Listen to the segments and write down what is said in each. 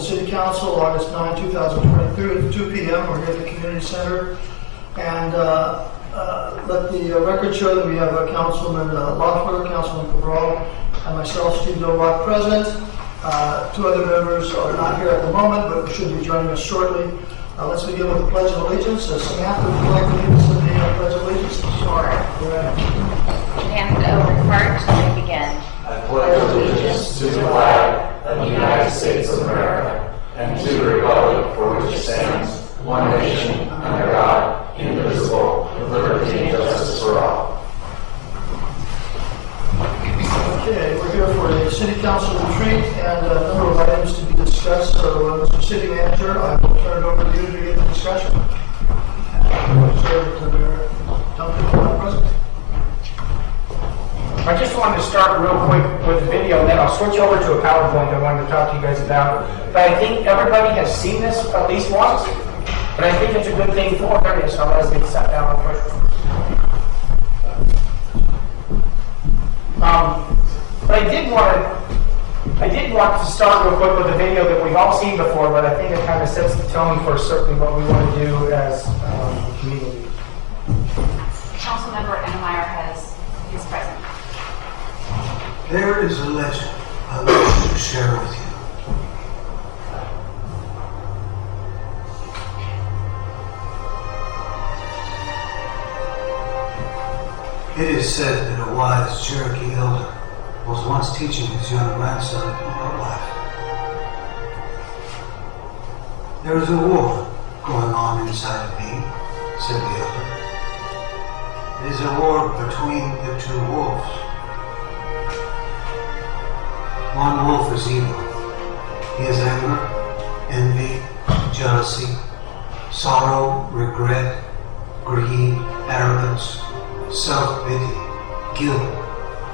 the City Council, August 9, 2023 at 2 p.m. We're here at the Community Center. And let the record show that we have Councilman Loeffler, Councilman Cabral, and myself, Steve Novak, present. Two other members are not here at the moment, but should be joining us shortly. Let's begin with the Pledge of Allegiance. Samantha, would you like to lead us in the Pledge of Allegiance? Sure. Hand over heart and begin. I pledge allegiance to the flag of the United States of America and to the republic for which it stands, one nation, under God, indivisible, with liberty and justice for all. Okay, we're here for a City Council retreat and a number of items to be discussed. So, Mr. City Manager, I will turn it over to you to begin the discussion. I just wanted to start real quick with the video, and then I'll switch over to a PowerPoint I wanted to talk to you guys about. But I think everybody has seen this at least once, but I think it's a good thing for awareness. So let's get sat down real quick. But I did want to start real quick with a video that we've all seen before, but I think it kind of sets the tone for certainly what we want to do as a community. Councilmember Ennemeyer is present. There is a legend I wish to share with you. It is said that a wise Cherokee elder was once teaching his young grandson about life. There is a war going on inside of me, said the elder. It is a war between the two wolves. One wolf is evil. He has anger, envy, jealousy, sorrow, regret, greed, arrogance, self-pity, guilt,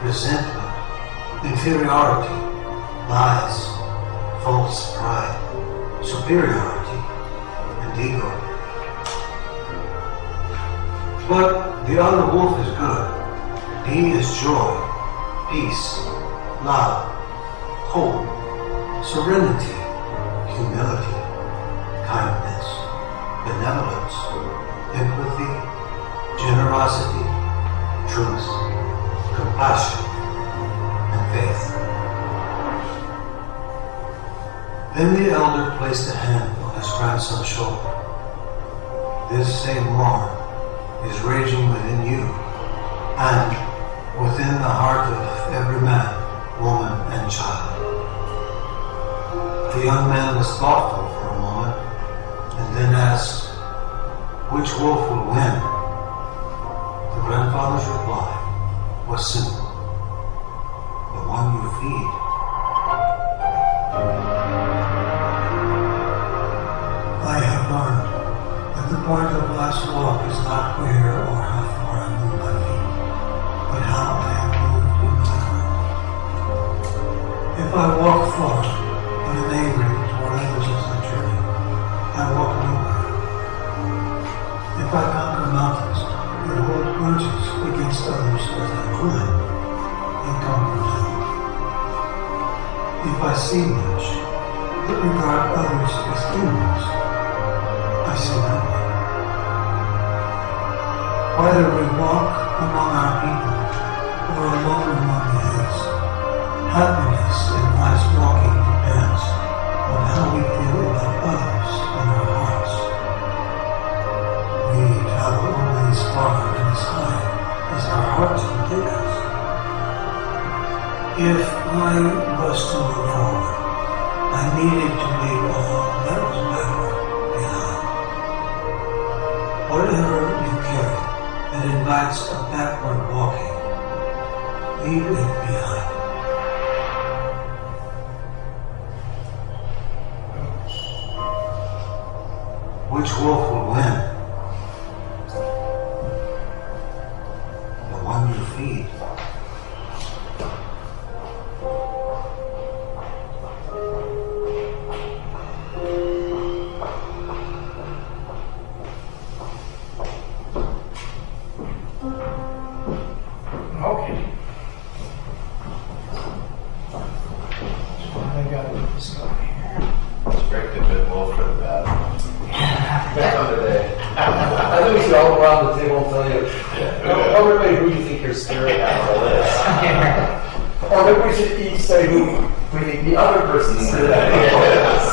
resentment, inferiority, lies, false pride, superiority, and ego. But the other wolf is good. He is joy, peace, love, hope, serenity, humility, kindness, benevolence, empathy, generosity, truth, compassion, and faith. Then the elder placed a hand on his grandson's shoulder. This same war is raging within you and within the heart of every man, woman, and child. The young man was thoughtful for a moment and then asked, which wolf will win? The grandfather's reply was simple. The one you feed. I have learned that the point of life's walk is not where or how far I move my feet, but how I am moved in my heart. If I walk far and am angry toward others as I journey, I walk nowhere. If I conquer mountains and hold grudges against others as I climb, I conquer them. If I see much, but regard others as enemies, I see nothing. Whether we walk among our people or alone among the hills, happiness in life's walking depends on how we feel about others in our hearts. We travel only as far and as high as our hearts can take us. If I was to move forward, I needed to leave all that was backward behind. Whatever you carry that invites a backward walking, leave it behind. Which wolf will win? The one you feed. Okay. So I got this going here. restricted, but both for the bad. Depends on the day. I think we should all go around the table and tell you, everybody who you think your spirit animal is. Or maybe we should each say who we think the other person's spirit animal is.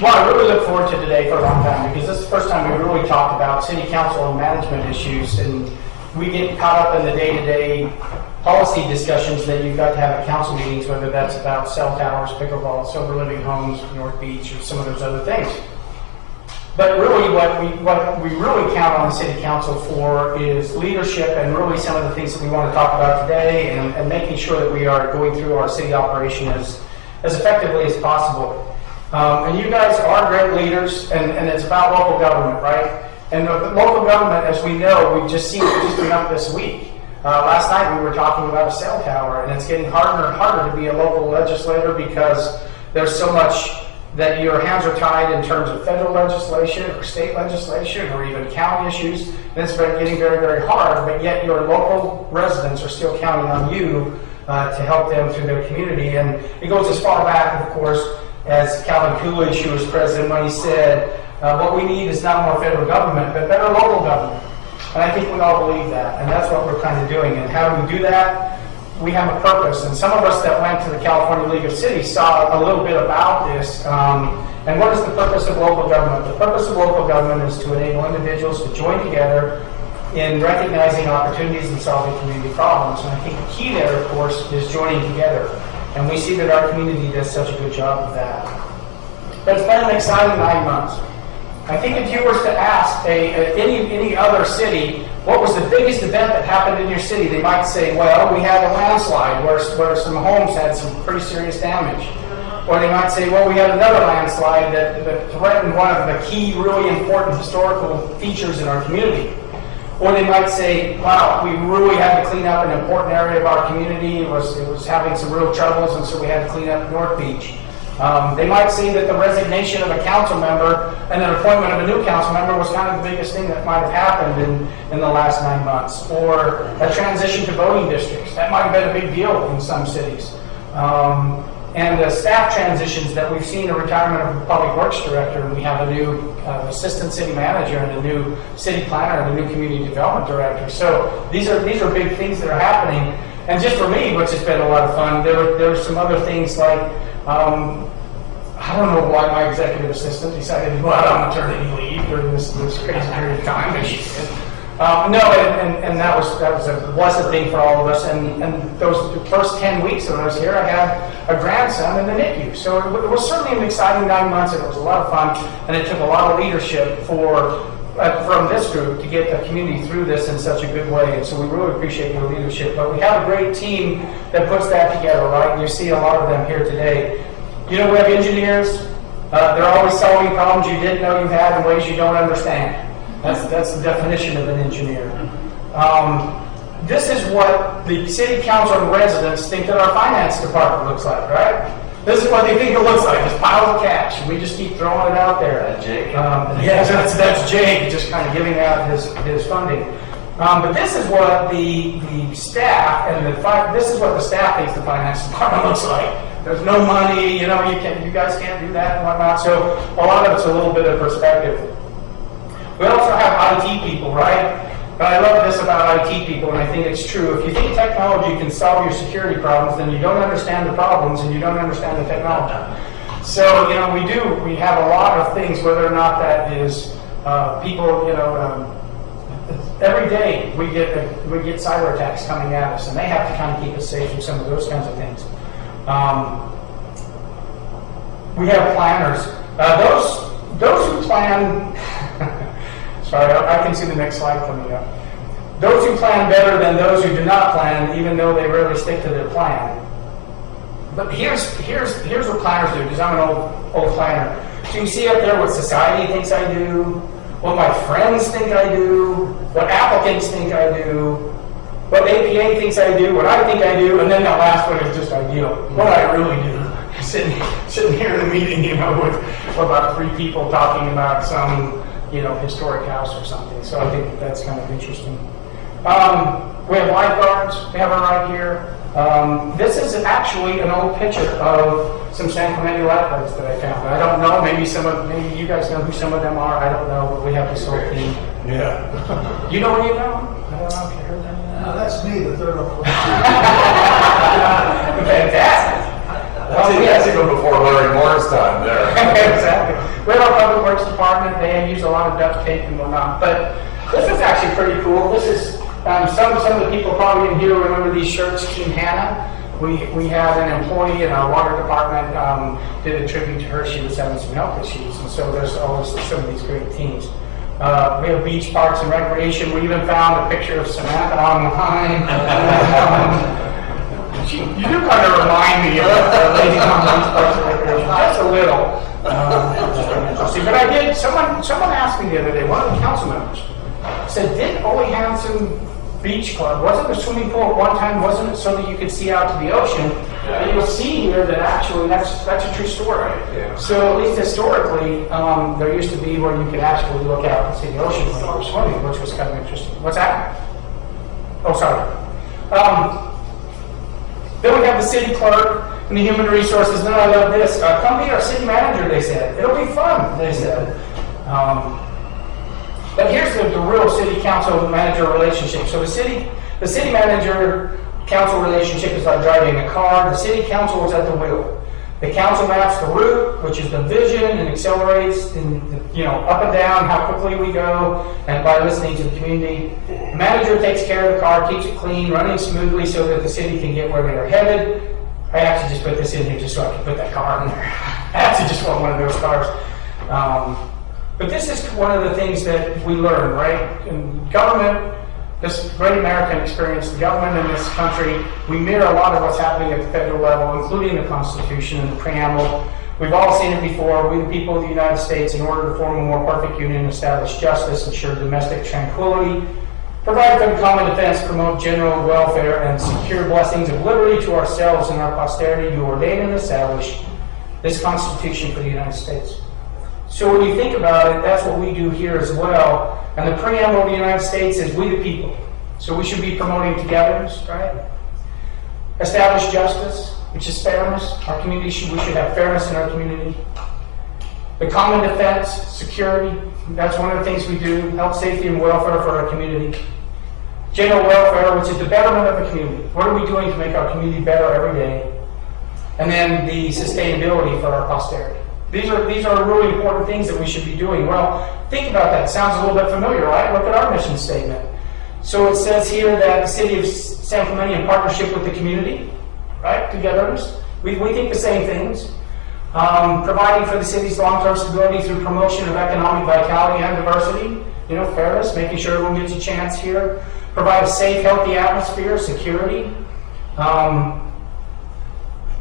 Well, I really look forward to today for a long time because this is the first time we really talked about city council and management issues, and we get caught up in the day-to-day policy discussions that you've got to have at council meetings, whether that's about cell towers, pickleball, sober living homes, North Beach, or some of those other things. But really what we really count on the city council for is leadership and really some of the things that we want to talk about today and making sure that we are going through our city operation as effectively as possible. And you guys are great leaders, and it's about local government, right? And local government, as we know, we've just seen it just enough this week. Last night we were talking about a cell tower, and it's getting harder and harder to be a local legislator because there's so much that your hands are tied in terms of federal legislation or state legislation or even county issues. And it's getting very, very hard, but yet your local residents are still counting on you to help them through their community. And it goes as far back, of course, as Calvin Coolidge, who was president, when he said, what we need is not more federal government, but better local government. And I think we all believe that, and that's what we're kind of doing. And how do we do that? We have a purpose, and some of us that went to the California League of Cities saw a little bit about this. And what is the purpose of local government? The purpose of local government is to enable individuals to join together in recognizing opportunities and solving community problems. And I think the key there, of course, is joining together. And we see that our community does such a good job of that. But it's been an exciting 9 months. I think if you were to ask any other city, what was the biggest event that happened in your city, they might say, well, we had a landslide where some homes had some pretty serious damage. Or they might say, well, we had another landslide that threatened one of the key, really important historical features in our community. Or they might say, wow, we really had to clean up an important area of our community. It was having some real troubles, and so we had to clean up North Beach. They might say that the resignation of a council member and the appointment of a new council member was kind of the biggest thing that might have happened in the last 9 months. Or a transition to voting districts. That might have been a big deal in some cities. And the staff transitions that we've seen, the retirement of the public works director, and we have a new assistant city manager and a new city planner and a new community development director. So these are big things that are happening. And just for me, which has been a lot of fun, there were some other things like, I don't know why my executive assistant decided to go out on maternity leave during this crazy period of time that she did. And that was a blessed thing for all of us. And those first 10 weeks that I was here, I had a grandson in the NICU. So it was certainly an exciting 9 months, and it was a lot of fun. And it took a lot of leadership from this group to get the community through this in such a good way. And so we really appreciate your leadership. But we have a great team that puts that together, right? You see a lot of them here today. You know, we have engineers. They're always solving problems you didn't know you had in ways you don't understand. That's the definition of an engineer. This is what the city council and residents think that our finance department looks like, right? This is what they think it looks like, just piles of cash, and we just keep throwing it out there. That's Jake. Yeah, that's Jake, just kind of giving out his funding. But this is what the staff and this is what the staff thinks the finance department looks like. There's no money, you guys can't do that and whatnot. So a lot of it's a little bit of perspective. We also have IT people, right? But I love this about IT people, and I think it's true. If you think technology can solve your security problems, then you don't understand the problems and you don't understand the technology. So, we have a lot of things, whether or not that is people, every day we get cyber attacks coming at us, and they have to kind of keep us safe from some of those kinds of things. We have planners. Those who plan, sorry, I can see the next slide coming up. Those who plan better than those who do not plan, even though they rarely stick to their plan. But here's what planners do, because I'm an old planner. So you see up there what society thinks I do, what my friends think I do, what applicants think I do, what APA thinks I do, what I think I do, and then that last one is just ideal. What I really do. Sitting here in a meeting, with about 3 people talking about some, historic house or something. So I think that's kind of interesting. We have lifeguards. We have them right here. This is actually an old picture of some San Clemente lifeguards that I found. I don't know, maybe you guys know who some of them are, I don't know, but we have this whole team. Yeah. You know any of them? I don't know if you heard them. That's me, the third one. Fantastic. That's even before Larry Moore's time there. Exactly. We have our public works department, they use a lot of duct tape and whatnot, but this is actually pretty cool. This is, some of the people probably in here remember these shirts, Team Hannah. We had an employee in our water department, did a tribute to her, she was having some health issues, and so there's always some of these great teams. We have beach parks and recreation. We even found a picture of Samantha online. You do kind of remind me of Lady on beach parks and recreation, just a little. Interesting. But I did, someone asked me the other day, one of the council members said, didn't Ole Hansen Beach Club, wasn't the swimming pool at one time, wasn't it so that you could see out to the ocean? And you'll see here that actually that's a true story. Yeah. So at least historically, there used to be where you could actually look out and see the ocean when you were swimming, which was kind of interesting. What's that? Oh, sorry. Then we have the city clerk and the human resources. Then I love this. Come be our city manager, they said. It'll be fun, they said. But here's the real city council manager relationship. So the city manager council relationship is like driving a car. The city council is at the wheel. The council maps the route, which is the vision, and accelerates up and down how quickly we go, and by listening to the community. The manager takes care of the car, keeps it clean, running smoothly so that the city can get where they are headed. I actually just put this in here just so I can put that car in there. I actually just want one of those cars. But this is one of the things that we learn, right? In government, this great American experience, the government in this country, we mirror a lot of what's happening at the federal level, including the Constitution and the preamble. We've all seen it before. We, the people of the United States, in order to form a more perfect union, establish justice, ensure domestic tranquility, provide for the common defense, promote general welfare, and secure blessings of liberty to ourselves and our posterity, you ordain and establish this Constitution for the United States. So when you think about it, that's what we do here as well. And the preamble of the United States is we the people. So we should be promoting togetherness, right? Establish justice, which is fairness. We should have fairness in our community. The common defense, security, that's one of the things we do. Health, safety, and welfare for our community. General welfare, which is the betterment of the community. What are we doing to make our community better every day? And then the sustainability for our posterity. These are really important things that we should be doing. Well, think about that. Sounds a little bit familiar, right? Look at our mission statement. So it says here that the city of San Clemente in partnership with the community, right? Togetherness. We think the same things. Providing for the city's long-term stability through promotion of economic vitality and diversity. Fairness, making sure everyone gets a chance here. Provide a safe, healthy atmosphere, security.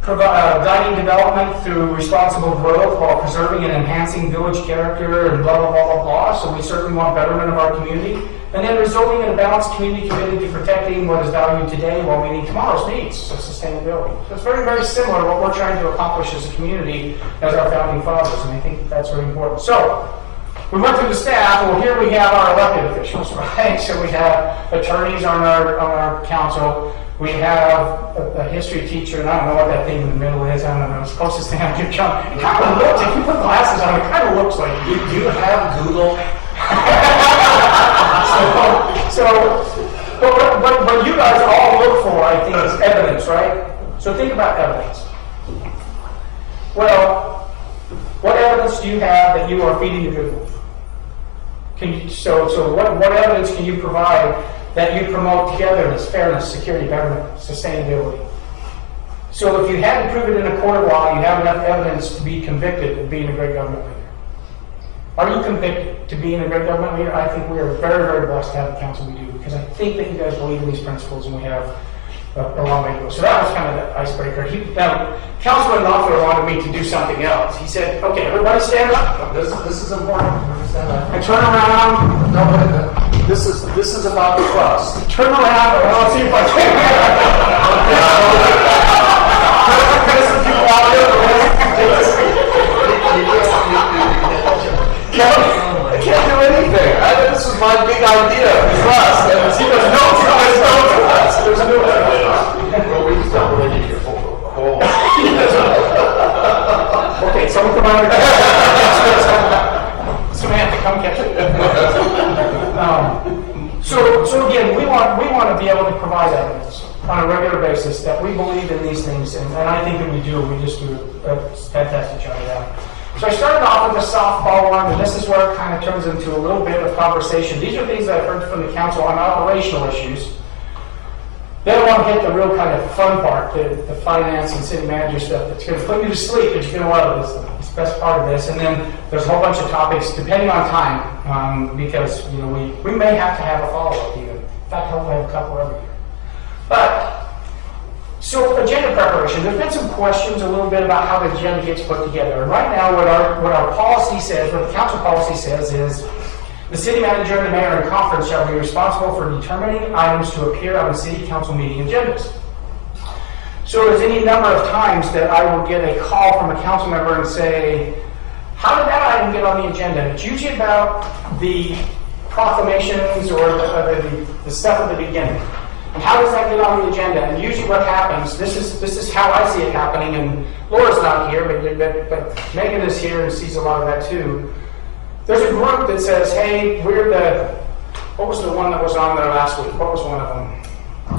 Guiding development through responsible growth while preserving and enhancing village character and blah, blah, blah, blah, blah. So we certainly want betterment of our community. And then resulting in a balanced community committed to protecting what is valued today while meeting tomorrow's needs, so sustainability. So it's very, very similar to what we're trying to accomplish as a community as our founding fathers, and I think that's very important. So we went through the staff. Well, here we have our elected officials, right? So we have attorneys on our council. We have a history teacher, and I don't know what that thing in the middle is. I don't know. It's the closest thing I can come. It kind of looks, if you put glasses on, it kind of looks like you do have Google. But you guys all look for, I think, is evidence, right? So think about evidence. Well, what evidence do you have that you are feeding the good wolf? What evidence can you provide that you promote togetherness, fairness, security, betterment, sustainability? So if you hadn't proven in a court of law, you have enough evidence to be convicted of being a great government leader. Are you convicted to being a great government leader? I think we are very, very blessed to have the council we do, because I think that you guys believe in these principles, and we have a long way to go. So that was kind of the icebreaker. Now, Councilman Loeffler wanted me to do something else. He said, okay, everybody stand up. This is important. Stand up. And turn around. No, wait a minute. This is about trust. Turn around. I'll see if I can. There's some people out there. I can't do anything. This is my big idea. Trust. He goes, no trust, no trust. There's no trust. Don't come out here. Samantha, come catch it. So again, we want to be able to provide evidence on a regular basis that we believe in these things, and I think that we do. We just do a fantastic job of that. So I started off with a softball one, and this is where it kind of turns into a little bit of conversation. These are things I've heard from the council on operational issues. Then I want to get the real kind of fun part, the finance and city manager stuff that's going to put you to sleep, but you get a lot of this. It's the best part of this. And then there's a whole bunch of topics, depending on time, because we may have to have a follow-up even. In fact, hopefully have a couple every year. But, so agenda preparation, there's been some questions a little bit about how the agenda gets put together. And right now, what our policy says, what the council policy says is, the city manager and the mayor in conference shall be responsible for determining items to appear on the city council meeting agendas. So there's any number of times that I will get a call from a council member and say, how did that item get on the agenda? It's usually about the proclamations or the stuff at the beginning. And how does that get on the agenda? And usually what happens, this is how I see it happening, and Laura's not here, but Megan is here and sees a lot of that too. There's a group that says, hey, what was the one that was on there last week? What was one of them?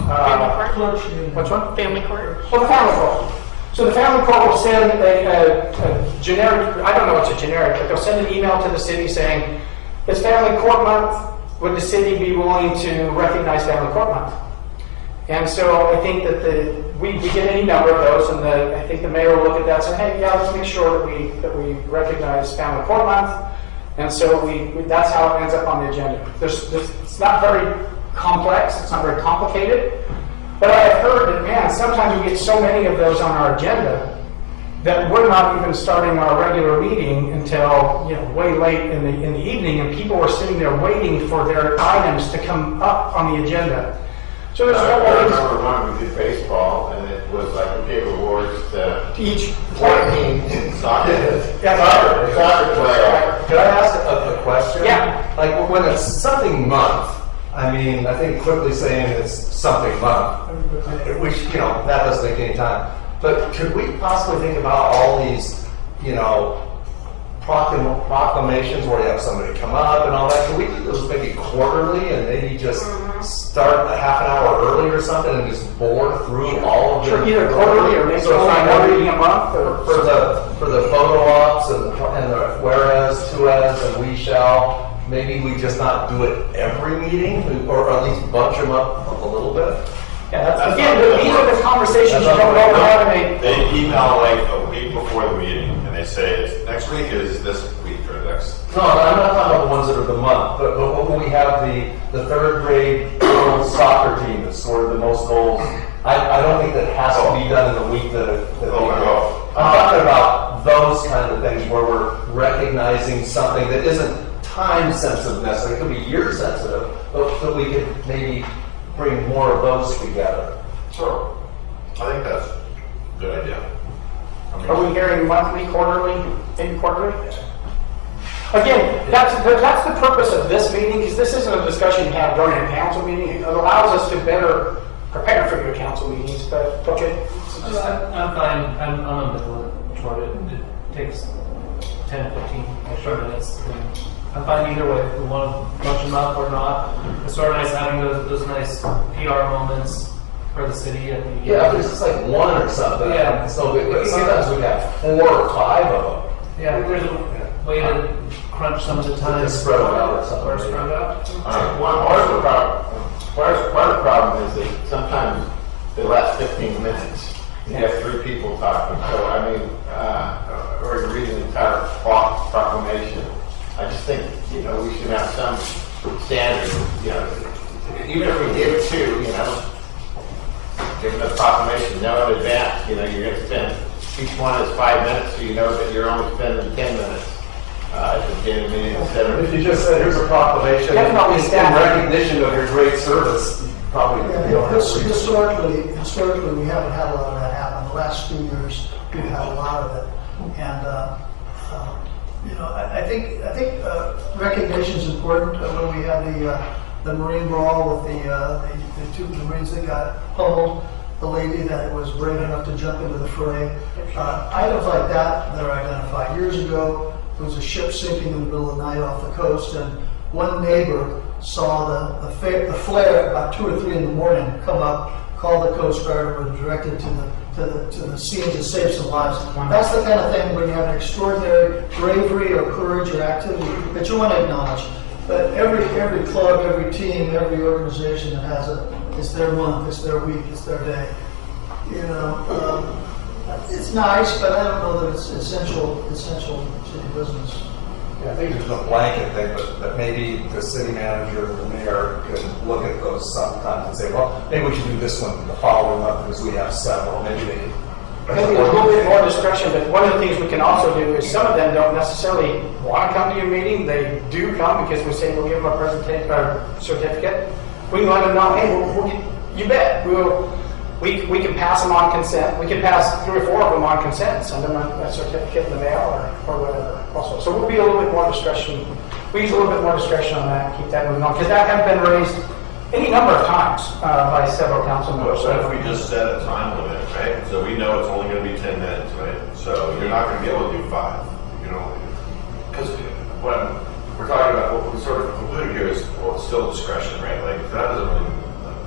Family court? Which one? Family court. Well, the family court. So the family court will send a generic, I don't know what's a generic, but they'll send an email to the city saying, it's family court month, would the city be willing to recognize family court month? And so I think that we get any number of those, and I think the mayor will look at that and say, hey, yeah, let's make sure that we recognize family court month. And so that's how it ends up on the agenda. It's not very complex, it's not very complicated, but I've heard that, man, sometimes we get so many of those on our agenda that we're not even starting our regular meeting until way late in the evening, and people are sitting there waiting for their items to come up on the agenda. So there's I remember one we did baseball, and it was like we gave awards to each 14 in soccer. Yeah. Soccer player. Could I ask a question? Yeah. Like when it's something month, I mean, I think quickly saying it's something month, which, that doesn't take any time. But could we possibly think about all these, proclamations where you have somebody come up and all that? Could we do those maybe quarterly and maybe just start a half an hour early or something and just bore through all of them? Either quarterly or maybe one meeting a month. For the photo ops and the whereas, to as, and we shall, maybe we just not do it every meeting, or at least bunch them up a little bit. Yeah, again, these are the conversations you don't know how to make. They email like a week before the meeting, and they say, next week is this week or next. No, I'm not talking about the ones that are the month, but when we have the third grade girls soccer team that scored the most goals, I don't think that has to be done in the week that they go. I'm talking about those kind of things where we're recognizing something that isn't time sensitive necessarily, it could be year sensitive, but we could maybe bring more of those together. Sure. I think that's a good idea. Are we hearing monthly, quarterly, maybe quarterly? Again, that's the purpose of this meeting, because this isn't a discussion you have during a council meeting. It allows us to better prepare for your council meetings, but, okay. I'm fine. I'm ambivalent toward it. It takes 10 to 15 extra minutes. And I'm fine either way. If we want to bunch them up or not. It's sort of nice having those nice PR moments for the city at the beginning. Yeah, if it's just like one or something. Yeah. So but sometimes we have 4 or 5 of them. Yeah, there's a way to crunch some of the time. Just spread them out or something. Or spread it out. Part of the problem is that sometimes they last 15 minutes. You have 3 people talking, so I mean, or you're reading the entire proclamation. I just think, we should have some standard, even if we give 2, give them a proclamation, know in advance, you're going to spend, each one is 5 minutes, so you know that you're only spending 10 minutes at the beginning of the meeting instead of. If you just said, here's a proclamation, Definitely in recognition of your great service, probably. Historically, we haven't had a lot of that happen. The last few years, we've had a lot of it. And, I think recognition is important. When we had the Marine Brawl with the 2 Marines that got pummeled, a lady that was brave enough to jump into the fray. Items like that are identified. Years ago, there was a ship sinking in the middle of the night off the coast, and one neighbor saw the flare about 2 or 3 in the morning come up, called the Coast Guard, and was directed to the scenes to save some lives. That's the kind of thing when you have an extraordinary bravery or courage or activity that you want to acknowledge. But every club, every team, every organization that has it's their month, it's their week, it's their day. You know, it's nice, but I don't know that it's essential city business. Yeah, I think there's a blanket thing, but maybe the city manager or the mayor could look at those sometimes and say, well, maybe we should do this one the following month because we have several. Maybe Maybe a little bit more discretion, but one of the things we can also do is some of them don't necessarily want to come to your meeting. They do come because we say we'll give them a presentation or certificate. We can let them know, hey, you bet, we can pass them on consent. We can pass 3 or 4 of them on consent and send them a certificate in the mail or whatever also. So we'll be a little bit more discretion. We use a little bit more discretion on that, keep that moving on, because that has been raised any number of times by several council members. So if we just set a time limit, right? So we know it's only going to be 10 minutes, right? So you're not going to be able to do 5, you know? Because when we're talking about what we sort of concluded here is, well, it's still discretion, right? Like, that doesn't really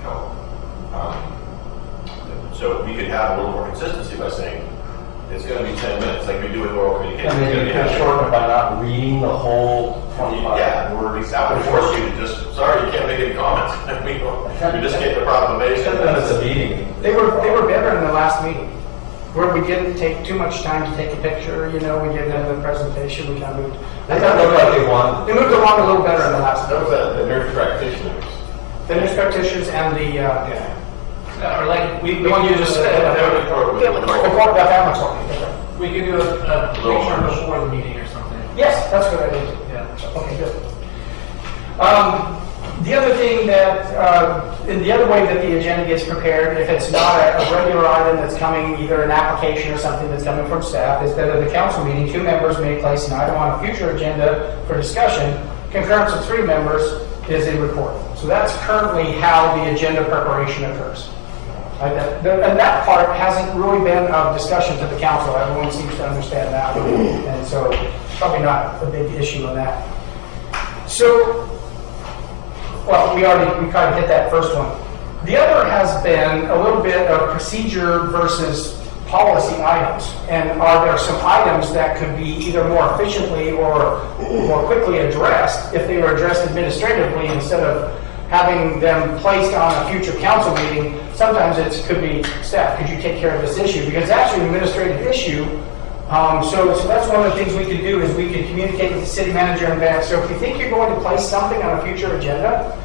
help. So we could have a little more consistency by saying, it's going to be 10 minutes, like we do with oral communication. and maybe you can shorten it by not reading the whole 25. Yeah, that would force you to just, sorry, you can't make any comments. I mean, you're just getting the proclamation. Then it's a meeting. They were better in the last meeting, where we didn't take too much time to take a picture. You know, we did the presentation. We kind of moved. They kind of look like they won. They moved along a little better in the last. That was the nurse practitioners. The nurse practitioners and the Or like, the one you just said. That would report with The family court. we could do a picture before the meeting or something. Yes, that's a good idea. Yeah. Okay, good. The other thing that, in the other way that the agenda gets prepared, if it's not a regular item that's coming, either an application or something that's coming from staff, is that at the council meeting, 2 members may place an item on a future agenda for discussion. Concurrence of 3 members is a report. So that's currently how the agenda preparation occurs. And that part hasn't really been of discussion to the council. Everyone seems to understand that. And so probably not a big issue on that. So, well, we kind of hit that first one. The other has been a little bit of procedure versus policy items. And are there some items that could be either more efficiently or more quickly addressed if they were addressed administratively instead of having them placed on a future council meeting? Sometimes it could be, staff, could you take care of this issue? Because it's actually an administrative issue. So that's one of the things we could do is we could communicate with the city manager in advance. So if you think you're going to place something on a future agenda,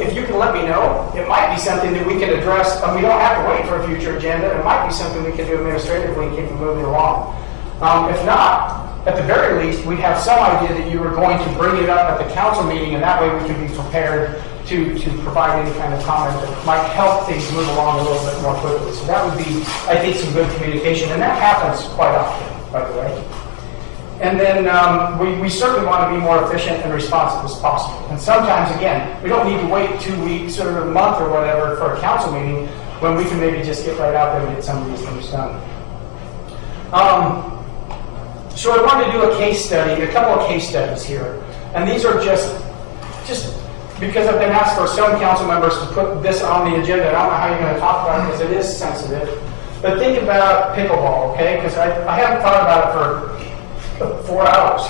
if you can let me know, it might be something that we can address. We don't have to wait for a future agenda. It might be something we can do administratively and keep it moving along. If not, at the very least, we have some idea that you were going to bring it up at the council meeting, and that way we can be prepared to provide any kind of comment that might help things move along a little bit more quickly. So that would be, I think, some good communication, and that happens quite often, by the way. And then we certainly want to be more efficient and responsive as possible. And sometimes, again, we don't need to wait 2 weeks or a month or whatever for a council meeting when we can maybe just get right out there and get some of these things done. So I wanted to do a case study, a couple of case studies here. And these are just because I've been asked for some council members to put this on the agenda. And I don't know how you're going to talk about it because it is sensitive. But think about pickleball, okay? Because I haven't thought about it for 4 hours.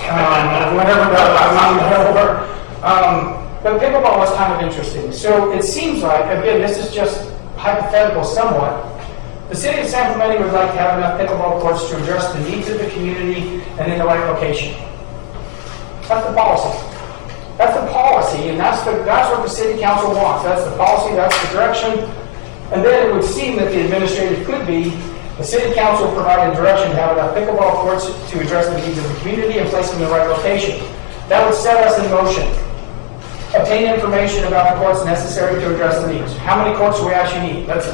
But pickleball was kind of interesting. So it seems like, again, this is just hypothetical somewhat. The city of San Clemente would like to have enough pickleball courts to address the needs of the community and in the right location. That's the policy. That's the policy, and that's what the city council wants. That's the policy, that's the direction. And then it would seem that the administrative could be the city council providing direction to have enough pickleball courts to address the needs of the community and place them in the right location. That would set us in motion. Obtain information about the courts necessary to address the needs. How many courts do we actually need? Let's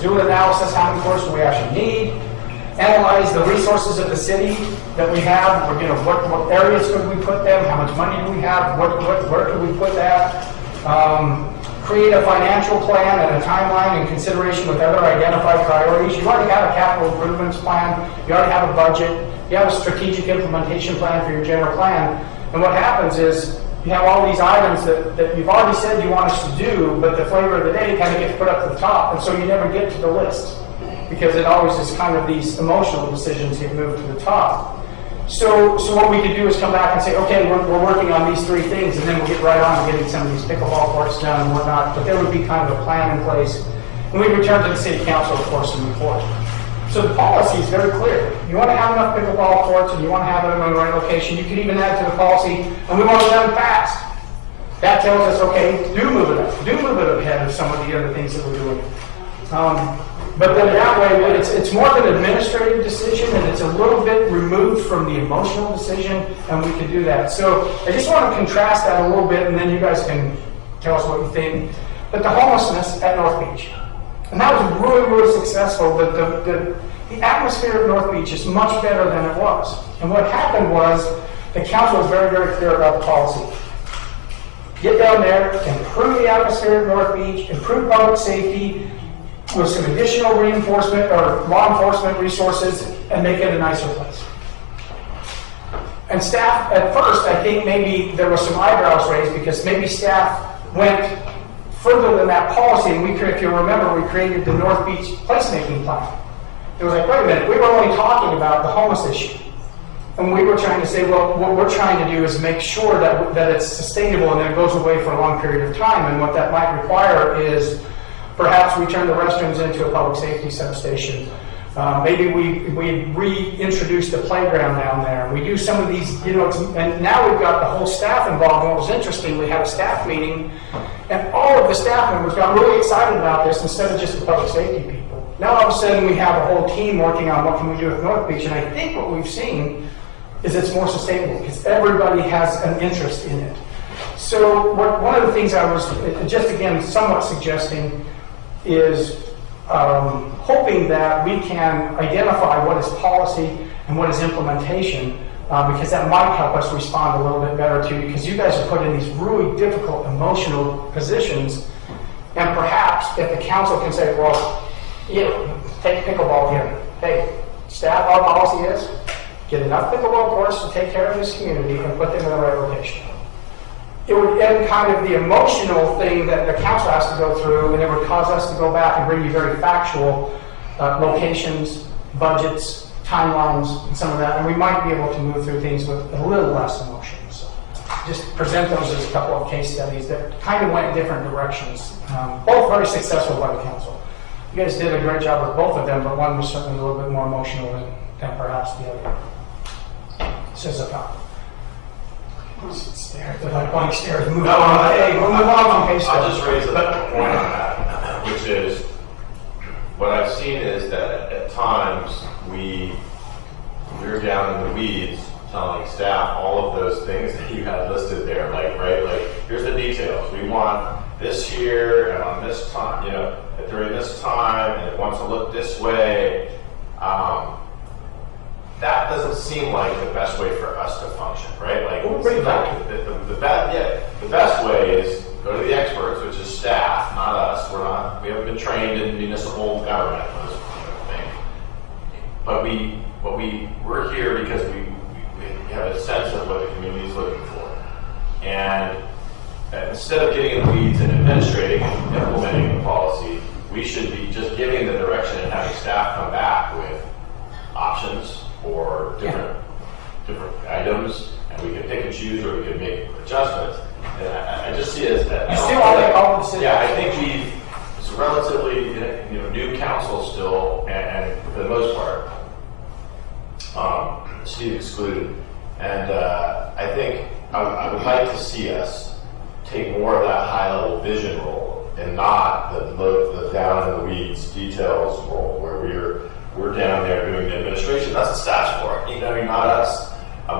do an analysis. How many courts do we actually need? Analyze the resources of the city that we have. What areas could we put them? How much money do we have? Where could we put that? create a financial plan and a timeline in consideration with other identified priorities. You already have a capital improvements plan, you already have a budget, you have a strategic implementation plan for your general plan. And what happens is you have all these items that you've already said you want us to do, but the flavor of the day kind of gets put up to the top, and so you never get to the list because it always is kind of these emotional decisions get moved to the top. So what we could do is come back and say, okay, we're working on these 3 things, and then we'll get right on to getting some of these pickleball courts done and whatnot, but there would be kind of a plan in place. And we return to the city council, of course, and report. So the policy is very clear. You want to have enough pickleball courts and you want to have them in the right location. You can even add to the policy, and we want it done fast. That tells us, okay, do move it up. Do move it ahead of some of the other things that we're doing. But then that way, it's more of an administrative decision, and it's a little bit removed from the emotional decision, and we can do that. So I just want to contrast that a little bit, and then you guys can tell us what you think. But the homelessness at North Beach, and that was really, really successful, but the atmosphere at North Beach is much better than it was. And what happened was the council was very, very clear about the policy. Get down there, improve the atmosphere at North Beach, improve public safety, with some additional reinforcement or law enforcement resources, and make it a nicer place. And staff, at first, I think maybe there was some eyebrows raised because maybe staff went further than that policy, and if you remember, we created the North Beach placemaking plan. It was like, wait a minute, we were only talking about the homeless issue. And we were trying to say, well, what we're trying to do is make sure that it's sustainable and that it goes away for a long period of time, and what that might require is perhaps we turn the restrooms into a public safety substation. Maybe we reintroduce the playground down there. We do some of these, and now we've got the whole staff involved. And what was interesting, we had a staff meeting, and all of the staff members got really excited about this instead of just the public safety people. Now all of a sudden we have a whole team working on what can we do with North Beach, and I think what we've seen is it's more sustainable because everybody has an interest in it. So one of the things I was just again somewhat suggesting is hoping that we can identify what is policy and what is implementation, because that might help us respond a little bit better too, because you guys are put in these really difficult emotional positions, and perhaps if the council can say, well, take pickleball here. Hey, staff, our policy is get enough pickleball courts to take care of this community and put them in the right location. It would end kind of the emotional thing that the council has to go through, and it would cause us to go back and bring you very factual locations, budgets, timelines, and some of that, and we might be able to move through things with a little less emotion. So just present those as a couple of case studies that kind of went in different directions, both very successful by the council. You guys did a great job with both of them, but one was certainly a little bit more emotional than perhaps the other. Says a comment. Stare, the blank stare. Move on. Hey, we'll move on from case I'll studies. just raise a point on that, which is what I've seen is that at times we're down in the weeds telling staff all of those things that you had listed there, like here's the details. We want this here and on this time, during this time, and it wants to look this way. That doesn't seem like the best way for us to function, right? Like the best way is go to the experts, which is staff, not us. We haven't been trained in municipal government, those things. But we're here because we have a sense of what the community is looking for. And instead of getting in the weeds and administrating and implementing the policy, we should be just giving the direction and having staff come back with options or different items, and we can pick and choose, or we can make adjustments. And I just see it as that. You still want to make all the decisions. Yeah, I think it's relatively new council still, and for the most part, Steve excluded. And I think I would like to see us take more of that high-level vision role, and not the down in the weeds details role, where we're down there doing the administration. That's the staff's for. Not us.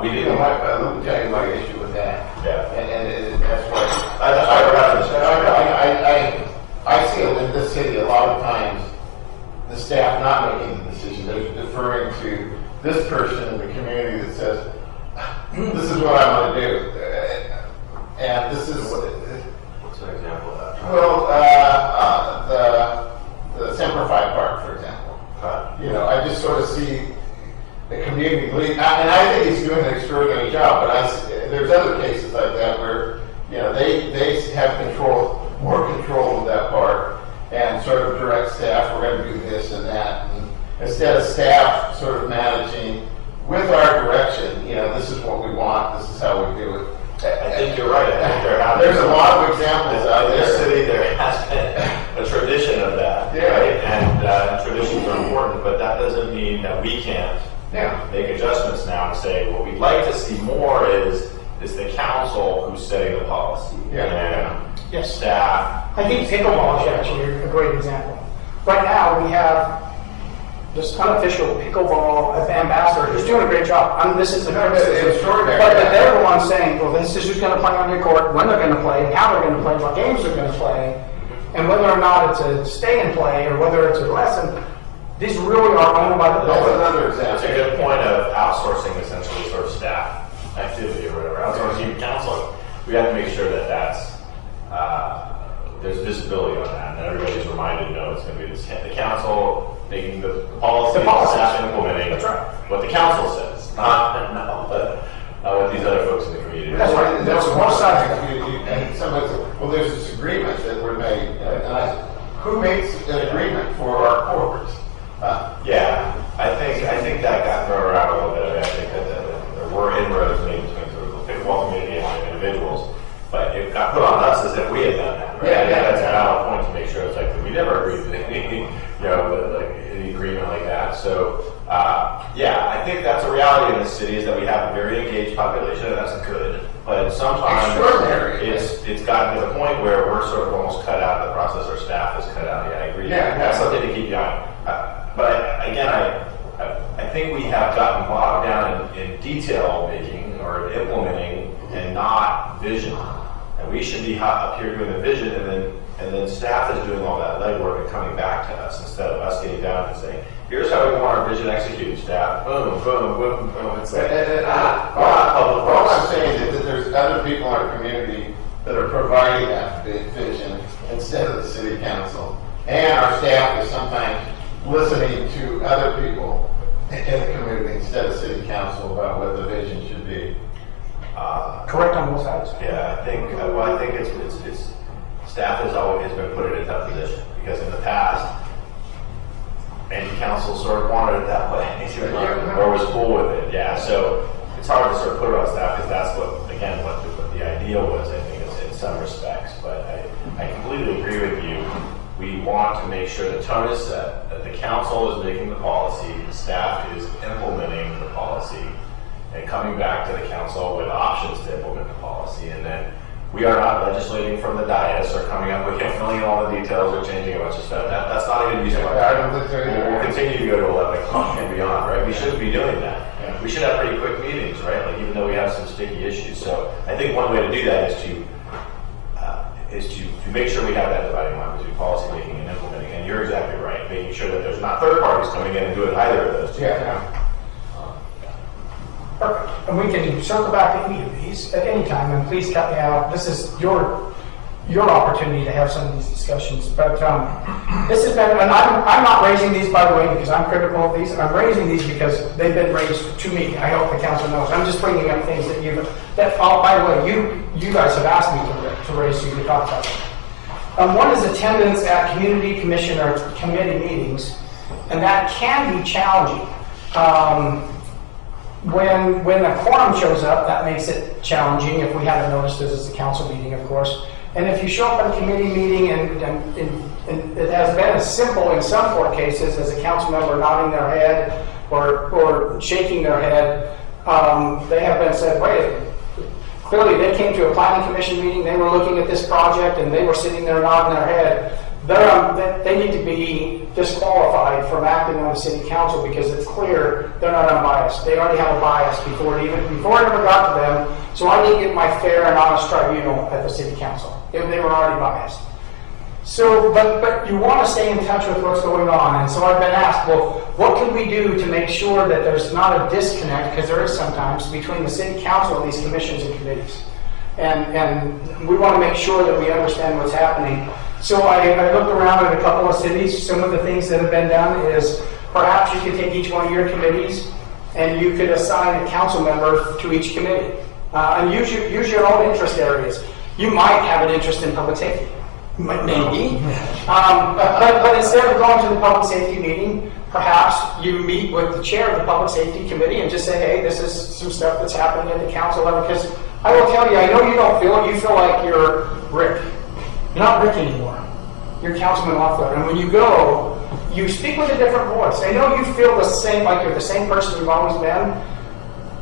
We didn't. Let me tell you my issue with that. Yeah. And that's why I see it in this city a lot of times, the staff not making the decision. They're deferring to this person in the community that says, this is what I want to do. And this is What's an example of that? Well, the Simplified Park, for example. You know, I just sort of see the community lead, and I think he's doing an extraordinary job, but there's other cases like that where, you know, they have more control of that park and sort of direct staff, we're going to do this and that. And instead of staff sort of managing with our direction, you know, this is what we want, this is how we do it. I think you're right. I think There's a lot of examples out in this there. city, there has been a tradition of that, Yeah. right? And traditions are important, but that doesn't mean that we can't Yeah. make adjustments now and say, what we'd like to see more is the council who's setting the policy. Yeah. And Yes. staff. I think pickleball is actually a great example. Right now, we have this unofficial pickleball ambassador who's doing a great job. This is a criticism. Extraordinary. But they're the ones saying, well, this is who's going to play on your court, when they're going to play, how they're going to play, what games they're going to play, and whether or not it's a stay and play or whether it's a lesson. These really are owned by the That's public. another That's a example. good point of outsourcing essentially sort of staff activity or whatever, outsourcing counseling. We have to make sure that there's visibility on that, and that everybody's reminded, you know, it's going to be the council making the policy, The policy. staff implementing That's right. what the council says, not what these other folks in the community. That's right. And That's there's one one side. side, and somebody said, well, there's this agreement that were made, and I said, who makes an agreement for our courts? Yeah, I think that got thrown around a little bit. I think that there were inroads made between sort of the pickleball community and individuals, but it got put on us as if we had done that, right? Yeah, I think yeah. that's a valid point to make sure it's like, we never agreed to anything, you know, like any agreement like that. So, yeah, I think that's a reality in this city is that we have a very engaged population, and that's good. But sometimes Extraordinary. it's gotten to the point where we're sort of almost cut out of the process, our staff is cut out. Yeah, I agree. Yeah, That's yeah. something to keep going. But again, I think we have gotten bogged down in detail making or implementing and not vision. And we should be up here doing the vision, and then staff is doing all that legwork and coming back to us instead of us getting down and saying, here's how we want our vision executed, staff. Boom, boom, boom, boom. It's like, All I'm saying is that there's other people in our community that are providing that vision instead of the city council. And our staff is sometimes listening to other people in the community instead of city council about what the vision should be. Correct on both sides. Yeah, I think it's staff has always been put in a tough position because in the past, and council sort of wanted it that way, or was cool with it. Yeah, so it's hard to sort of put it on staff because that's what the ideal was. I think in some respects, but I completely agree with you. We want to make sure the tone is set, that the council is making the policy, the staff is implementing the policy, and coming back to the council with options to implement the policy. And then we are not legislating from the dais or coming up with filling in all the details or changing a bunch of stuff. That's not a good use of our I time. don't think so either. We'll continue to go to 11 o'clock and beyond, right? We shouldn't be doing that. Yeah. We should have pretty quick meetings, right? Like even though we have some sticky issues. So I think one way to do that is to make sure we have that dividing line between policy making and implementing. And you're exactly right, making sure that there's not third parties coming in and doing either of those two. Yeah. Perfect. And we can circle back to any of these at any time, and please cut me out. This is your opportunity to have some of these discussions. But this has been, and I'm not raising these, by the way, because I'm critical of these. I'm raising these because they've been raised to me. I hope the council knows. I'm just bringing up things by the way, you guys have asked me to raise so you can talk about them. One is attendance at community commission or committee meetings, and that can be challenging. When a quorum shows up, that makes it challenging if we haven't noticed this is a council meeting, of course. And if you show up at a committee meeting and it has been as simple in some court cases as a council member nodding their head or shaking their head, they have been said, wait, clearly they came to a planning commission meeting, they were looking at this project and they were sitting there nodding their head. They need to be disqualified from acting on the city council because it's clear they're not unbiased. They already have a bias before it ever got to them. So I didn't get my fair and honest tribunal at the city council. They were already biased. So, but you want to stay in touch with what's going on. And so I've been asked, well, what can we do to make sure that there's not a disconnect, because there is sometimes, between the city council and these commissions and committees? And we want to make sure that we understand what's happening. So I looked around at a couple of cities. Some of the things that have been done is perhaps you could take each one of your committees and you could assign a council member to each committee. And use your own interest areas. You might have an interest in public safety. Maybe. But instead of going to the public safety meeting, perhaps you meet with the chair of the public safety committee and just say, hey, this is some stuff that's happening at the council level. Because I will tell you, I know you don't feel it. You feel like you're Rick. You're not Rick anymore. You're Councilman Loeffler. And when you go, you speak with a different voice. I know you feel the same, like you're the same person you've always been.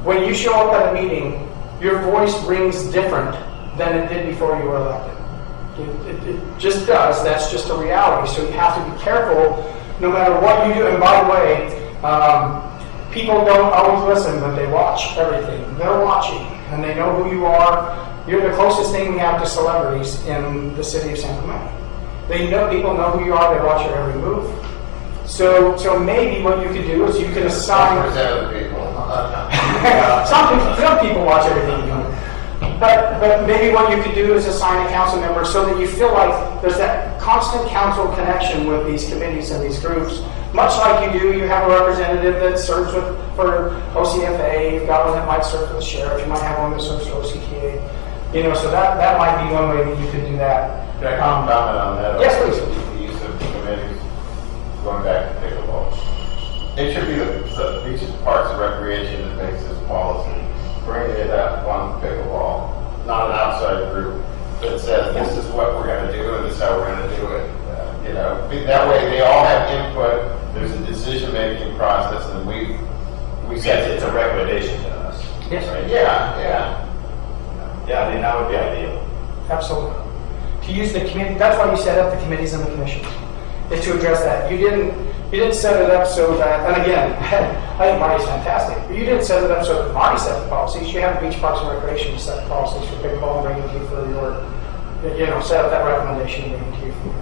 When you show up at a meeting, your voice rings different than it did before you were elected. It just does. That's just a reality. So you have to be careful no matter what you do. And by the way, people don't always listen, but they watch everything. They're watching, and they know who you are. You're the closest thing we have to celebrities in the city of San Clemente. They know, people know who you are. They watch your every move. So maybe what you could do is you could assign. Some people watch everything you do. But maybe what you could do is assign a council member so that you feel like there's that constant council connection with these committees and these groups. Much like you do, you have a representative that serves for OCFA, you've got one that might serve for the sheriff, you might have one that serves for OCTA. You know, so that might be one way that you could do that. Can I comment on that? Yes, please. The use of committees, going back to pickleball. It should be the Beaches, Parks, and Recreation that makes this policy. Bringing it up on pickleball, not an outside group that says this is what we're going to do and this is how we're going to do it. You know, that way they all have input. There's a decision-making process, and we Yes, it's a recommendation to us. Yes. Right? yeah. Yeah, I mean, that would be ideal. Absolutely. To use the committee, that's why you set up the committees and the commissions, is to address that. You didn't set it up so that, and again, I think Marty's fantastic, but you didn't set it up so that Marty set the policies. You have Beach Parks and Recreation set the policies for pickleball and bring it to you for your, set up that recommendation and bring it to you.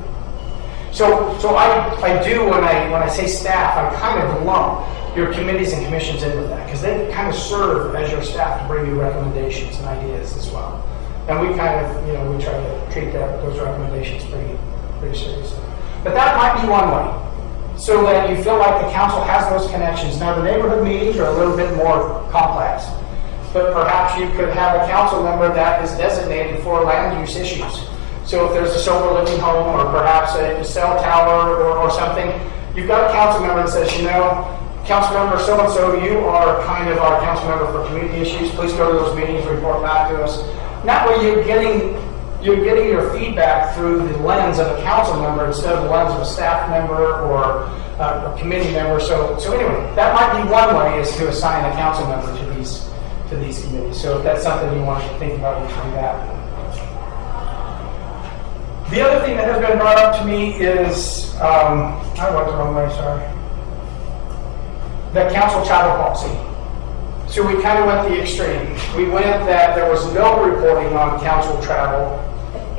So I do, when I say staff, I kind of lump your committees and commissions in with that, because they kind of serve as your staff to bring you recommendations and ideas as well. And we kind of, we try to treat those recommendations pretty seriously. But that might be one way, so that you feel like the council has those connections. Now, the neighborhood meetings are a little bit more complex, but perhaps you could have a council member that is designated for land use issues. So if there's a sober living home, or perhaps a cell tower or something, you've got a council member that says, council member so-and-so, you are kind of our council member for community issues. Please go to those meetings, report back to us. And that way you're getting your feedback through the lens of a council member instead of the lens of a staff member or a committee member. So anyway, that might be one way, is to assign a council member to these committees. So if that's something you want to think about, we can do that. The other thing that has been brought up to me is, I went the wrong way, sorry. The council travel policy. So we kind of went the extreme. We went that there was no reporting on council travel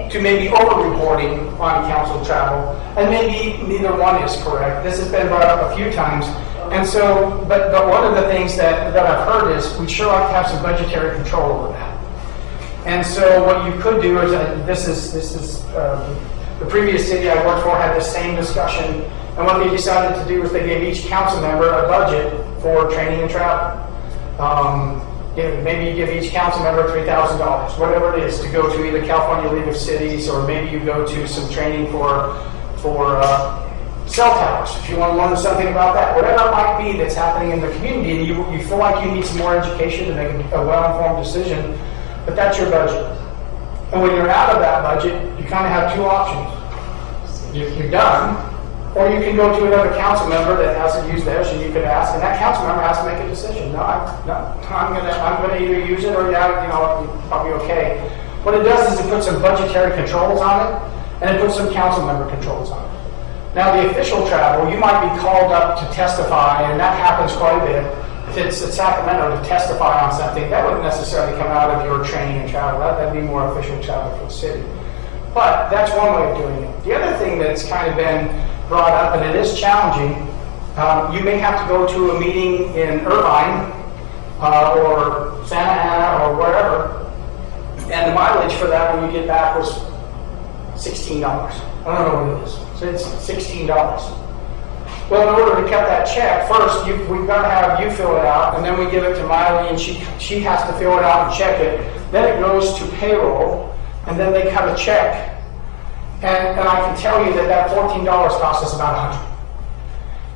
to maybe over-reporting on council travel, and maybe neither one is correct. This has been brought up a few times. And so, but one of the things that I've heard is we'd sure like to have some budgetary control over that. And so what you could do is, this is the previous city I worked for had the same discussion, and what they decided to do was they gave each council member a budget for training and travel. Maybe you give each council member $3,000, whatever it is, to go to either California League of Cities, or maybe you go to some training for cell towers, if you want to learn something about that. Whatever it might be that's happening in the community, and you feel like you need some more education to make a well-informed decision, but that's your budget. And when you're out of that budget, you kind of have two options. You're done, or you can go to another council member that hasn't used theirs, and you could ask, and that council member has to make a decision. I'm gonna either use it, or it'll probably okay. What it does is it puts some budgetary controls on it, and it puts some council member controls on it. Now, the official travel, you might be called up to testify, and that happens quite a bit. If it's at Sacramento to testify on something, that wouldn't necessarily come out of your training and travel. That'd be more official travel for the city. But that's one way of doing it. The other thing that's kind of been brought up, and it is challenging, you may have to go to a meeting in Irvine or Santa Ana or wherever, and my mileage for that when you get back was $16. I don't know what it is. So it's $16. Well, in order to cut that check, first, we've got to have you fill it out, and then we give it to Miley, and she has to fill it out and check it. Then it goes to payroll, and then they cut a check. And I can tell you that $14 cost us about $100.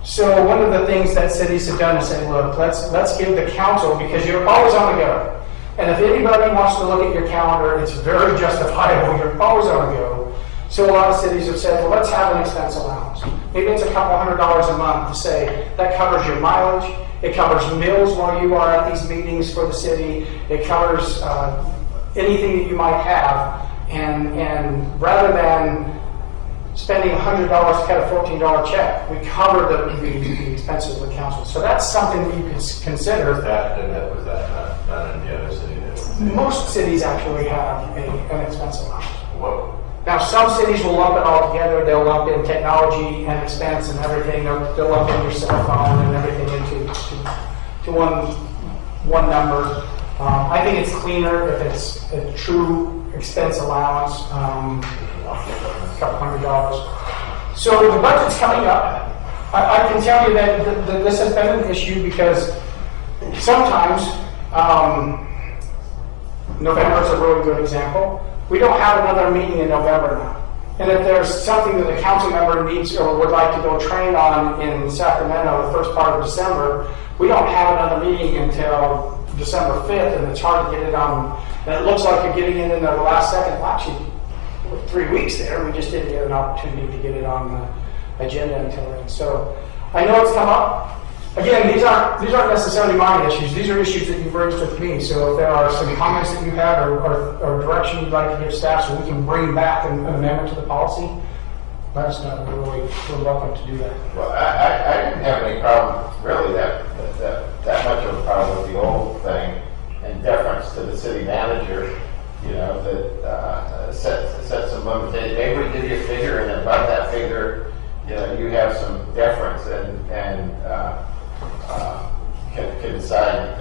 So one of the things that cities have done is say, look, let's give the council, because you're always on the go. And if anybody wants to look at your calendar, it's very justifiable. You're always on the go. So a lot of cities have said, well, let's have an expense allowance. Maybe it's a couple $100s a month to say that covers your mileage. It covers meals while you are at these meetings for the city. It covers anything that you might have. And rather than spending $100 to cut a $14 check, we cover the expenses of the council. So that's something that you can consider. Was that not in the other city? Most cities actually have an expense allowance. What? Now, some cities will lump it all together. They'll lump in technology and expense and everything. They'll lump in your cell phone and everything into one number. I think it's cleaner if it's a true expense allowance, a couple $100s. So the budget's coming up. I can tell you that this has been an issue because sometimes November is a really good example. We don't have another meeting in November now. And if there's something that the council member needs or would like to go train on in Sacramento the first part of December, we don't have another meeting until December 5th, and it's hard to get it on. And it looks like you're getting it in the last second. Well, actually, 3 weeks there, we just didn't get an opportunity to get it on the agenda until then. So I know it's come up. Again, these aren't necessarily my issues. These are issues that you've raised with me. So if there are some comments that you have or direction you'd like to give staff so we can bring back an amendment to the policy, let us know. We're welcome to do that. Well, I didn't have any problem, really, that much of a problem with the old thing, in deference to the city manager, that set some limitations. Maybe we give you a figure, and then above that figure, you have some deference and can decide,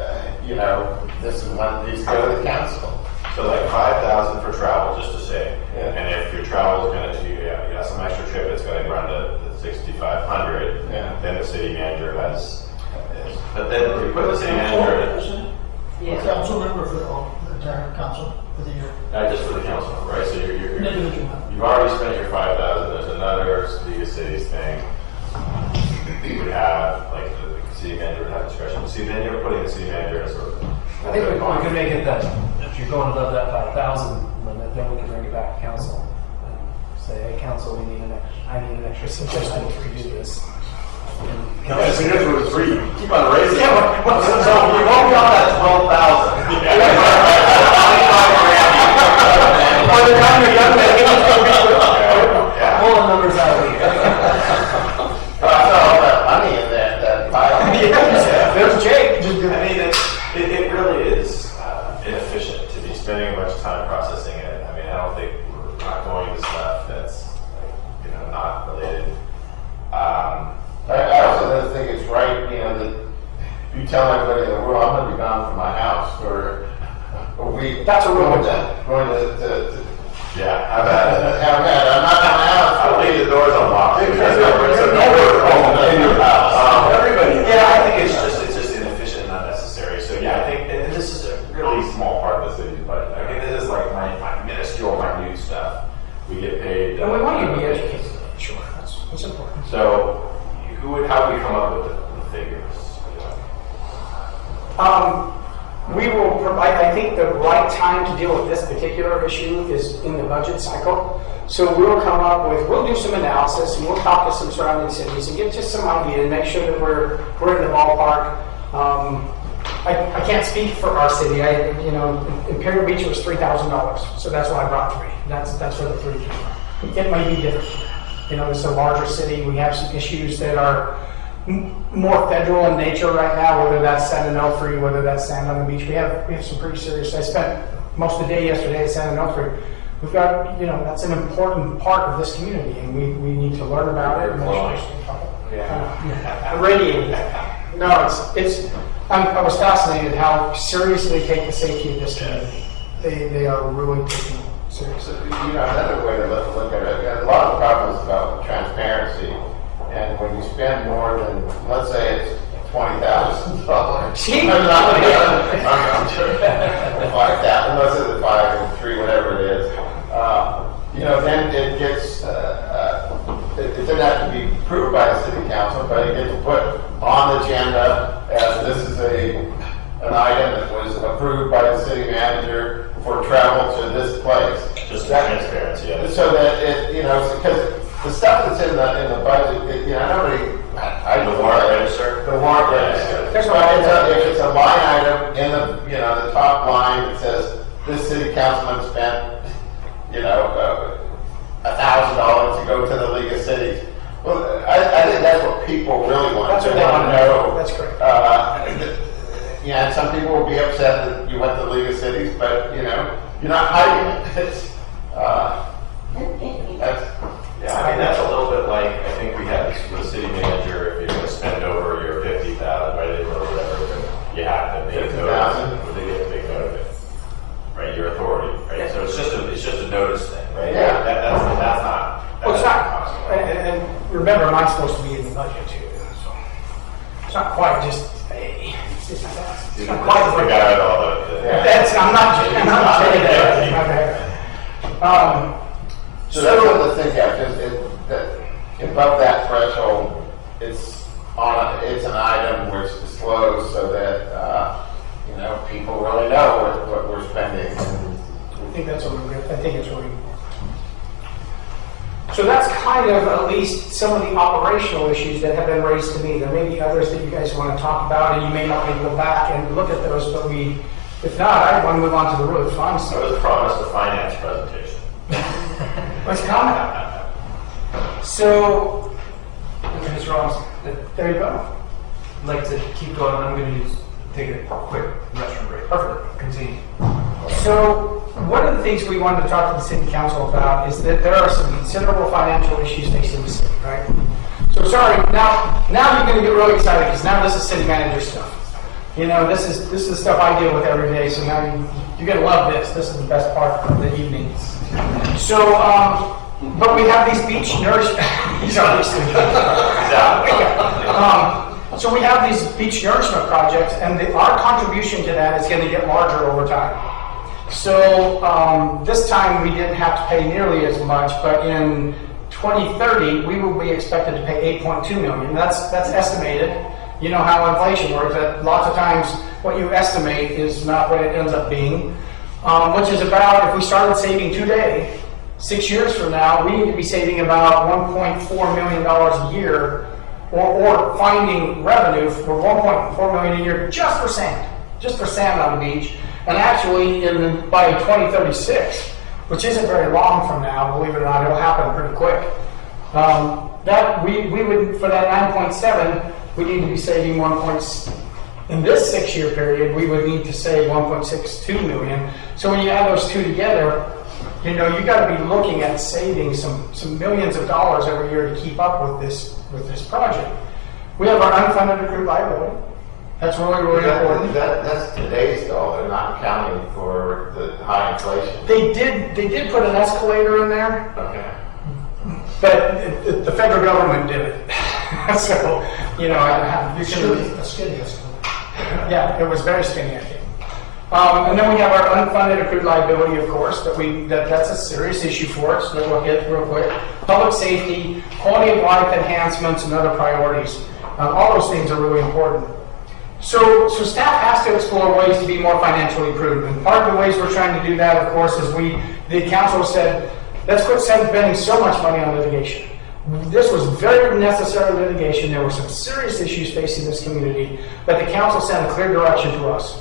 this is one, these go to the council. So like 5,000 for travel, just to say. Yeah. And if your travel is going to, you have some extra trip, it's going to run to 6,500. Yeah. Then the city manager has. But then if you put the city manager, A council member for the entire council for the year. not just for the council, right? So Individual. you've already spent your 5,000. There's another League of Cities thing. You would have like the city manager would have discretion. See, then you're putting the city manager as sort of. I think we could make it that if you're going above that 5,000 limit, then we can bring it back to council. And say, hey, council, I need an extra suggestion to do this. Yes, it is with 3. Keep on raising. Yeah, So you won't got that 12,000. By the time you're done making it, it's going to be pulling numbers out of the air. That's all that money in that pile. There's Jake. I mean, it really is inefficient to be spending a bunch of time processing it. I mean, I don't think we're not going to stuff that's not related. I also don't think it's right, that you tell everybody in the world, I'm going to be gone from my house for a week. That's a real going one. going to Yeah, I've had it. I'm not in my house. I'll leave the doors unlocked. Because it's a number in your house. Everybody. Yeah, I think it's just inefficient and unnecessary. So yeah, I think, and this is a really small part of the city's budget. I mean, this is like my minuscule, minute stuff. We get paid. And we want you to be educated. Sure, that's important. So, how do we come up with the figures? We will provide, I think the right time to deal with this particular issue is in the budget cycle. So we'll we'll do some analysis and we'll talk to some surrounding cities and get just some idea and make sure that we're in the ballpark. I can't speak for our city. Imperial Beach was $3,000, so that's why I brought 3. That's where the 3 came from. It might be different. It's a larger city. We have some issues that are more federal in nature right now, whether that's San Onofre, whether that's Sand on the Beach. We have some pretty serious. I spent most of the day yesterday at San Onofre. We've got, that's an important part of this community, and we need to learn about it. And radiating. No, I was fascinated how seriously they take the safety of this community. they are really taking it seriously. You know, another way to look at it, a lot of problems about transparency, and when you spend more than, let's say it's $20,000. Gee. I'm sure. 5,000, let's say the 5 and 3, whatever it is. You know, then it gets, it doesn't have to be approved by the city council, but it gets put on the agenda as this is an item that was approved by the city manager for travel to this place. Just transparency, yeah. So that it, you know, because the stuff that's in the budget, you know, nobody. The warrant register? The warrant register. That's But right. if it's a line item in the, you know, the top line that says, this city councilman spent, you know, $1,000 to go to the League of Cities. Well, I think that's what people really want. That's what they want to know. That's correct. Yeah, and some people will be upset that you went to the League of Cities, but, you know, you're not hiding it. It's, that's, Yeah, I mean, that's a little bit like, I think we had this with the city manager, if you're gonna spend over your 50,000, right, or whatever, then you have to make a notice, 50,000. or they get to make note of it, right, your authority, right, so it's just a notice thing, right? Yeah. That's not. Well, it's that's not, possible. and remember, mine's supposed to be in the budget too, so it's not quite just, hey, it's not That's quite. the guy with all the. That's, I'm not saying that. So that's something to think of, that above that threshold, it's an item where it's disclosed so that, you know, people really know what we're spending. I think that's what I think it's really important. So that's kind of at least some of the operational issues that have been raised to me. There may be others that you guys want to talk about, and you may not need to go back and look at those, but if not, I want to move on to the really fun I stuff. was promised a finance presentation. Let's comment. So, Mr. Ross, there you go. I'd like to keep going. I'm going to take a quick restroom break. Perfect. Continue. So, one of the things we wanted to talk to the city council about is that there are some considerable financial issues facing the city, right? So sorry, now you're going to get really excited because now this is city manager stuff. You know, this is the stuff I deal with every day. So now you're going to love this. This is the best part of the evening. So, but we have these beach nourishment. He's already so we have these beach nourishment projects, and our contribution to that is going to get larger over time. So this time we didn't have to pay nearly as much, but in 2030 we will be expected to pay $8.2 million. That's estimated. You know how inflation works. That lots of times what you estimate is not what it ends up being, which is about, if we started saving today, 6 years from now, we need to be saving about $1.4 million a year, or finding revenue for $1.4 million a year just for sand on the beach. And actually, by 2036, which isn't very long from now, believe it or not, it'll happen pretty quick. That we would, for that 9.7, we need to be saving in this 6-year period, we would need to save 1.62 million. So when you add those two together, you know, you got to be looking at saving some millions of dollars every year to keep up with this project. We have our unfunded accrued liability. That's really, really important. That's today's dollar, not accounting for the high inflation. They did put an escalator in there, Okay. but the federal government did it. So, you know, you can. A skinny estimate. Yeah, it was very skinny, I think. And then we have our unfunded accrued liability, of course, that's a serious issue for us that we'll hit real quick. Public safety, quality of life enhancements, and other priorities. All those things are really important. So staff has to explore ways to be more financially prudent. And part of the ways we're trying to do that, of course, is the council said, let's quit spending so much money on litigation. This was very necessary litigation. There were some serious issues facing this community, but the council sent a clear direction to us.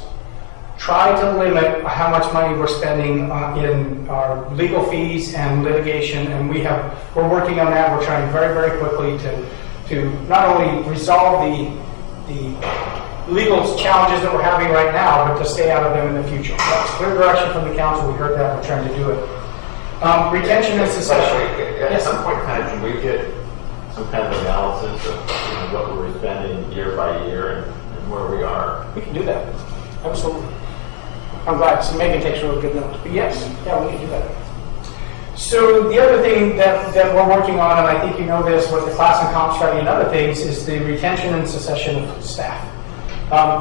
Try to limit how much money we're spending in our legal fees and litigation, and we're working on that. We're trying very, very quickly to not only resolve the legal challenges that we're having right now, but to stay out of them in the future. That's clear direction from the council. We heard that. We're trying to do it. Retention and succession. At some point in time, can we get some kind of analysis of what we're spending year by year and where we are? We can do that. Absolutely. I'm glad. So Megan takes really good notes. But yes, yeah, we can do that. So the other thing that we're working on, and I think you know this with the class and comp study and other things, is the retention and succession of staff.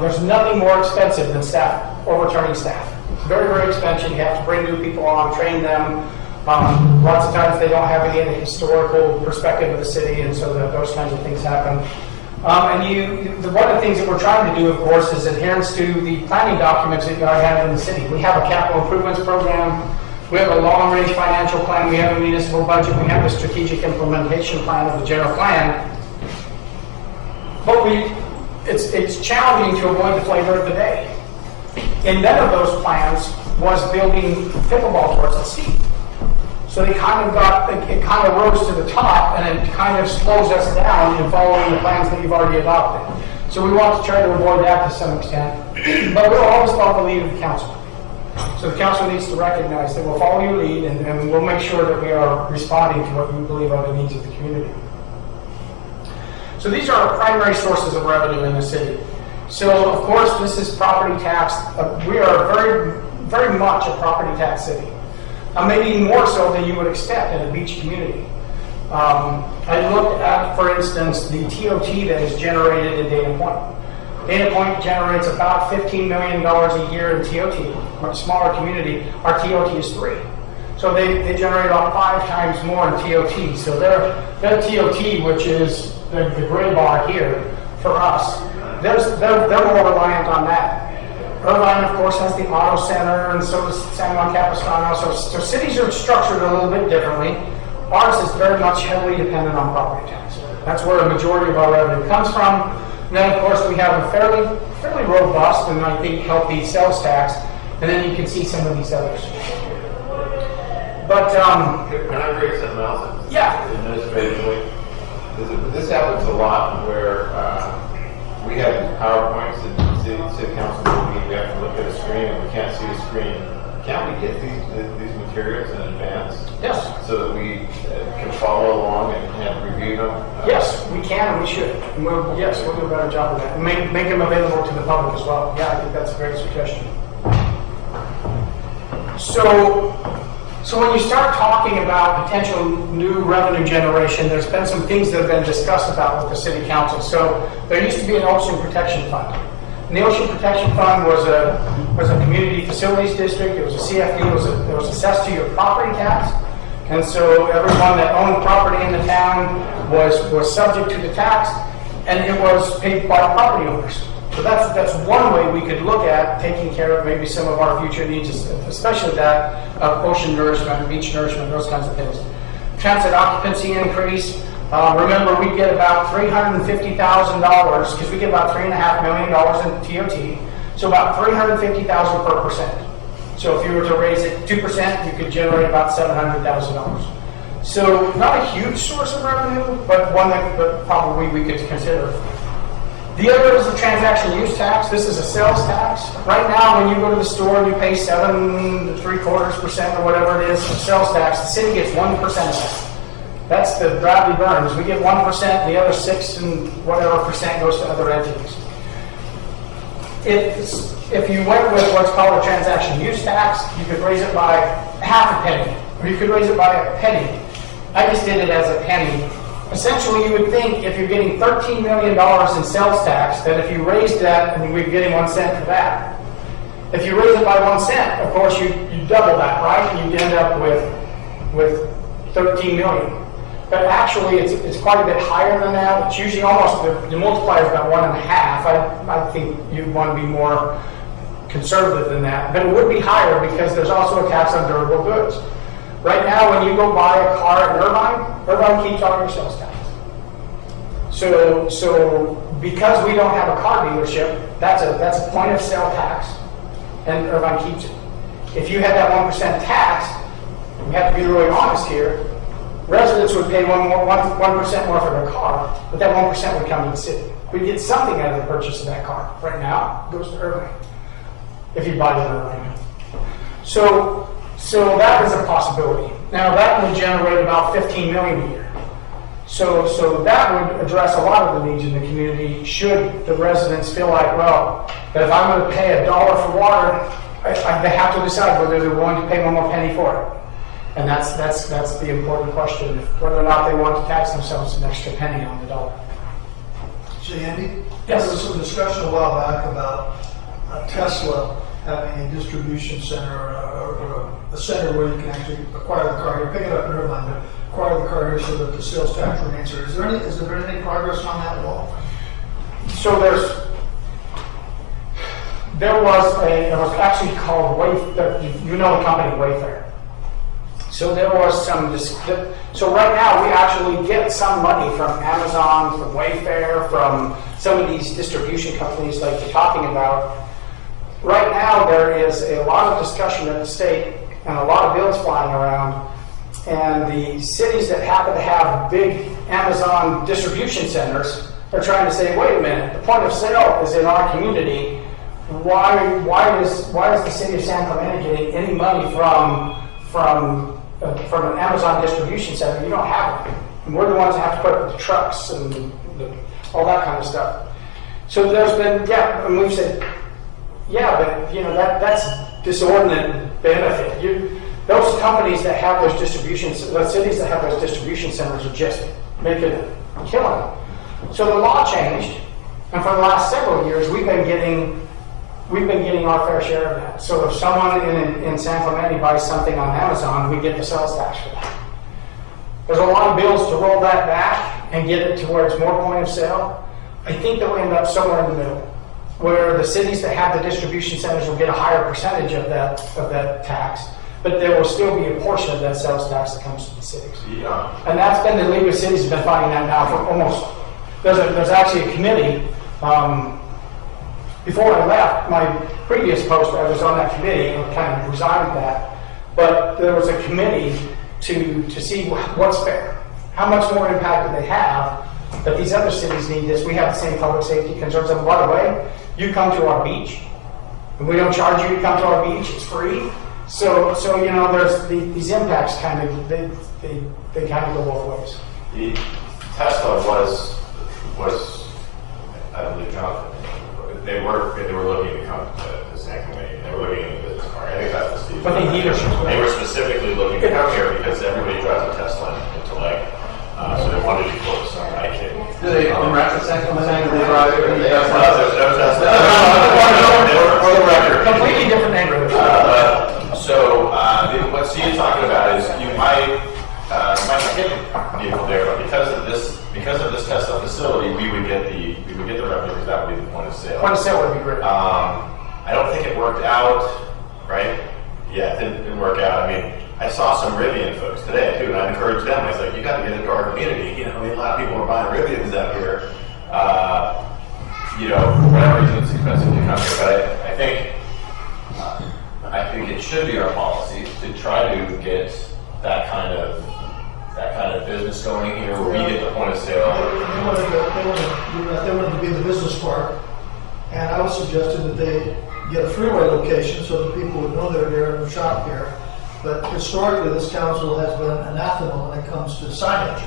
There's nothing more expensive than staff, overturning staff. It's very, very expensive. You have to bring new people on, train them. Lots of times they don't have any of the historical perspective of the city, and so those kinds of things happen. One of the things that we're trying to do, of course, is adherence to the planning documents that you have in the city. We have a capital improvements program. We have a long-range financial plan. We have a municipal budget. We have a strategic implementation plan of the general plan. But it's challenging to avoid the flavor of the day. And none of those plans was building pickleball courts at sea. So it kind of rose to the top, and it kind of slows us down in following the plans that you've already adopted. So we want to try to avoid that to some extent. But we'll always follow the lead of the council. So the council needs to recognize that we'll follow your lead, and we'll make sure that we are responding to what you believe are the needs of the community. So these are our primary sources of revenue in the city. So of course, this is property tax. We are very, very much a property tax city. Maybe more so than you would expect in a beach community. I looked at, for instance, the TOT that is generated in Dana Point. Dana Point generates about $15 million a year in TOT. Much smaller community, our TOT is 3. So they generate about 5 times more in TOT. So their TOT, which is the gray bar here, for us, they're more reliant on that. Irvine, of course, has the auto center, and so does San Juan Capistrano. So cities are structured a little bit differently. Ours is very much heavily dependent on property tax. That's where a majority of our revenue comes from. And then, of course, we have a fairly robust and I think healthy sales tax. And then you can see some of these others. But Can I bring something else? Yeah. Administratively, this happens a lot where we have PowerPoints that city council meeting. We have to look at a screen and we can't see the screen. Can't we get these materials in advance? yes, So that we can follow along and review them? yes, we can and we should. And we'll do a better job of that. And make them available to the public as well. Yeah, I think that's a great suggestion. So when you start talking about potential new revenue generation, there's been some things that have been discussed about with the city council. So there used to be an ocean protection fund. And the ocean protection fund was a community facilities district. It was a CFD. It was assessed to your property tax. And so everyone that owned property in the town was subject to the tax, and it was paid by property owners. So that's one way we could look at taking care of maybe some of our future needs, especially that of ocean nourishment, beach nourishment, those kinds of things. Transit occupancy increase. Remember, we get about $350,000 because we get about $3.5 million in TOT. So about $350,000 per percent. So if you were to raise it 2%, you could generate about $700,000. So not a huge source of revenue, but one that probably we could consider. The other is the transaction use tax. This is a sales tax. Right now, when you go to the store and you pay 7 3/4% or whatever it is of sales tax, the city gets 1% of that. That's the Bradley Burns. We get 1%, the other 6 and whatever percent goes to other entities. If you went with what's called a transaction use tax, you could raise it by half a penny, or you could raise it by a penny. I just did it as a penny. Essentially, you would think if you're getting $13 million in sales tax, that if you raised that, and we're getting 1 cent for that. If you raise it by 1 cent, of course, you double that, right? And you end up with 13 million. But actually, it's quite a bit higher than that. It's usually almost, the multiplier is about 1.5. I think you'd want to be more conservative than that. But it would be higher because there's also a tax on durable goods. Right now, when you go buy a car in Irvine keeps all your sales tax. So because we don't have a car dealership, that's a point of sale tax, and Irvine keeps it. If you had that 1% tax, we have to be really honest here, residents would pay 1% more for their car, but that 1% would come to the city. We'd get something out of the purchase of that car. Right now, it goes to Irvine, if you buy it in Irvine. So that is a possibility. Now that would generate about $15 million a year. So that would address a lot of the needs in the community should the residents feel like, well, that if I'm going to pay $1 for water, I they have to decide whether they're willing to pay one more penny for it. And that's the important question, whether or not they want to tax themselves an extra penny on the dollar. So Andy? Yes. There was some discussion a while back about Tesla having a distribution center or a center where you can actually acquire the car here, pick it up in Irvine, but acquire the car here so that the sales tax remains here. Is there any progress on that at all? So there was actually called Wayfair, you know the company Wayfair. So there was so right now we actually get some money from Amazon, from Wayfair, from some of these distribution companies like you're talking about. Right now there is a lot of discussion at the state and a lot of bills flying around, and the cities that happen to have big Amazon distribution centers are trying to say, wait a minute, the point of sale is in our community. Why is the city of San Clemente getting any money from an Amazon distribution center? You don't have it. And we're the ones that have to put up with the trucks and all that kind of stuff. So there's been, and we've said, but that's disordinate benefit. Those companies that have those those cities that have those distribution centers are just making a killing. So the law changed, and for the last several years, we've been getting our fair share of that. So if someone in San Clemente buys something on Amazon, we get the sales tax for that. There's a lot of bills to roll that back and get it to where it's more point of sale. I think they'll end up somewhere in the middle, where the cities that have the distribution centers will get a higher percentage of that tax, but there will still be a portion of that sales tax that comes to the cities. Yeah. And that's been the League of Cities has been fighting that now for almost. There's actually a committee. Before I left my previous post, I was on that committee and kind of resigned that. But there was a committee to see what's fair. How much more impact do they have that these other cities need this? We have the same public safety concerns. And by the way, you come to our beach, and we don't charge you to come to our beach. It's free. So there's these impacts kind of they kind of go both ways. The Tesla was I believe they were looking to come to San Clemente. They were looking into business park. I think that's the Steve. But They were specifically looking to come here because everybody drives a Tesla into Lake, so they wanted to be close. I kid. Do they rent San Clemente? For the record. Completely different neighborhood. What Steve's talking about is you might get a vehicle there, but because of this Tesla facility, we would get the revenue because that would be the point of sale. Point of sale would be great. I don't think it worked out, right? Yeah, it didn't work out. I mean, I saw some Rivian folks today too, and I encouraged them. I was like, you got to get into our community. A lot of people are buying Rivians out here. For whatever reason, it's expensive to come here. But I think it should be our policy to try to get that kind of business going here, where we get the point of sale. They wanted to be in the business park, and I was suggesting that they get a freeway location so that people would know they're there and shop here. But historically, this council has been anathema when it comes to signage.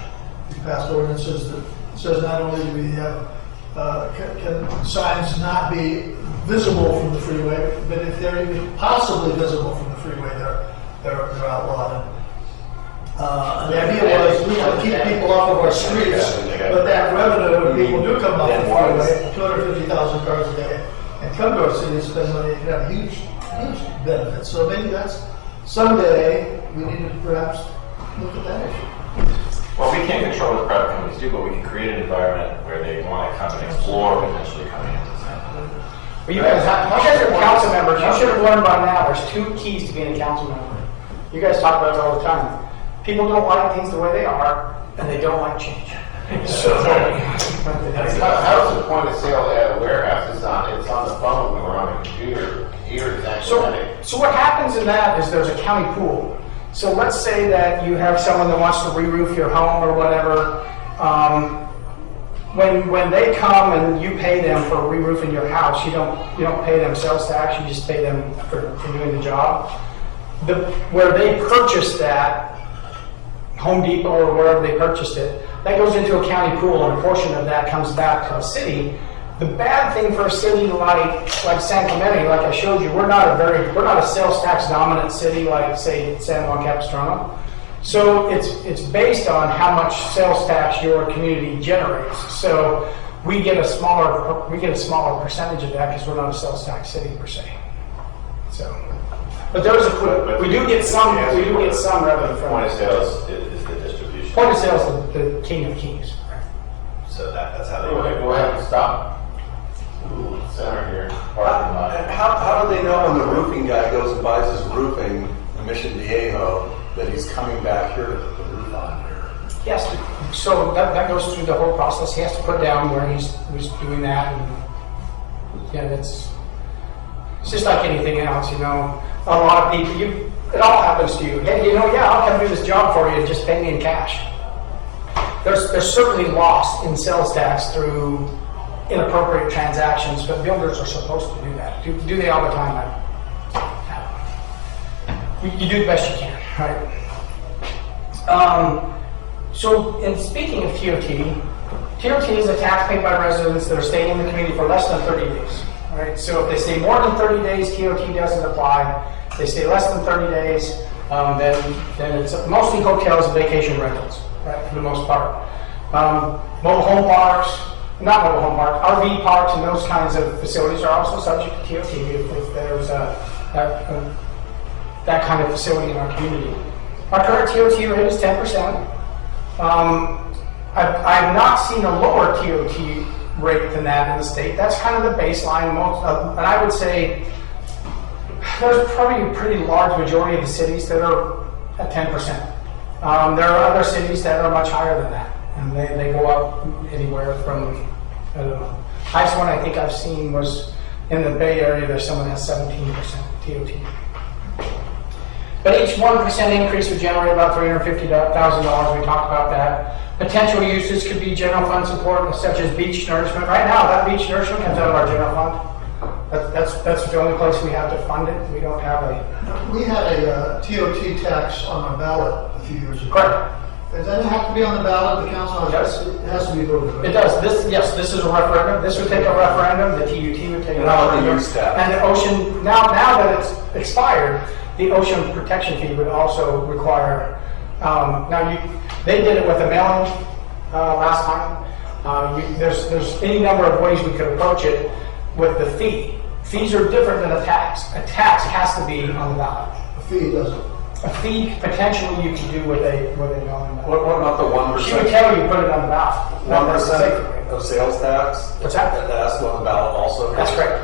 We passed ordinances that says not only do we have can signs not be visible from the freeway, but if they're even possibly visible from the freeway, they're outlawed. And the idea was we want to keep people off of our streets, but that revenue when people do come off the freeway, 250,000 cars a day, and come to our city and spend money, it can have huge benefits. So maybe that's someday we need to perhaps look at that issue. Well, we can't control what private companies do, but we can create an environment where they want to come and explore potentially coming into San Clemente. Well, you guys are council members. You should have learned by now there's 2 keys to being a council member. You guys talk about it all the time. People don't like things the way they are, and they don't like change. How's the point of sale at a warehouse? It's on the phone or on a computer. Here it's actually. So what happens in that is there's a county pool. So let's say that you have someone that wants to re-roof your home or whatever. When they come and you pay them for re-roofing your house, you don't pay them sales tax. You just pay them for doing the job. Where they purchased that, Home Depot or wherever they purchased it, that goes into a county pool, and a portion of that comes back to the city. The bad thing for a city like San Clemente, like I showed you, we're not a sales tax dominant city like, say, San Juan Capistrano. So it's based on how much sales tax your community generates. So we get a smaller percentage of that because we're not a sales tax city per se. So, but there's we do get some revenue from Point of it. sale is the distribution. Point of sale is the king of kings. So that's how they Go work. ahead and stop. Center here, parking lot. How do they know when the roofing guy goes and buys his roofing in Mission Viejo that he's coming back here to put the roof on here? Yes, so that goes through the whole process. He has to put down where he's doing that, and yeah, it's just like anything else, you know. A lot of people, it all happens to you. Hey, you know, yeah, I'll come do this job for you. Just pay me in cash. There's certainly loss in sales tax through inappropriate transactions, but builders are supposed to do that. Do they all the time? You do the best you can, right? So, in speaking of TOT is a tax paid by residents that are staying in the community for less than 30 days. Right? So if they stay more than 30 days, TOT doesn't apply. If they stay less than 30 days, then it's mostly hotels and vacation rentals, right, for the most part. Mobile home parks, not mobile home parks, RV parks and those kinds of facilities are also subject to TOT if there's that kind of facility in our community. Our current TOT rate is 10%. I've not seen a lower TOT rate than that in the state. That's kind of the baseline. And I would say there's probably a pretty large majority of the cities that are at 10%. There are other cities that are much higher than that, and they go up anywhere from, I don't know. Highest one I think I've seen was in the Bay Area. There's someone that has 17% TOT. But each 1% increase would generate about $350,000. We talked about that. Potential uses could be general fund support, such as beach nourishment. Right now, that beach nourishment comes out of our general fund. That's the only place we have to fund it. We don't have a... We had a TOT tax on our ballot a few years ago. Correct. Does that have to be on the ballot? The council Yes. it has to be voted, right? It does. This is a referendum. This would take a referendum. The TUT would take a And how would they referendum. use that? And the ocean, now that it's expired, the ocean protection fee would also require, they did it with a mailing last time. There's any number of ways we could approach it with the fee. Fees are different than a tax. A tax has to be on the ballot. The fee doesn't. A fee potentially you can do with a mailing ballot. What about the She would 1%? tell you put it on the ballot. That's the safer way. 1% of sales tax? What's that? That has to go on the ballot also? That's correct.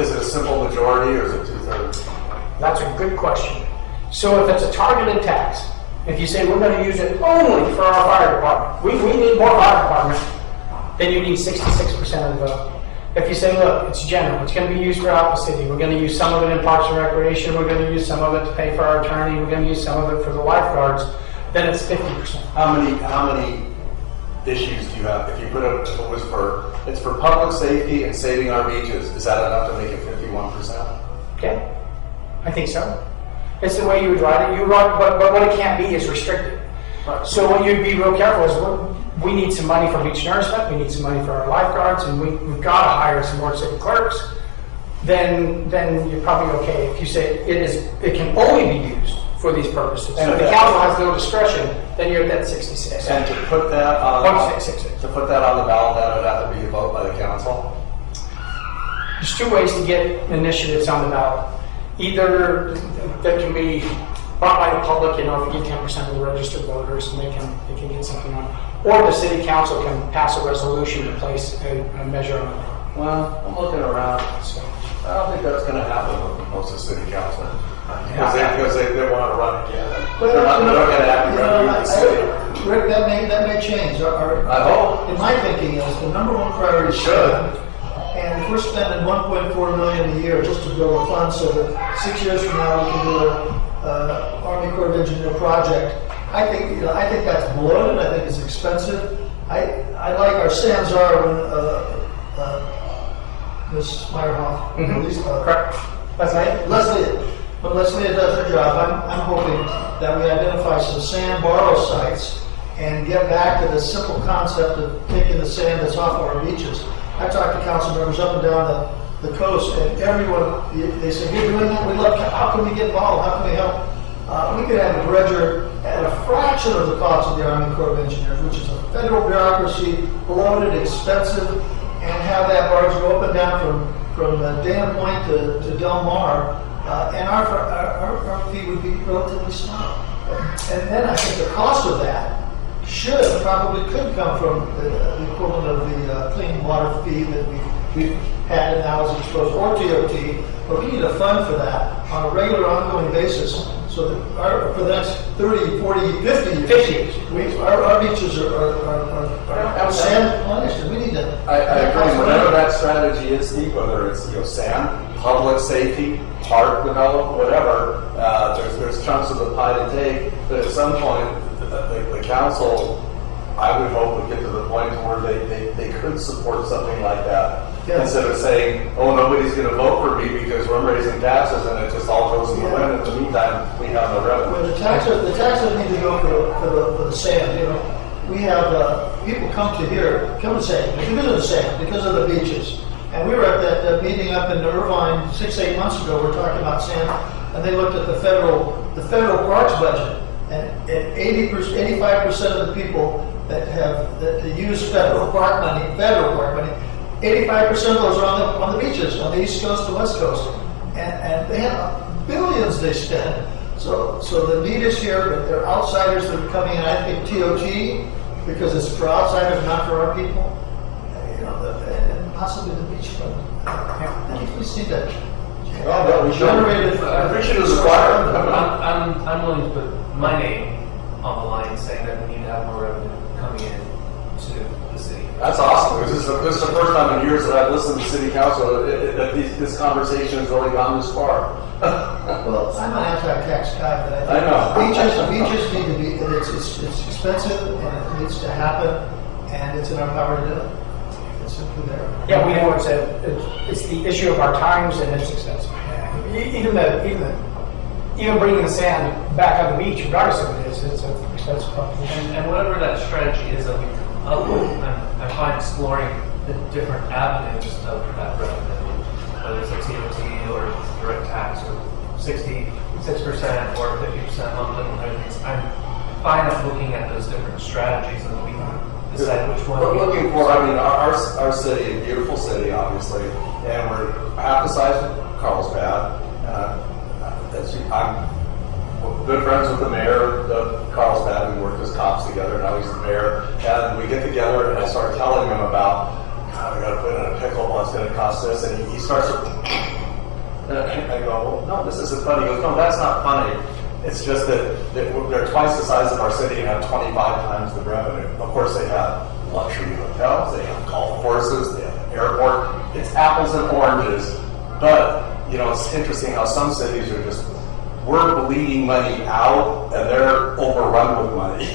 Is it a simple majority or is it 2/3? That's a good question. So if it's a targeted tax, if you say we're going to use it only for our fire department, we need more fire department, then you need 66% of the vote. If you say, look, it's general, it's going to be used throughout the city, we're going to use some of it in Parks and Recreation, we're going to use some of it to pay for our attorney, we're going to use some of it for the lifeguards, then it's 50%. How many issues do you have? If you put it, if it was it's for public safety and saving our beaches, is that enough to make it 51%? Okay? I think so. It's the way you would write it. But what it can't be is restricted. So what you'd be real careful is we need some money for beach nourishment, we need some money for our lifeguards, and we've got to hire some more city clerks. Then you're probably okay. If you say it can only be used for these purposes. And if the council has no discretion, then you're at that 66. And to put that on, 1.66. to put that on the ballot, that would have to be a vote by the council? There's two ways to get initiatives on the ballot. Either that can be brought by the public, if you get 10% of the registered voters, and they can get something on. Or the city council can pass a resolution to place a measure on it. Well, I'm looking around, so I don't think that's gonna happen with most of the city council. Because they want to run again. They're not gonna have to run the city. Rick, that may change. I hope. In my thinking is the number one priority should. And if we're spending $1.4 million a year just to build a fund so that 6 years from now we can do an Army Corps of Engineer project, I think that's bloated. I think it's expensive. I like our Sanzar when Ms. Meyerhoff, Correct. Leslie. When Leslie does her job, I'm hoping that we identify some sand borrow sites and get back to the simple concept of taking the sand that's off our beaches I talked to council members up and down the coast, and everyone, they say, you're doing that, we love, how can we get involved, how can we help? We could have a dredger at a fraction of the cost of the Army Corps of Engineers, which is a federal bureaucracy, bloated, expensive, and have that barge go up and down from Dana Point to Del Mar, and our fee would be relatively small. And then I think the cost of that probably could come from the equivalent of the clean water fee that we've had and now is exposed, or TOT, but we need a fund for that on a regular ongoing basis, so that for the next 30, 40, 50 years, our beaches are sand replenished, and we need to. I agree, whatever that strategy is, Steve, whether it's, sand, public safety, park development, whatever, there's chunks of the pie to take, but at some point, the council, I would hope, would get to the point where they could support something like that. Yeah. Instead of saying, oh, nobody's going to vote for me because we're raising taxes and it just all goes in the wind. In the meantime, we have no revenue. Well, the taxes need to go for the sand, We have, people come to sand, because of the sand, because of the beaches. And we were at that meeting up in Irvine 6-8 months ago, we're talking about sand, and they looked at the federal parks budget, and 85% of the people that use federal park money, 85% of those are on the beaches, on the East Coast and West Coast. And they have billions they spend. So the need is here, but they're outsiders that are coming in. I think TOT, because it's for outsiders, not for our people. And possibly the beach fund. I think we see that. Generated. Friction is required. I'm willing to put my name on the line saying that we need to have more revenue coming in to the city. That's awesome. This is the first time in years that I've listened to city council that this conversation has really gone this far. Well, I'm an anti-tax guy, but I know. Beaches need to be, it's expensive and it needs to happen, and it's in our power to do it. It's simply there. Yeah, we know it's the issue of our times, and it's expensive. Even bringing the sand back on the beach, regardless of it is, it's an expensive proposition. And whatever that strategy is that we come up with, I find exploring the different avenues of that revenue, whether it's a TOT or direct tax or 66% or 50% monthly. I'm fine at looking at those different strategies and we can decide which one. We're looking for, our city, a beautiful city, obviously, and we're half the size of Carlsbad. I'm good friends with the mayor of Carlsbad. We worked as cops together. Now he's the mayor, and we get together, and I start telling him about, God, we got to put in a pickle. What's going to cost this? And he starts to. And I go, well, no, this isn't funny. He goes, no, that's not funny. It's just that they're twice the size of our city and have 25 times the revenue. Of course, they have luxury hotels, they have golf courses, they have an airport. It's apples and oranges, but. It's interesting how some cities are we're bleeding money out and they're overrun with money,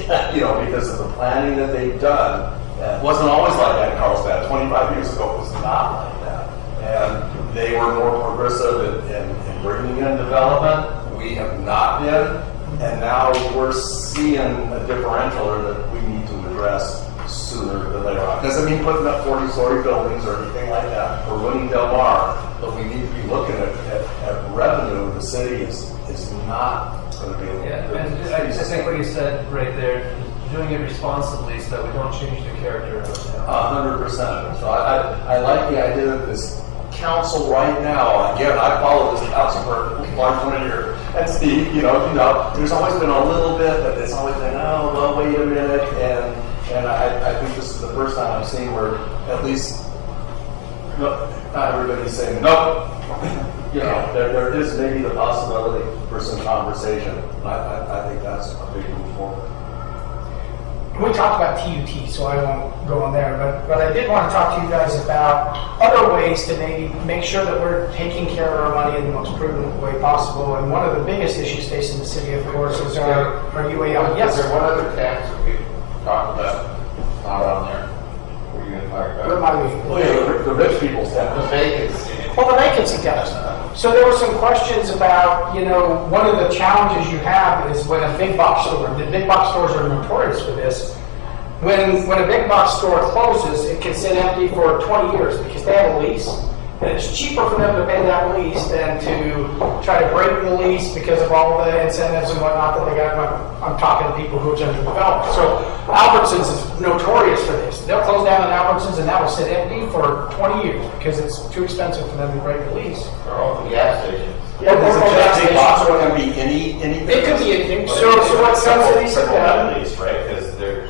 because of the planning that they've done. It wasn't always like that in Carlsbad. 25 years ago, it was not like that. And they were more progressive in bringing in development. We have not been. And now we're seeing a differential that we need to address sooner than later on. Doesn't mean putting up 40-story buildings or anything like that. We're winning Del Mar, but we need to be looking at revenue. The city is not going to be able to do it. And I just think what you said right there, doing it responsibly so that we don't change the character of the town. 100%. So I like the idea that this council right now, again, I followed this council for a large one year, and Steve, there's always been a little bit, but it's always been, oh, well, wait a minute, and I think this is the first time I've seen where at least not everybody's saying no. There is maybe the possibility for some conversation. I think that's a big move forward. We talked about TUT, so I won't go on there, but I did want to talk to you guys about other ways to maybe make sure that we're taking care of our money in the most prudent way possible. And one of the biggest issues facing the city, of course, is our UAL. Yes. Is there one other tax that we talked about not on there? What are you going to talk about? Oh, yeah, the rich people's tax. The vacancy. Well, the vacancy tax. So there were some questions about, one of the challenges you have is when a big box store, the big box stores are notorious for this, When a big box store closes, it can sit empty for 20 years because they have a lease. And it's cheaper for them to pay that lease than to try to break the lease because of all the incentives and whatnot that they got. I'm talking to people who are under development. So Albertsons is notorious for this. They'll close down an Albertsons and that will sit empty for 20 years because it's too expensive for them to break the lease. Or all the gas stations. Yeah, is it just big box or can it be any? It could be anything. So what some cities have done. Lease, right? Because they're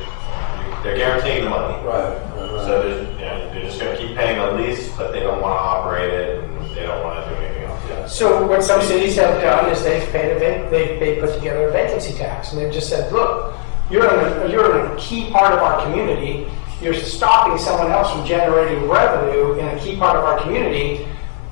guaranteeing the money. Right. So they're just going to keep paying a lease, but they don't want to operate it and they don't want to do anything else. So what some cities have done is they've put together a vacancy tax, and they've just said, look, you're in a key part of our community. You're stopping someone else from generating revenue in a key part of our community.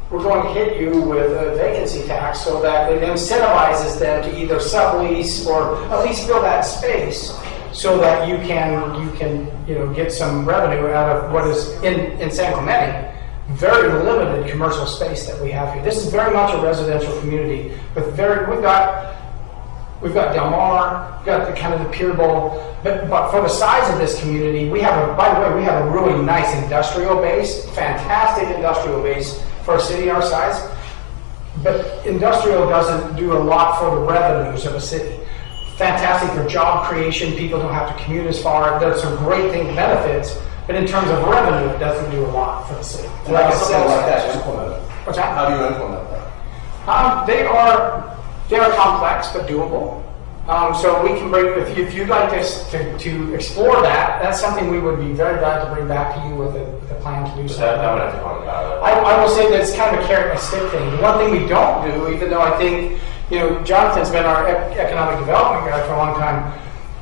We're going to hit you with a vacancy tax so that it incentivizes them to either sublease or at least fill that space so that you can get some revenue out of what is in San Clemente, very limited commercial space that we have here. This is very much a residential community with we've got Del Mar, we've got the kind of the Pier Bowl, but for the size of this community, we have a really nice industrial base, fantastic industrial base for a city our size, but industrial doesn't do a lot for the revenues of a city. Fantastic for job creation, people don't have to commute as far, there's some great benefits, but in terms of revenue, it doesn't do a lot for the city. Like a something like that implemented. What's that? How do you implement that? They are complex but doable. So we can bring, if you'd like us to explore that, that's something we would be very glad to bring back to you with a plan to do But something. that would have to come about. I will say that it's kind of a carrot and a stick thing. The one thing we don't do, even though I think, Jonathan's been our economic development guy for a long time,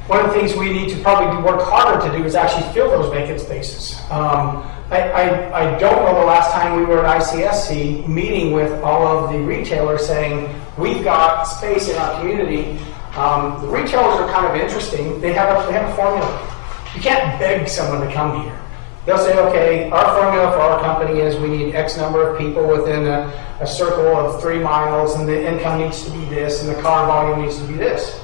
one of the things we need to probably work harder to do is actually fill those vacant spaces. I don't know the last time we were at ICSC meeting with all of the retailers saying, we've got space in our community. The retailers are kind of interesting. They have a formula. You can't beg someone to come here. They'll say, okay, our formula for our company is we need X number of people within a circle of 3 miles, and the income needs to be this, and the car volume needs to be this.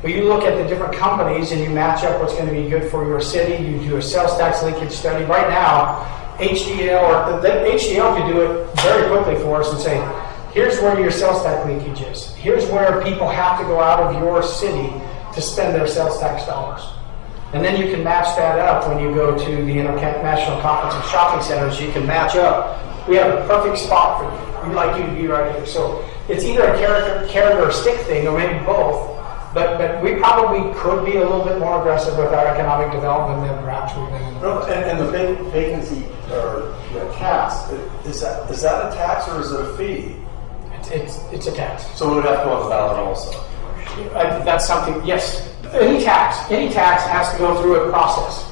But you look at the different companies and you match up what's going to be good for your city. You do a sales tax linkage study. Right now, HDL can do it very quickly for us and say, here's where your sales tax linkage is. Here's where people have to go out of your city to spend their sales tax dollars. And then you can match that up when you go to the International Conference of Shopping Centers. You can match up. We have a perfect spot for you. We'd like you to be right here. So it's either a carrot or stick thing, or maybe both. But we probably could be a little bit more aggressive with our economic development than perhaps we've been in the past. And the vacancy or tax, is that a tax or is it a fee? It's a tax. So it would have to go on the ballot also. That's something, yes. Any tax has to go through a process.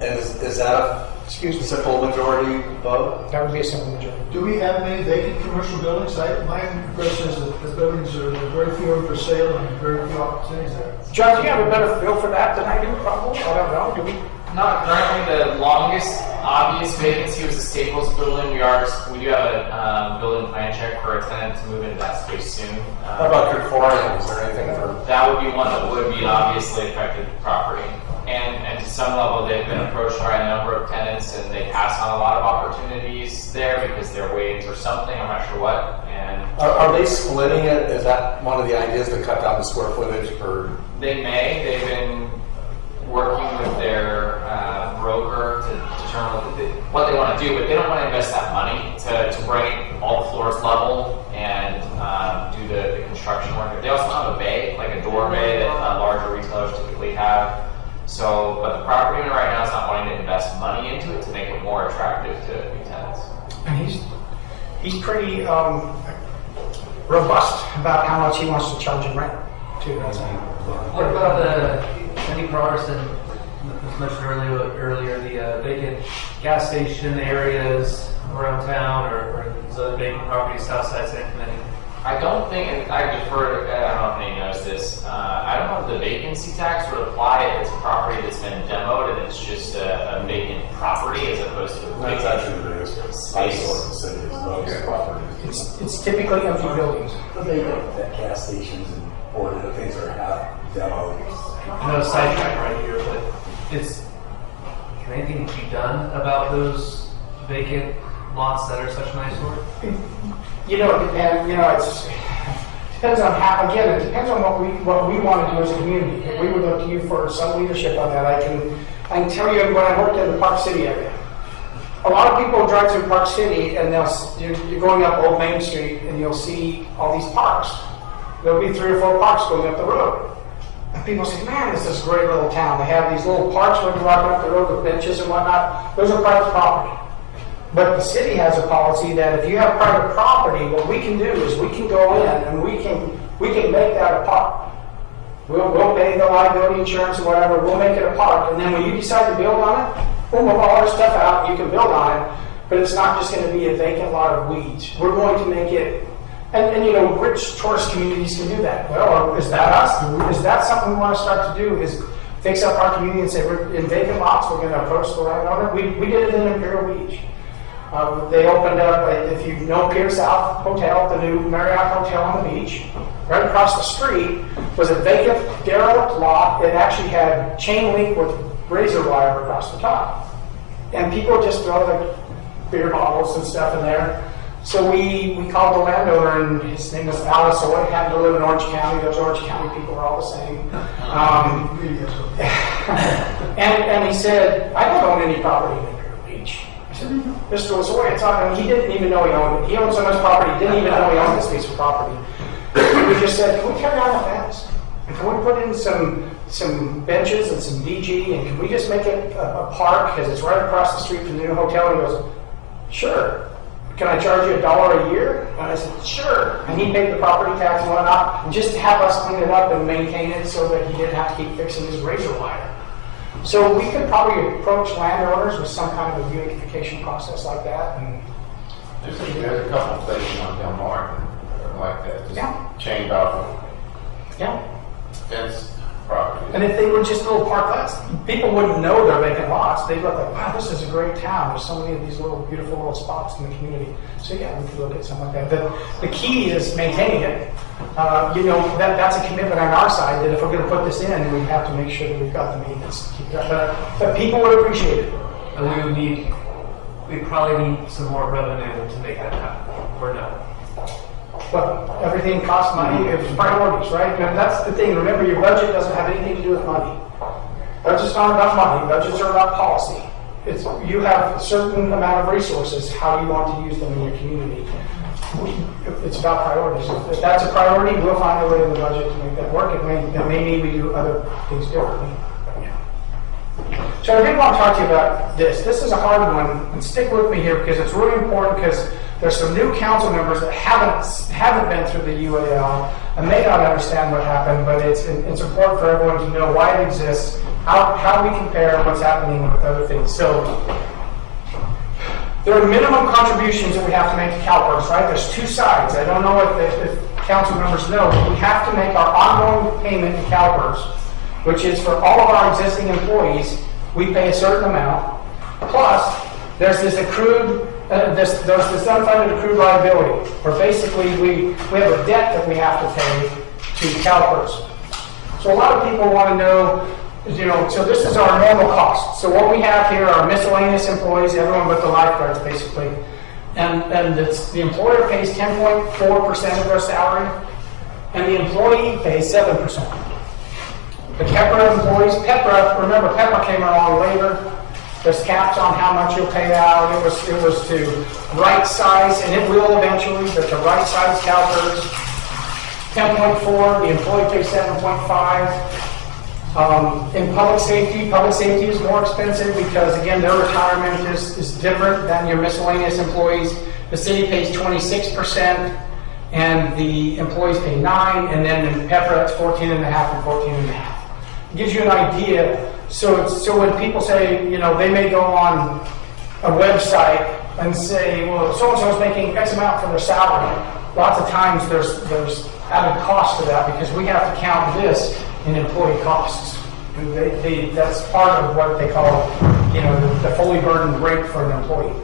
And is that a simple majority vote? That would be a simple majority. Do we have many vacant commercial buildings? My impression is that the buildings are very few for sale and very few opportunities there. John, do you have a better feel for that than I do, probably? I don't know. Do we? Not currently. The longest obvious vacancy was the Staples building. We do have a building plan check for a tenant to move into that space soon. How about Conformium? Is there anything for? That would be one that would be obviously affected property. And to some level, they've been approached by a number of tenants, and they pass on a lot of opportunities there because they're waiting for something. I'm not sure what. And Are they splitting it? Is that one of the ideas to cut down the square footage per? they may. They've been working with their broker to determine what they want to do, but they don't want to invest that money to bring all the floors level and do the construction work. They also have a bay, like a door bay that larger retailers typically have. So, but the property owner right now is not wanting to invest money into it to make it more attractive to new tenants. And he's pretty robust about how much he wants to charge in rent, too. What about any progress in, as mentioned earlier, the vacant gas station areas around town, or these other vacant properties outside San Clemente? I don't think, and I defer, I don't know if anyone knows this, I don't know if the vacancy tax would apply if it's a property that's been demoed and it's just a vacant property as opposed to a That's vacant actually the biggest eyesore in the city is those properties. It's typically empty buildings. That gas stations and or the things that are half demoed. I know sidetrack right here, but can anything be done about those vacant lots that are such nice work? You know, it depends, you know, depends on how, again, it depends on what we want to do as a community. If we would look to you for some leadership on that. I can tell you when I worked in the Park City area, a lot of people drive through Park City and you're going up Old Main Street and you'll see all these parks. There'll be 3 or 4 parks going up the road. And people say, man, this is a great little town. They have these little parks where you're walking up the road with benches and whatnot. Those are private property. But the city has a policy that if you have private property, what we can do is we can go in and we can make that a park. We'll pay the liability insurance or whatever, we'll make it a park, and then when you decide to build on it, we'll move all our stuff out and you can build on it, but it's not just going to be a vacant lot of weeds. We're going to make it, and you know, rich tourist communities can do that. Well, is that us? Is that something we want to start to do, is fix up our community and say, we're in vacant lots, we're going to approach the landowner? We did it in Imperial Beach. They opened up, if you know Pier South Hotel, the new Marriott Hotel on the beach, right across the street was a vacant, derelict lot. It actually had chain link with razor wire across the top. And people just throw the beer bottles and stuff in there. So we called the landowner, and his name was Alice Oy, happened to live in Orange County. Those Orange County people are all the same. And he said, I don't own any property in Imperial Beach. I said, Mr. Oy, it's on him. He didn't even know he owned it. He owned so much property, he didn't even know he owned this piece of property. We just said, can we tear down the fence? And can we put in some benches and some DG, and can we just make it a park, because it's right across the street from the new hotel? And he goes, sure. Can I charge you $1 a year? And I said, sure. And he paid the property tax and whatnot, and just to have us clean it up and maintain it so that he didn't have to keep fixing his razor wire. So we could probably approach landowners with some kind of a beautification process like that. And There's a couple of places on Del Mar like that, just Yeah. chained off yeah. fence property. And if they were just little parklets, people wouldn't know they're vacant lots. They'd look like, wow, this is a great town. There's so many of these little beautiful little spots in the community. So yeah, we could look at something like that. The key is maintaining it. You know, that's a commitment on our side, that if we're going to put this in, we have to make sure that we've got the maintenance to keep that. But people would appreciate it. And we probably need some more revenue to make that happen, or no? But everything costs money. It's priorities, right? And that's the thing. Remember, your budget doesn't have anything to do with money. Budgets aren't about money. Budgets are about policy. You have a certain amount of resources. How do you want to use them in your community? It's about priorities. If that's a priority, we'll find a way in the budget to make that work. It may mean we do other things differently. So I did want to talk to you about this. This is a hard one, and stick with me here because it's really important, because there's some new council members that haven't been through the UAL and may not understand what happened, but it's important for everyone to know why it exists, how we compare what's happening with other things. So there are minimum contributions that we have to make to CalPERS, right? There's 2 sides. I don't know if council members know, but we have to make our ongoing payment to CalPERS, which is for all of our existing employees. We pay a certain amount. Plus, there's this accrued, there's this unfunded accrued liability, where basically we have a debt that we have to pay to CalPERS. So a lot of people want to know, you know, so this is our normal cost. So what we have here are miscellaneous employees, everyone but the lifeguards, basically. And the employer pays 10.4% of their salary, and the employee pays 7%. The PEPRA employees, remember PEPRA came along later. There's caps on how much you'll pay out. It was to right size, and it will eventually, but to right size CalPERS. 10.4, the employee pays 7.5. In public safety is more expensive because, again, their retirement is different than your miscellaneous employees. The city pays 26%, and the employees pay 9%, and then in PEPRA it's 14.5% and 14.5%. It gives you an idea. So when people say, you know, they may go on a website and say, well, so-and-so is making X amount for their salary. Lots of times there's added cost to that because we have to count this in employee costs. That's part of what they call, you know, the fully burdened rate for an employee.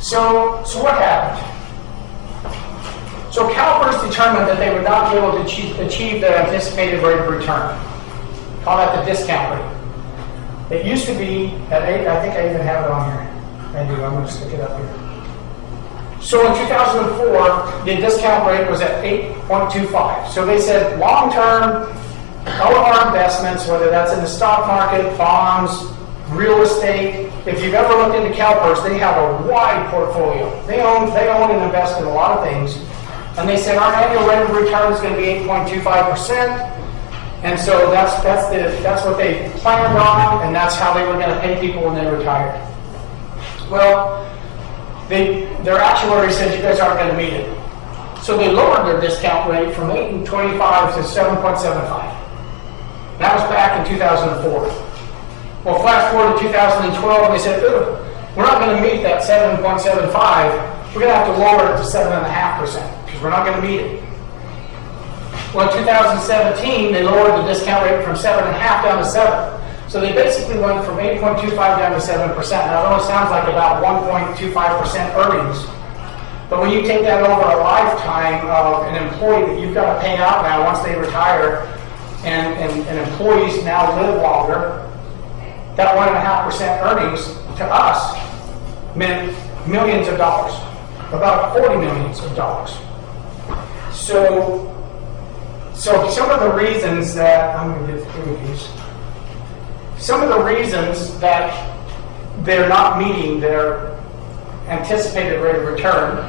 So what happened? So CalPERS determined that they would not be able to achieve the anticipated rate of return. Call that the discount rate. It used to be at 8, I think I even have it on here. I do, I'm going to stick it up here. So in 2004, the discount rate was at 8.25. So they said long-term, all of our investments, whether that's in the stock market, bonds, real estate, if you've ever looked into CalPERS, they have a wide portfolio. They own and invest in a lot of things. And they said our annual rate of return is going to be 8.25%. And so that's what they planned on, and that's how they were going to pay people when they retired. Well, their actuary said you guys aren't going to meet it. So they lowered their discount rate from 8.25 to 7.75. That was back in 2004. Well, flash forward to 2012, and they said, we're not going to meet that 7.75. We're going to have to lower it to 7.5% because we're not going to meet it. Well, in 2017, they lowered the discount rate from 7.5 down to 7. So they basically went from 8.25 down to 7%. Now, it only sounds like about 1.25% earnings. But when you take that over a lifetime of an employee that you've got to pay out now once they retire, and employees now live longer, that 1.5% earnings to us meant millions of dollars, about 40 millions of dollars. So some of the reasons that, I'm going to get through these, some of the reasons that they're not meeting their anticipated rate of return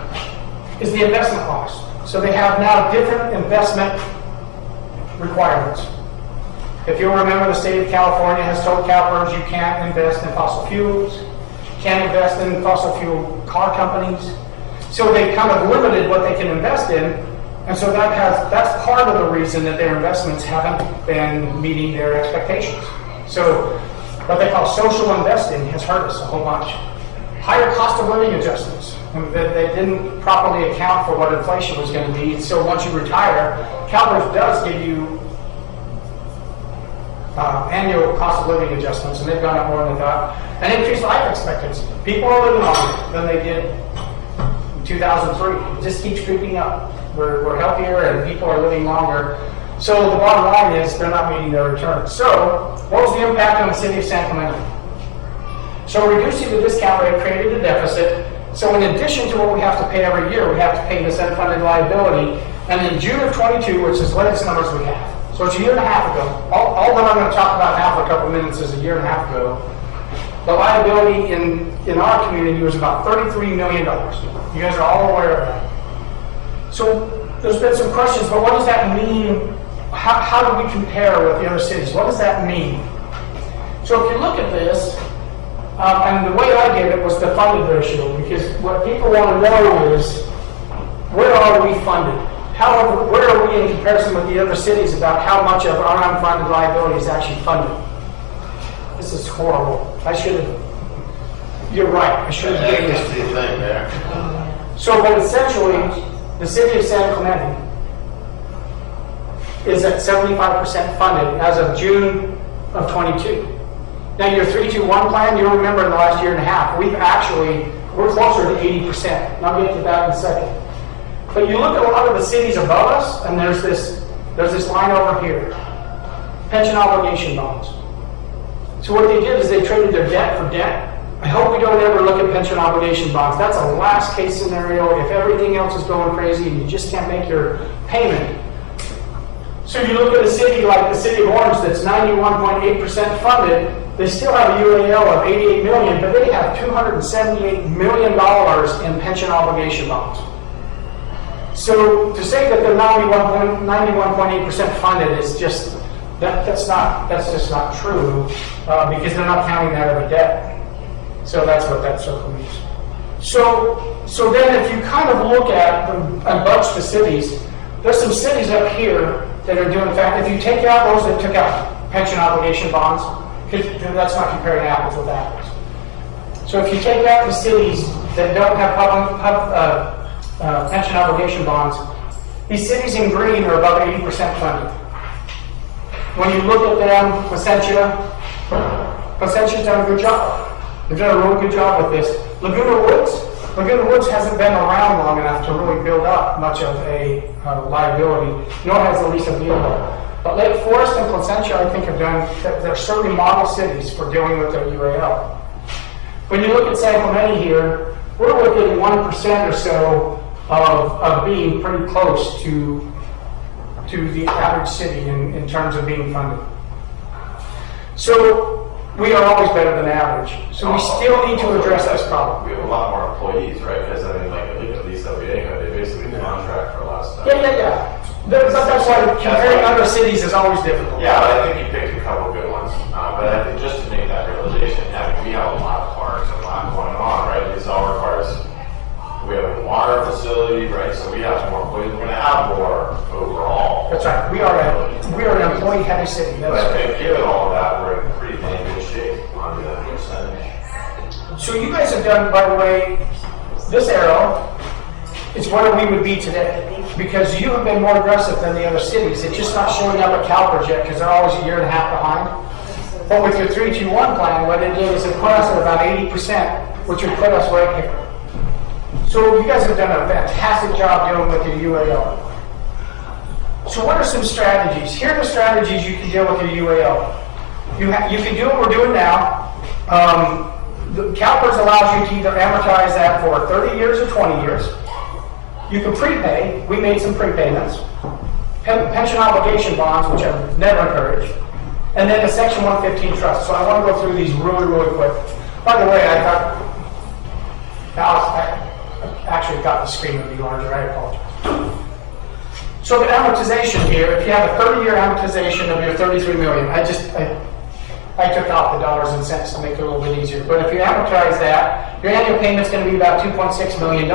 is the investment loss. So they have now different investment requirements. If you'll remember, the state of California has told CalPERS you can't invest in fossil fuels, can't invest in fossil fuel car companies. So they kind of limited what they can invest in. And so that's part of the reason that their investments haven't been meeting their expectations. So what they call social investing has hurt us a whole bunch. Higher cost of living adjustments. They didn't properly account for what inflation was going to be. So once you retire, CalPERS does give you annual cost of living adjustments, and they've gone up more than they thought. And increased life expectancy. People are living longer than they did in 2003. It just keeps creeping up. We're healthier and people are living longer. So the bottom line is they're not meeting their returns. So what was the impact on the city of San Clemente? So reducing the discount rate created a deficit. So in addition to what we have to pay every year, we have to pay this unfunded liability. And in June of 22, which is the latest numbers we have, so it's a year and a half ago, all that I'm going to talk about now for a couple of minutes is a year and a half ago, the liability in our community was about $33 million. You guys are all aware of that. So there's been some questions, but what does that mean? How do we compare with the other cities? What does that mean? So if you look at this, and the way I did it was the funded ratio, because what people want to know is, where are we funded? Where are we in comparison with the other cities about how much of our unfunded liability is actually funded? This is horrible. You're right, I should have given this to you. So, but essentially, the city of San Clemente is at 75% funded as of June of 22. Now your 3-2-1 plan, you'll remember in the last year and a half, we're closer to 80%. And I'll get to that in a second. But you look at a lot of the cities above us, and there's this line over here, pension obligation bonds. So what they did is they traded their debt for debt. I hope we don't ever look at pension obligation bonds. That's a last case scenario if everything else is going crazy and you just can't make your payment. So you look at a city like the city of Orange that's 91.8% funded, they still have a UAL of 88 million, but they have $278 million in pension obligation bonds. So to say that they're 91.8% funded is just, that's just not true, because they're not counting that as a debt. So that's what that circle means. So then if you kind of look at and bunch the cities, there's some cities up here that are doing, in fact, if you take out those that took out pension obligation bonds, because that's not comparing apples with apples. So if you take out the cities that don't have pension obligation bonds, these cities in green are above 80% funded. When you look at them, Placentia's done a good job. They've done a really good job with this. Laguna Woods hasn't been around long enough to really build up much of a liability, nor has Aliso Viejo. But Lake Forest and Placentia, I think, have done, they're certainly model cities for dealing with their UAL. When you look at San Clemente here, we're within 1% or so of being pretty close to the average city in terms of being funded. So we are always better than average. So we still need to address this problem. We have a lot more employees, right? Because I mean, like, at least WA, they basically contract for a lot of stuff. Yeah. That's why comparing other cities is always difficult. Yeah, but I think you picked a couple good ones. But I think just to make that realization, we have a lot of parks, a lot going on, right? This all requires, we have a water facility, right? So we have more employees. We're going to have more overall. That's right. We are an employee-heavy city. That's But right. given all of that, we're in pretty dang good shape on the percentage. So you guys have done, by the way, this arrow is where we would be today. Because you have been more aggressive than the other cities. It's just not showing up at CalPERS yet because they're always a year and a half behind. But with your 3-2-1 plan, what it did is it put us at about 80%, which would put us right here. So you guys have done a fantastic job dealing with your UAL. So what are some strategies? Here are the strategies you can deal with your UAL. You can do what we're doing now. The CalPERS allows you to either amortize that for 30 years or 20 years. You can prepay. We made some prepayments. Pension obligation bonds, which I've never encouraged. And then a Section 115 trust. So I want to go through these really, really quick. By the way, I thought, Alice, I actually got the screen to be larger. I apologize. So the amortization here, if you have a 30-year amortization of your $33 million, I took off the dollars and cents to make it a little bit easier. But if you amortize that, your annual payment's going to be about $2.6 million,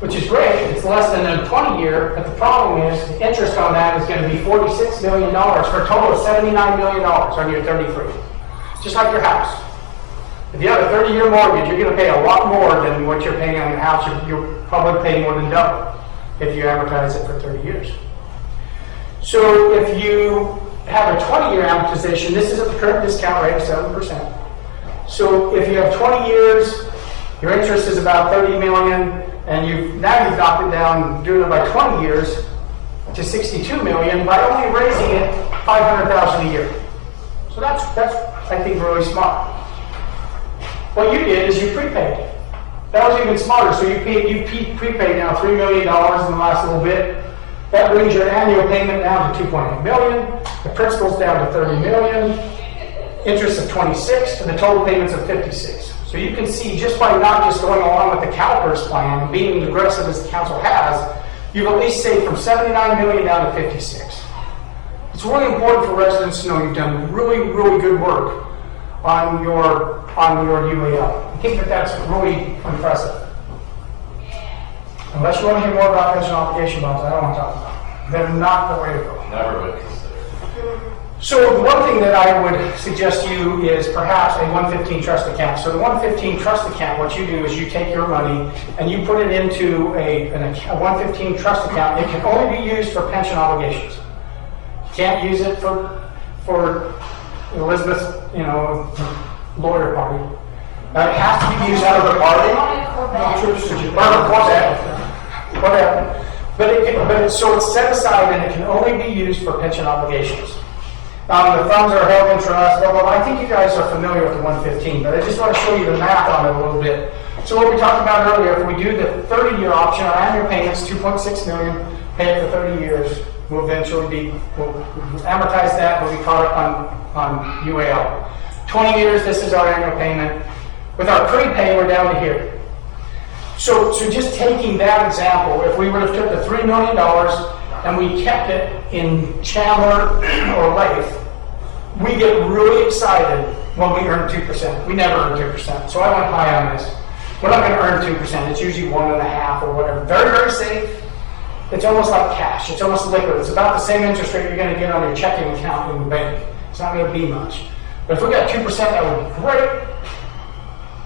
which is great. It's less than a 20-year, but the problem is the interest on that is going to be $46 million for a total of $79 million on your 33. Just like your house. If you have a 30-year mortgage, you're going to pay a lot more than what you're paying on your house. You'll probably pay more than double if you amortize it for 30 years. So if you have a 20-year amortization, this is at the current discount rate of 7%. So if you have 20 years, your interest is about $30 million, and you've knocked it down, doing it by 20 years to $62 million by only raising it $500,000 a year. So that's I think really smart. What you did is you prepaid. That was even smarter. So you prepaid now $3 million in the last little bit. That brings your annual payment down to $2.8 million. The principal's down to $30 million. Interest of 26, and the total payments of 56. So you can see just by not just going along with the CalPERS plan and being as aggressive as the council has, you've at least saved from $79 million down to 56. It's really important for residents to know you've done really, really good work on your UAL. I think that's really impressive. Unless you want to hear more about pension obligation bonds, I don't want to talk about them. They're not the way to go. Never would consider. So one thing that I would suggest to you is perhaps a 115 trust account. So the 115 trust account, what you do is you take your money and you put it into a 115 trust account. It can only be used for pension obligations. You can't use it for Elizabeth's, lawyer party. It has to be used out of the party. Whatever. So it's set aside and it can only be used for pension obligations. The funds are held in trust, although I think you guys are familiar with the 115, but I just want to show you the math on it a little bit. So what we talked about earlier, if we do the 30-year option, our annual payment's $2.6 million, pay it for 30 years, we'll amortize that, we'll be caught up on UAL. 20 years, this is our annual payment. With our prepay, we're down to here. So just taking that example, if we would have took the $3 million and we kept it in Chandler or Leith, we get really excited when we earn 2%. We never earn 2%, so I went high on this. We're not going to earn 2%. It's usually 1.5 or whatever. Very, very safe. It's almost like cash. It's almost liquid. It's about the same interest rate you're going to get on your checking account in the bank. It's not going to be much. But if we got 2%, that would be great.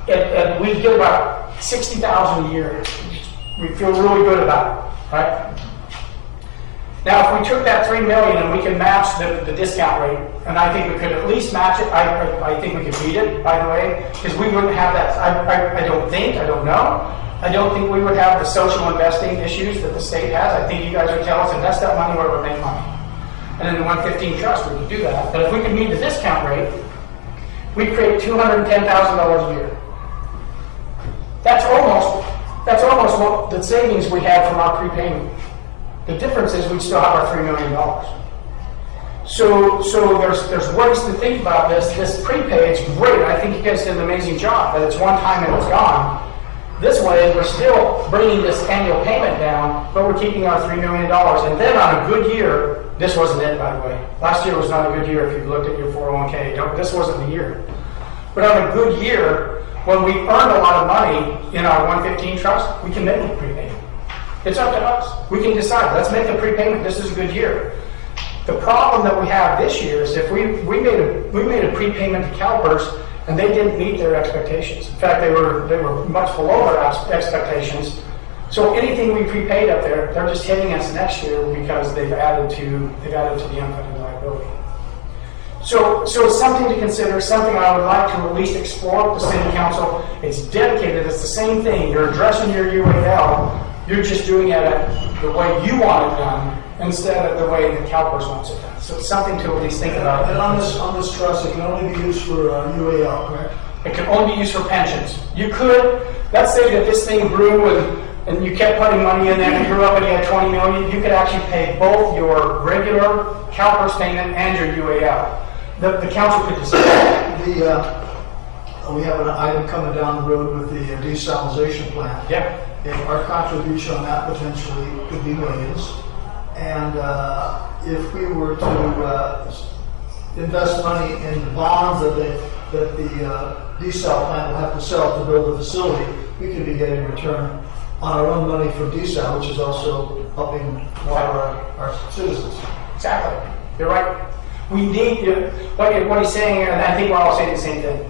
And we'd get about $60,000 a year. We feel really good about it, right? Now, if we took that $3 million and we can match the discount rate, and I think we could at least match it, I think we could beat it, by the way, because we wouldn't have that, I don't know. I don't think we would have the social investing issues that the state has. I think you guys would tell us invest that money where it would make money. And in the 115 trust, we could do that. But if we could meet the discount rate, we'd create $210,000 a year. That's almost what the savings we had from our prepayment. The difference is we still have our $3 million. So there's ways to think about this. This prepay, it's great. I think you guys did an amazing job, but it's one time and it's gone. This way, we're still bringing this annual payment down, but we're keeping our $3 million. And then on a good year, this wasn't it, by the way. Last year was not a good year if you looked at your 401k. This wasn't the year. But on a good year, when we earned a lot of money in our 115 trust, we can make a prepayment. It's up to us. We can decide, let's make a prepayment. This is a good year. The problem that we have this year is if we made a prepayment to CalPERS and they didn't meet their expectations. In fact, they were much below our expectations. So anything we prepaid up there, they're just hitting us next year because they've added to the unfunded liability. So it's something to consider, something I would like to at least explore with the city council. It's dedicated, it's the same thing. You're addressing your UAL, you're just doing it the way you want it done instead of the way the CalPERS wants it done. So it's something to at least think about. And on this trust, it can only be used for UAL, correct? It can only be used for pensions. You could, let's say that this thing grew and you kept putting money in there and grew up and you had 20 million, you could actually pay both your regular CalPERS payment and your UAL. The council could decide. We have an item coming down the road with the desalinization plant. Yeah. And our contribution on that potentially could be millions. And if we were to invest money in the bonds that the desal plant will have to sell to build the facility, we could be getting return on our own money from desal, which is also helping our citizens. Exactly. You're right. We need, what he's saying, and I think we're all saying the same thing.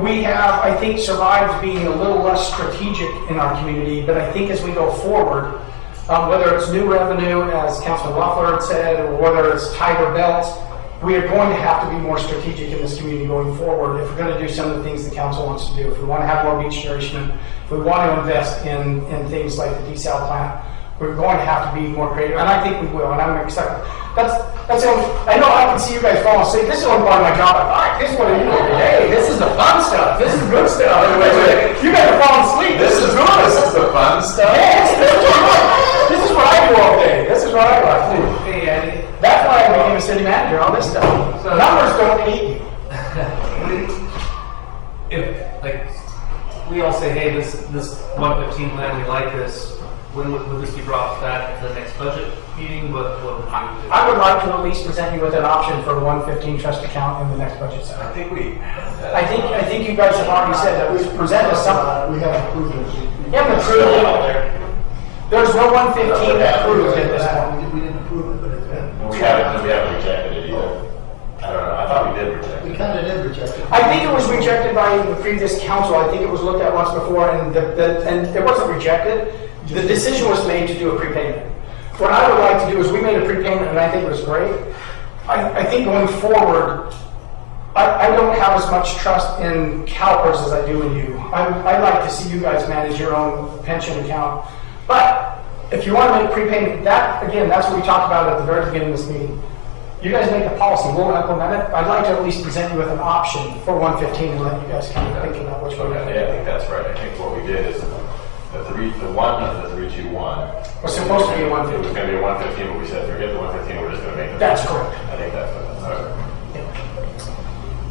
We have, I think, survived being a little less strategic in our community, but I think as we go forward, whether it's new revenue, as Councilman Loeffler had said, or whether it's tighter belts, we are going to have to be more strategic in this community going forward if we're going to do some of the things the council wants to do. If we want to have more beach nourishment, if we want to invest in things like the desal plant, we're going to have to be more creative, and I think we will, and I'm excited. That's I know I can see you guys fall asleep. This is only part of my job. All right, this is what I do every day. This is the fun stuff. This is good stuff. You guys are falling asleep. This is good. This is the fun stuff. Yes, this is what I do all day. This is what I like to do. Hey, Andy. That's why I became a city manager, all this stuff. So- Numbers don't eat you. If, like, we all say, hey, this 115 plan, we like this, when would this be brought back to the next budget meeting? What would you do? I would like to at least present you with an option for a 115 trust account in the next budget cycle. I think we. I think you guys have already said that we present us something. We haven't approved it. You haven't approved it. There's no 115 approved at this point. We didn't approve it, but it's been. We haven't rejected it either. I don't know, I thought we did reject We it. kind of did reject it. I think it was rejected by the previous council. I think it was looked at once before, and it wasn't rejected. The decision was made to do a prepayment. What I would like to do is we made a prepayment, and I think it was great. I think going forward, I don't have as much trust in CalPERS as I do in you. I like to see you guys manage your own pension account. But if you want to make prepayment, that's what we talked about at the very beginning of this meeting. You guys make the policy, we'll implement it. I'd like to at least present you with an option for 115 and let you guys kind of think about which way to Yeah, I think that's right. I think what we did is the 321 was supposed to be a It 115. was going to be a 115, but we said forget the 115, we're just going to make it. That's correct. I think that's what that's.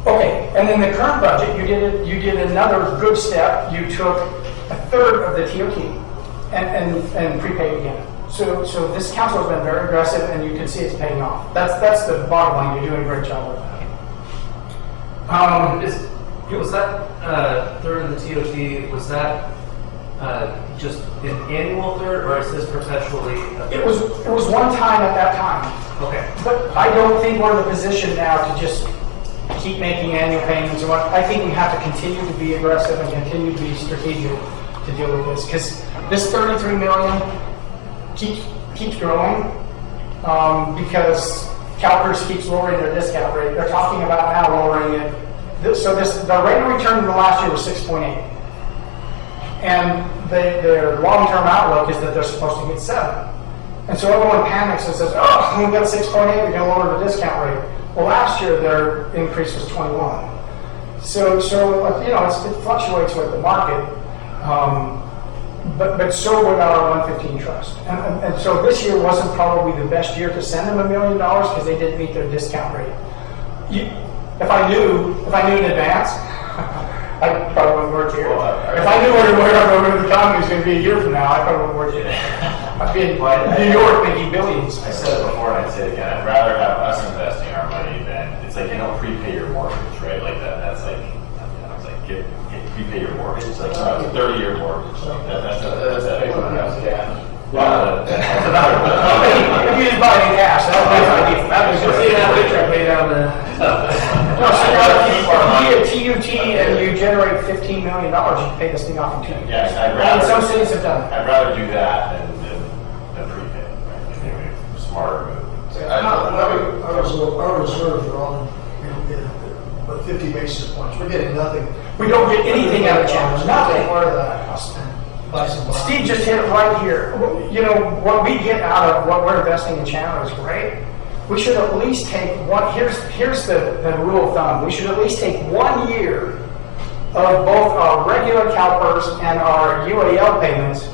Okay, and in the current budget, you did another good step. You took a third of the TOT and prepaid again. So this council has been very aggressive, and you can see it's paying off. That's the bottom line. You're doing a great job with that. Was that third of the TOT, was that just an annual third, or is this perpetually a third? It was one time at that time. Okay. But I don't think we're in the position now to just keep making annual payments and what. I think we have to continue to be aggressive and continue to be strategic to deal with this, because this 33 million keeps growing because CalPERS keeps lowering their discount rate. They're talking about now lowering it. So the rate of return in the last year was 6.8, and their long-term outlook is that they're supposed to get 7. And so everyone panics and says, oh, we got 6.8, we're going to lower the discount rate. Well, last year their increase was 21. So it fluctuates with the market, but so would our 115 trust. And so this year wasn't probably the best year to send them $1 million because they didn't meet their discount rate. If I knew in advance, I probably wouldn't work here. If I knew where the economy was going to be a year from now, I probably wouldn't work here. I'd be in New York making billions. I said it before and I'd say it again, I'd rather have us investing our money than, it's like, you don't prepay your mortgage, right? Like that's like, I was like, prepay your mortgage, it's like, it's a 30-year mortgage. That's If you didn't buy any cash, that was just that picture made down the. No, so if you get TUT and you generate $15 million, you can pay this thing off in 2 years. Yes, I'd And rather. some cities have done it. I'd rather do that than prepay, right? Anyway, smarter move. Our reserves are all in 50 basis points. We're getting nothing. We don't get anything out of challenge, nothing. Part of that, I'll spend, buy some bonds. Steve just hit it right here. You know, what we get out of what we're investing in Chandler is great. We should at least take one, here's the rule of thumb. We should at least take 1 year of both our regular CalPERS and our UAL payments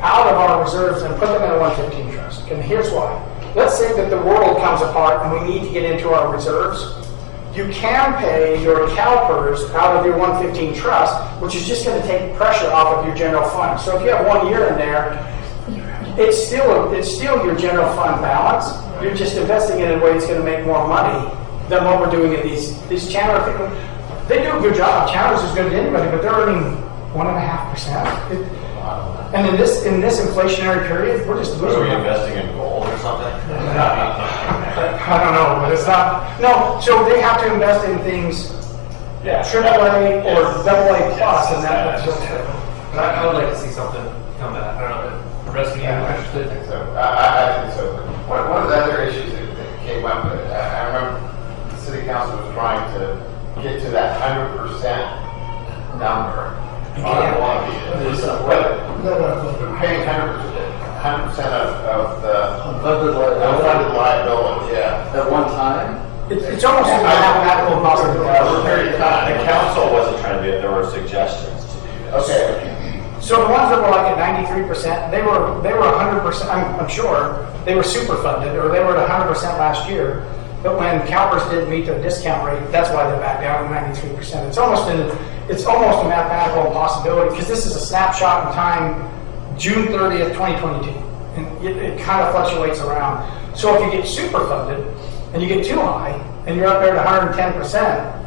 out of our reserves and put them in a 115 trust. And here's why. Let's say that the world comes apart and we need to get into our reserves. You can pay your CalPERS out of your 115 trust, which is just going to take pressure off of your general fund. So if you have 1 year in there, it's still your general fund balance. You're just investing it in a way that's going to make more money than what we're doing in these Chandler people. They do a good job. Chandler's as good as anybody, but they're earning 1.5%. And in this inflationary period, we're just losing. Are we investing in gold or something? I don't know, but it's not. No, so they have to invest in things AAA or AA plus, and that's what's good. But I would like to see something come back. I don't know. The rest of you are interested? I think so. I think so. One of the other issues that came up, I remember the city council was trying to get to that 100% number. But paying 100% of the unfunded liability, yeah. At one time? It's almost a mathematical impossibility. Over a period of time. The council wasn't trying to do it, there were suggestions to do this. Okay. So the ones that were like at 93%, they were 100%. I'm sure they were super funded, or they were at 100% last year. But when CalPERS didn't meet their discount rate, that's why they're back down to 93%. It's almost a mathematical impossibility because this is a snapshot in time, June 30th, 2022, and it kind of fluctuates around. So if you get super funded and you get too high and you're up there at 110%.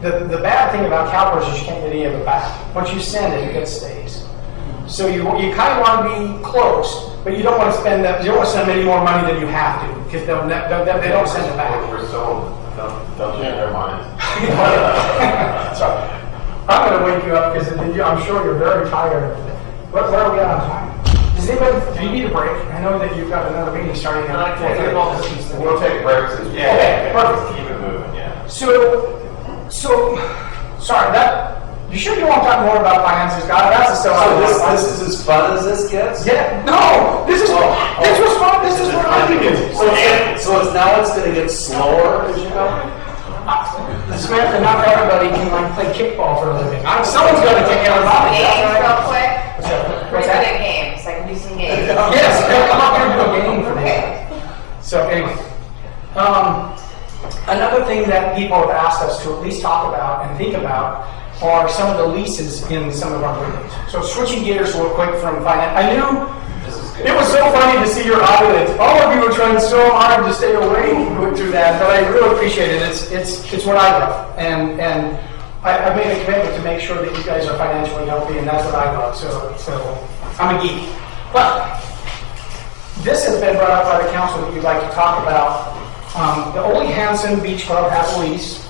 The bad thing about CalPERS is you can't get any of it back. Once you send it, it stays. So you kind of want to be close, but you don't want to spend that. You don't want to send them any more money than you have to because they don't send it back. We're so, don't change their minds. So I'm going to wake you up because I'm sure you're very tired. Where are we at on time? Does anybody? Do you need a break? I know that you've got another meeting starting at 4:30. We'll take breaks. Okay, perfect. Keep it moving, yeah. So, sorry, you sure you want to talk more about finances, God? That's the stuff. This is as fun as this gets? Yeah, no, this was fun. This is what I do. So now it's going to get slower as you go? Samantha, not everybody can play kickball for a living. Someone's going to take everybody. Games real quick. What's We're that? good at games. I can do some games. Yes, come up here and do a game for me. Okay. So anyway, another thing that people have asked us to at least talk about and think about are some of the leases in some of our buildings. So switching gears real quick from finance, I knew it was so funny to see your audit. All of you were trying so hard to stay awake through that, but I really appreciate it. It's what I love, and I made a commitment to make sure that you guys are financially healthy, and that's what I love. So I'm a geek. But this has been brought up by the council that you'd like to talk about. The Ole Hansen Beach Club has a lease.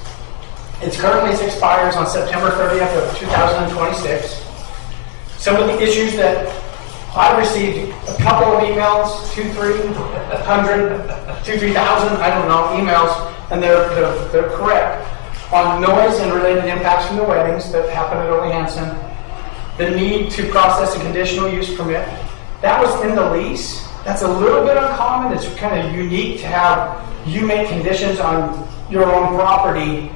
It currently expires on September 30th of 2026. Some of the issues that I received a couple of emails, 2,300, 2,000, I don't know, emails, and they're correct on noise and related impacts from the weddings that happen at Ole Hansen, the need to process a conditional use permit. That was in the lease. That's a little bit uncommon. It's kind of unique to have you make conditions on your own property.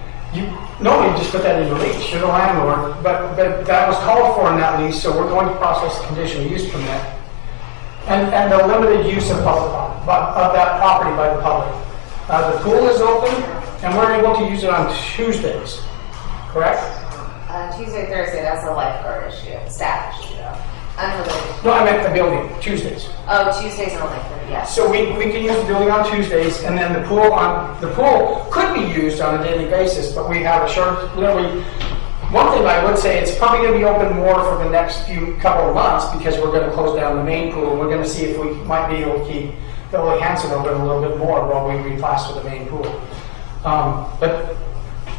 Normally you just put that in your lease, you're the landlord, but that was called for in that lease, so we're going to process the conditional use permit. And the limited use of that property by the public. The pool is open, and we're able to use it on Tuesdays, correct? Tuesday, Thursday, that's a lifeguard issue, staff issue, unrelated. No, I meant the building, Tuesdays. Oh, Tuesdays only for, yes. So we can use the building on Tuesdays, and then the pool could be used on a daily basis, but we have a short, one thing I would say, it's probably going to be open more for the next couple of months because we're going to close down the main pool. We're going to see if we might be able to keep the Ole Hansen open a little bit more while we replaster the main pool. But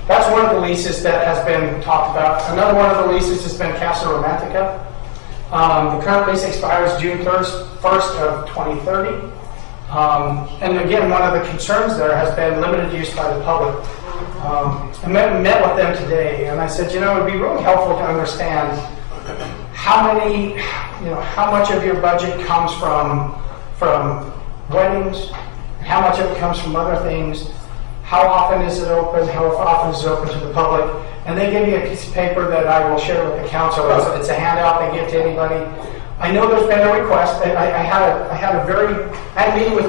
that's one of the leases that has been talked about. Another one of the leases has been Casa Romantica. The current lease expires June 1st of 2030. And again, one of the concerns there has been limited use by the public. I met with them today, and I said, it would be really helpful to understand how much of your budget comes from weddings, how much of it comes from other things, how often is it open, how often is it open to the public. And they gave me a piece of paper that I will share with the council. It's a handout they give to anybody. I know there's been a request. I had a meeting with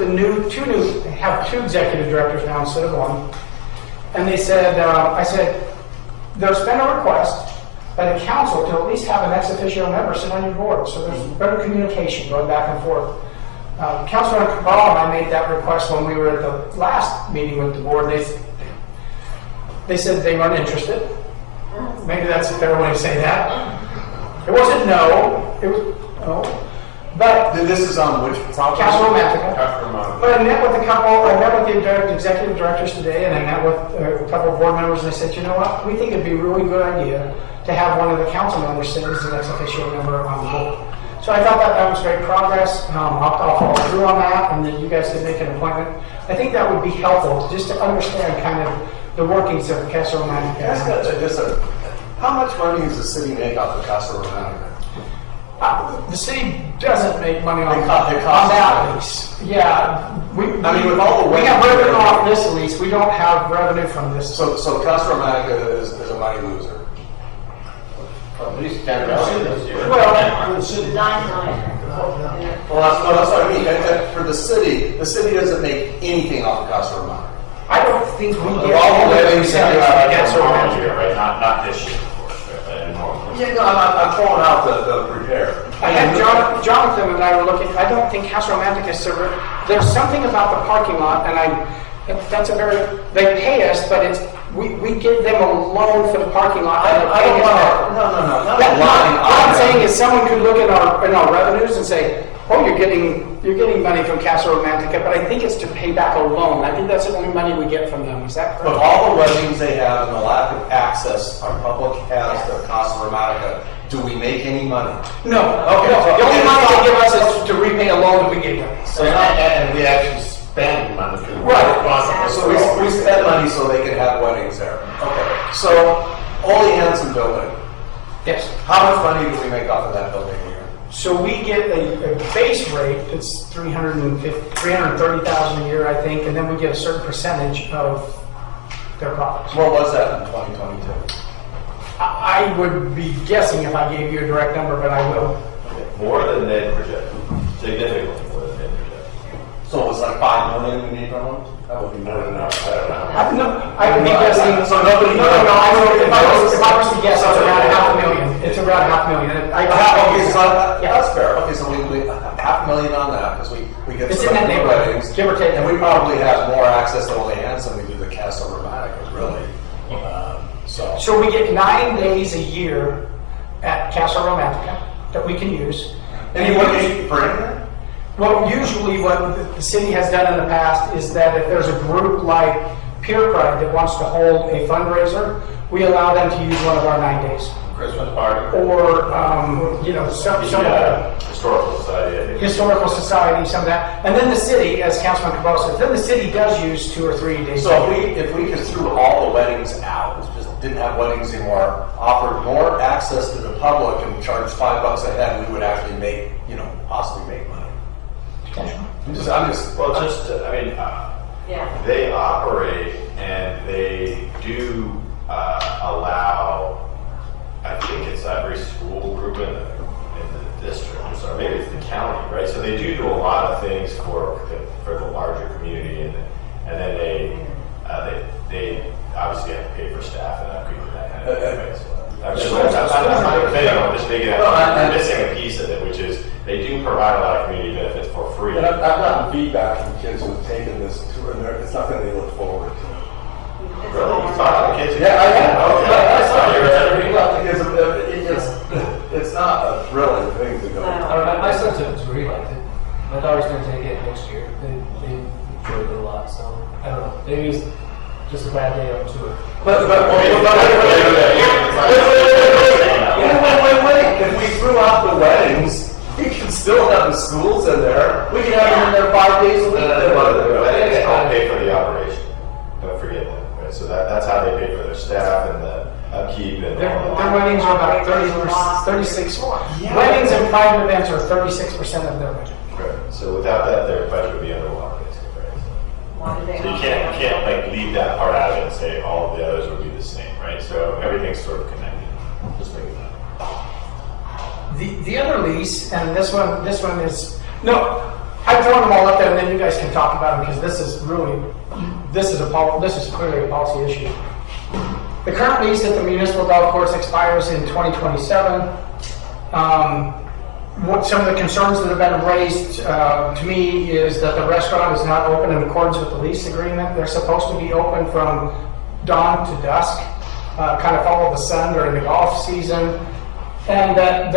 they have two executive directors now instead of one. And they said, I said, there's been a request by the council to at least have an ex officio member sit on your board. So there's better communication going back and forth. Councilor Cabral and I made that request when we were at the last meeting with the board. They said they weren't interested. Maybe that's a fair way to say that. It wasn't no. It was no. But This is on which property? Casa Romantica. Casa Romantica. But I met with the executive directors today, and I met with a couple of board members, and I said, you know what? We think it'd be a really good idea to have one of the council members sit as an ex officio member on the board. So I thought that was great progress. I'll follow through on that, and then you guys can make an appointment. I think that would be helpful just to understand kind of the workings of Casa Romantica. How much money does the city make off of Casa Romantica? The city doesn't make money on It costs that lease. Yeah, with all the we have weddings- revenue off this lease. We don't have revenue from this. So Casa Romantica is a money loser. At least 10 million this year. Well, 9 million. Well, that's what I mean. And for the city doesn't make anything off of Casa Romantica. I don't think we get all the weddings percentage that of are Casa Normal Romantica. year, right? Not this year, of course, but normal. Yeah, no, I'm throwing out the repair. I had Jonathan and I were looking. I don't think Casa Romantica is there's something about the parking lot, and they pay us, but we give them a loan for the parking lot. I don't want to. No. Not a line What I'm on saying that. is someone could look at our revenues and say, oh, you're getting money from Casa Romantica, but I think it's to pay back a loan. I think that's the only money we get from them. Is that But correct? all the weddings they have and the lack of access our public has to Casa Romantica, do we make any money? No. Okay. No. The only money they give us is to repay a loan that we gave them. And we actually spend money. Right. So we spend money so they can have weddings there. Okay. So Ole Hansen building, Yes. how much money do we make off of that building a year? So we get a base rate, it's $330,000 a year, I think, and then we get a certain percentage of their profits. What was that in 2022? I would be guessing if I gave you a direct number, but I will. More than they projected, significantly more than they projected. So it was like $5 million we need from them? That would be more than that. I would be guessing. So nobody- No, I know, if I was to guess, it's around $500,000. It's around $500,000. Okay, so Yeah. that's fair. Okay, so we $500,000 on that because we get It's some in that neighborhood, weddings. give or take. And we probably have more access to Ole Hansen than we do the Casa Romantica, really. So we get 9 days a year at Casa Romantica that we can use. And what do you for anything? Well, usually what the city has done in the past is that if there's a group like Peer Pride that wants to hold a fundraiser, we allow them to use one of our 9 days. Christmas party. Or, some Historical society. I think. historical society, some of that. And then the city, as Councilman Cabral said, then the city does use 2 or 3 days. So if we just threw all the weddings out, just didn't have weddings anymore, offered more access to the public and charged $5 a head, we would actually possibly make money. I'm just, Well, just, Yeah. they operate and they do allow, I think it's every school group in the district, or maybe it's the county, right? So they do a lot of things for the larger community, and then they obviously have to pay for staff and upkeep and that kind of thing. Right? So I'm not defending, I'm just making I'm missing a piece of it, which is they do provide a lot of community benefits for free. and I've gotten feedback from kids who have taken this tour, and it's something they look forward to. Really? You talk to the kids? Yeah, I am. Okay. It's not a thrilling thing to go. No. I don't know, my son took it, so he liked it. My daughter's gonna take it next year. They enjoyed it a lot, so I don't know. Maybe it's just a bad day on tour. But wait. If we threw out the weddings, we can still have the schools in there. We can have them in there 5 days a week. They don't pay for the operation. Don't forget that. Right? So that's how they pay for their staff and the upkeep and Their all that. weddings are about 36. Weddings and private events are 36% of their budget. Right. So without that, their budget would be underwater, basically. Right? Why do they So you not can't pay? like leave that part out of it and say all of the others would be the same, right? So everything's sort of connected. Just make it The other lease, and this one is, no, I've thrown them all up there and then you guys can talk about them because this is clearly a policy issue. The current lease at the municipal golf course expires in 2027. Some of the concerns that have been raised to me is that the restaurant is not open in accordance with the lease agreement. They're supposed to be open from dawn to dusk, kind of follow the sun during the golf season, and that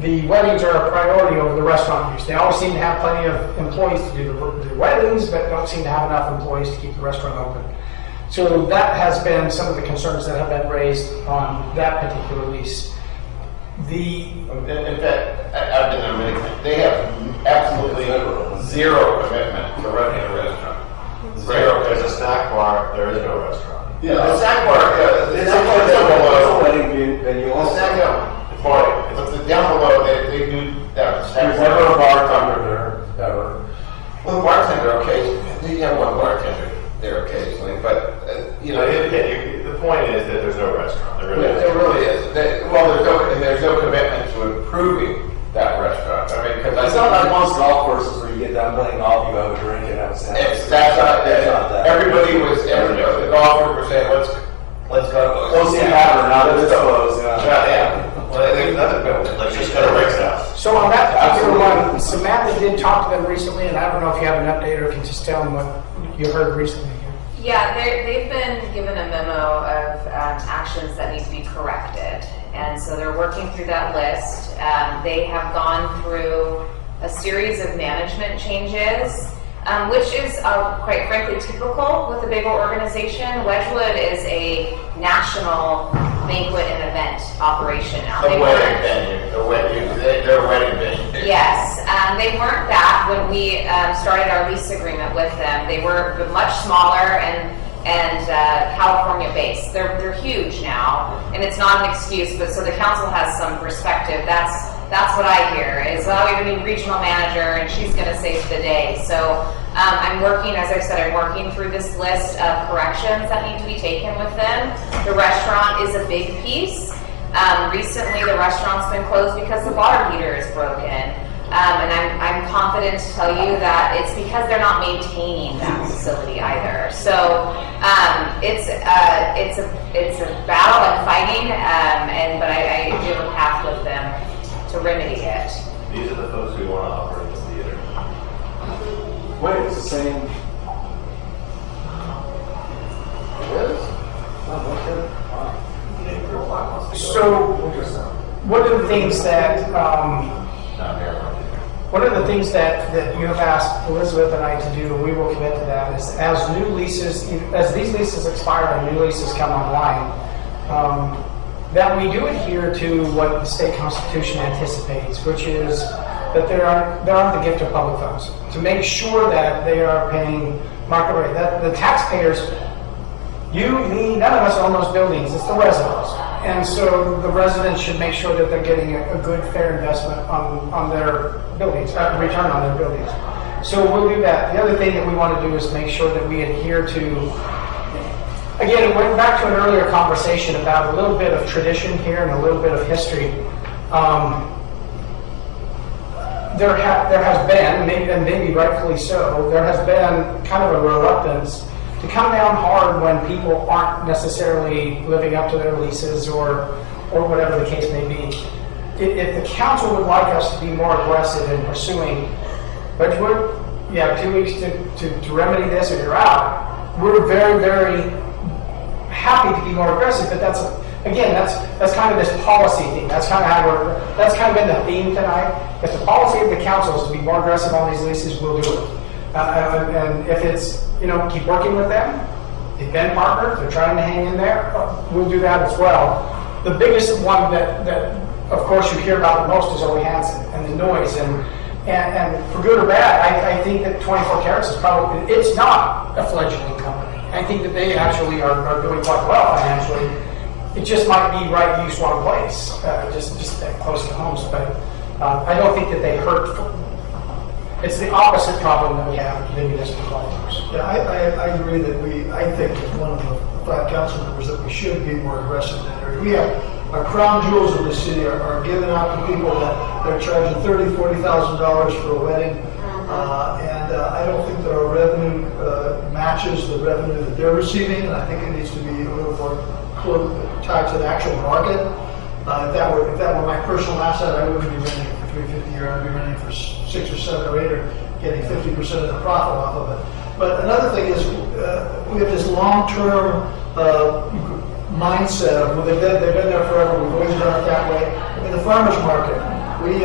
the weddings are a priority over the restaurant use. They always seem to have plenty of employees to do the weddings, but don't seem to have enough employees to keep the restaurant open. So that has been some of the concerns that have been raised on that particular lease. In fact, I've been there many times. They have absolutely zero commitment to running a restaurant. Zero. There's a snack bar, there is no restaurant. Yeah, the snack bar, the snack bar down below. The snack bar, but down below, they do that. There's never a bartender there, ever. Well, the bartender, occasionally, they have one bartender there occasionally, but, The point is that there's no restaurant. There really there is. really is. There's no commitment to improving that restaurant. I mean, because It's not like most golf courses where you get done playing golf, you have a drink and have a sandwich. That's not That's not that. the golfers were saying, let's go. Close the tavern, now that it's closed, Yeah. Well, there's nothing built. Let's just go to Rick's house. So on that particular one, Samantha did talk to them recently, and I don't know if you have an update or can just tell them what you heard recently here. Yeah, they've been given a memo of actions that need to be corrected. And so they're working through that list. They have gone through a series of management changes, which is quite frankly typical with a bigger organization. Wedgwood is a national banquet and event operation now. The wedding venue, their wedding venue. Yes, they weren't that when we started our lease agreement with them. They were much smaller and California based. They're huge now, and it's not an excuse. But so the council has some perspective. That's what I hear is, oh, we have a new regional manager, and she's going to save the day. So I'm working, as I said, I'm working through this list of corrections that need to be taken with them. The restaurant is a big piece. Recently, the restaurant's been closed because the water heater is broken. And I'm confident to tell you that it's because they're not maintaining that facility either. So it's a battle I'm fighting, but I do have a path with them to remedy it. These are the folks who want to operate the theater. Wait, it's the same. It is? So one of the things that Not here. one of the things that you have asked Elizabeth and I to do, and we will commit to that, is as these leases expire and new leases come online, that we do adhere to what the state constitution anticipates, which is that there aren't the gift of public funds. To make sure that they are paying market rate, that the taxpayers, you, me, none of us own those buildings, it's the residents. And so the residents should make sure that they're getting a good, fair investment on their buildings, return on their buildings. So we'll do that. The other thing that we want to do is make sure that we adhere to, again, it went back to an earlier conversation about a little bit of tradition here and a little bit of history. There has been, and maybe rightfully so, there has been kind of a reluctance to come down hard when people aren't necessarily living up to their leases or whatever the case may be. If the council would like us to be more aggressive in pursuing, but you have 2 weeks to remedy this or you're out, we're very, very happy to be more aggressive, but that's kind of this policy thing. That's kind of been the theme tonight. If the policy of the council is to be more aggressive on these leases, we'll do it. And if it's, keep working with them, they've been partners, they're trying to hang in there, we'll do that as well. The biggest one that of course you hear about the most is Ole Hansen and the noise, and for good or bad, I think that 24 Carats is probably, it's not a fledgling company. I think that they actually are doing quite well financially. It just might be right use, wrong place, just that close to homes. But I don't think that they hurt. It's the opposite problem that we have with the municipal partners. Yeah, I agree that I think as one of the 5 council members that we should be more aggressive in that area. We have our crown jewels of the city are given out to people that they're charging $30,000, $40,000 for a wedding. And I don't think that our revenue matches the revenue that they're receiving, and I think it needs to be a little more tied to the actual market. If that were my personal asset, I wouldn't be renting it for $350 a year. I'd be renting it for 6 or 7 or 8 or getting 50% of the profit off of it. But another thing is we have this long-term mindset of, well, they've been there forever. We've always done it that way. In the farmers market, we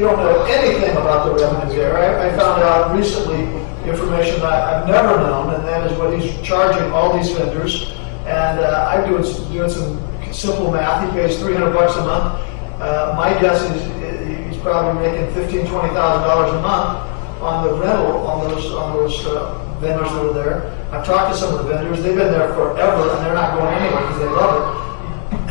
don't know anything about the revenue there. I found out recently information that I've never known, and that is what he's charging all these vendors. And I'm doing some simple math. He pays $300 a month. My guess is he's probably making $15,000, $20,000 a month on the rental on those vendors that are there. I've talked to some of the vendors. They've been there forever, and they're not going anywhere because they love it.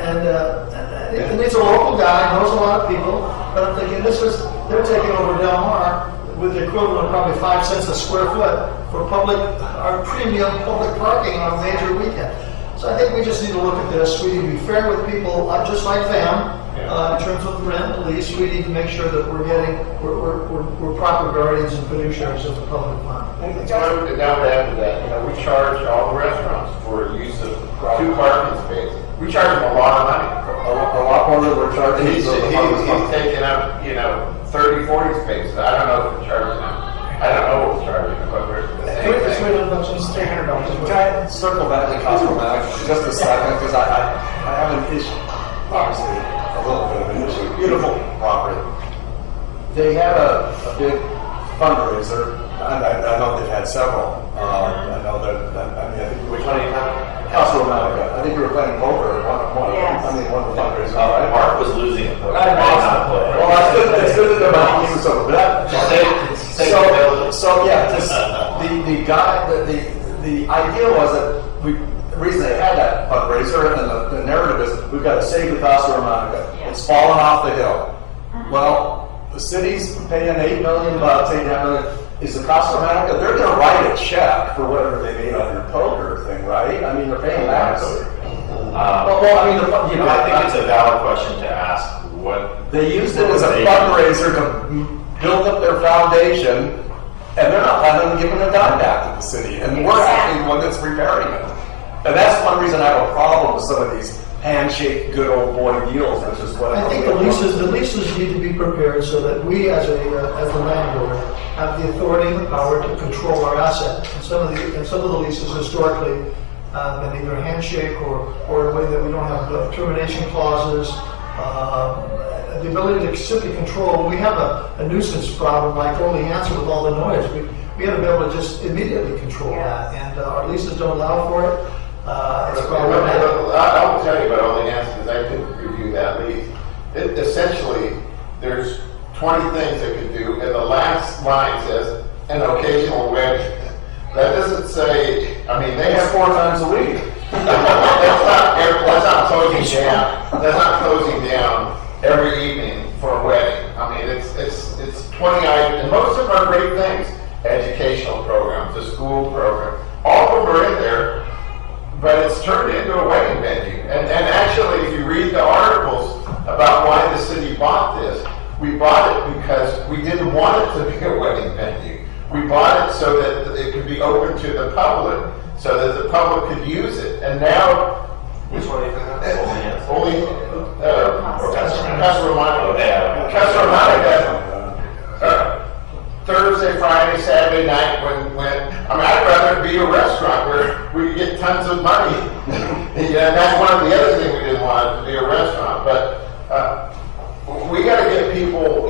And it's a local guy, knows a lot of people. But I'm thinking they're taking over Del Mar with the equivalent of probably 5 cents a square foot for our premium public parking on a major weekend. So I think we just need to look at this. We need to be fair with people, just like them, in terms of the rent and lease. We need to make sure that we're proper guardians and fiduciaries of the public fund. Down to that, we charge all the restaurants for use of 2 parking spaces. We charge them a lot of money. A lot more than we're charging. He's taking up, 30, 40 spaces. I don't know if we're charging them. I don't know what we're charging them, but we're the same It's thing. $300. Can I circle back to Cosmomatic for just a second, because I have an issue, obviously, a little bit of an issue. Beautiful property. They had a big fundraiser, and I know they've had several. I know that, I think which one? Cosmomatic. I think you were playing poker at one. Yes. I mean, one of the fundraisers, all right? Mark was losing it. Well, it's good that they're not using some, but so yeah, the guy, the idea was that the reason they had that fundraiser and the narrative is we've got to save the Casa Romanica. It's fallen off the hill. Well, the city's paying $8 million, $8.5 million. Is the Casa Romanica? They're going to write a check for whatever they made on your poker thing, right? I mean, they're paying that. I think it's a valid question to ask. What They used it as a fundraiser to build up their foundation, and they're not planning on giving a dime back to the city. And we're actually the one that's repairing it. And that's one reason I have a problem with some of these handshake, good old boy deals, which is what I think the leases need to be prepared so that we, as the landlord, have the authority and the power to control our asset. And some of the leases historically been either a handshake or a way that we don't have termination clauses. The ability to simply control. We have a nuisance problem like Ole Hansen with all the noise. We have to be able to just immediately control that, and our leases don't allow for it. It's probably I'll tell you about Ole Hansen because I did review that lease. Essentially, there's 20 things it could do, and the last line says an occasional wedding. That doesn't say. I mean, they have 4 times a week. That's not closing down. That's not closing down every evening for a wedding. I mean, it's 20 items, and most of them are great things. educational programs, the school program. All of them are in there, but it's turned into a wedding venue. And actually, if you read the articles about why the city bought this, we bought it because we didn't want it to be a wedding venue. We bought it so that it could be open to the public, so that the public could use it. And now, Which one do you think? only, Casa Romana. Yeah. Casa Romana, Thursday, Friday, Saturday night, when I'd rather it be a restaurant where we get tons of money. And that's one of the other things we didn't want it to be a restaurant. But we got to get people,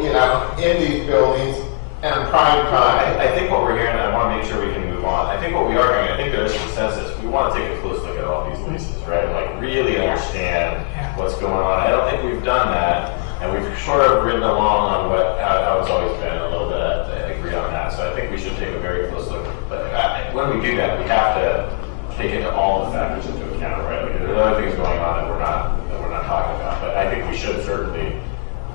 in these buildings and prime time. I think what we're hearing, and I want to make sure we can move on. I think what we are hearing, I think there is consensus. We want to take a close look at all these leases, right? Like really understand what's going on. I don't think we've done that, and we've sort of ridden along on how it's always been a little bit. I agree on that. So I think we should take a very close look. But when we do that, we have to take into all the factors into account, right? Because there's other things going on that we're not talking about. But I think we should certainly.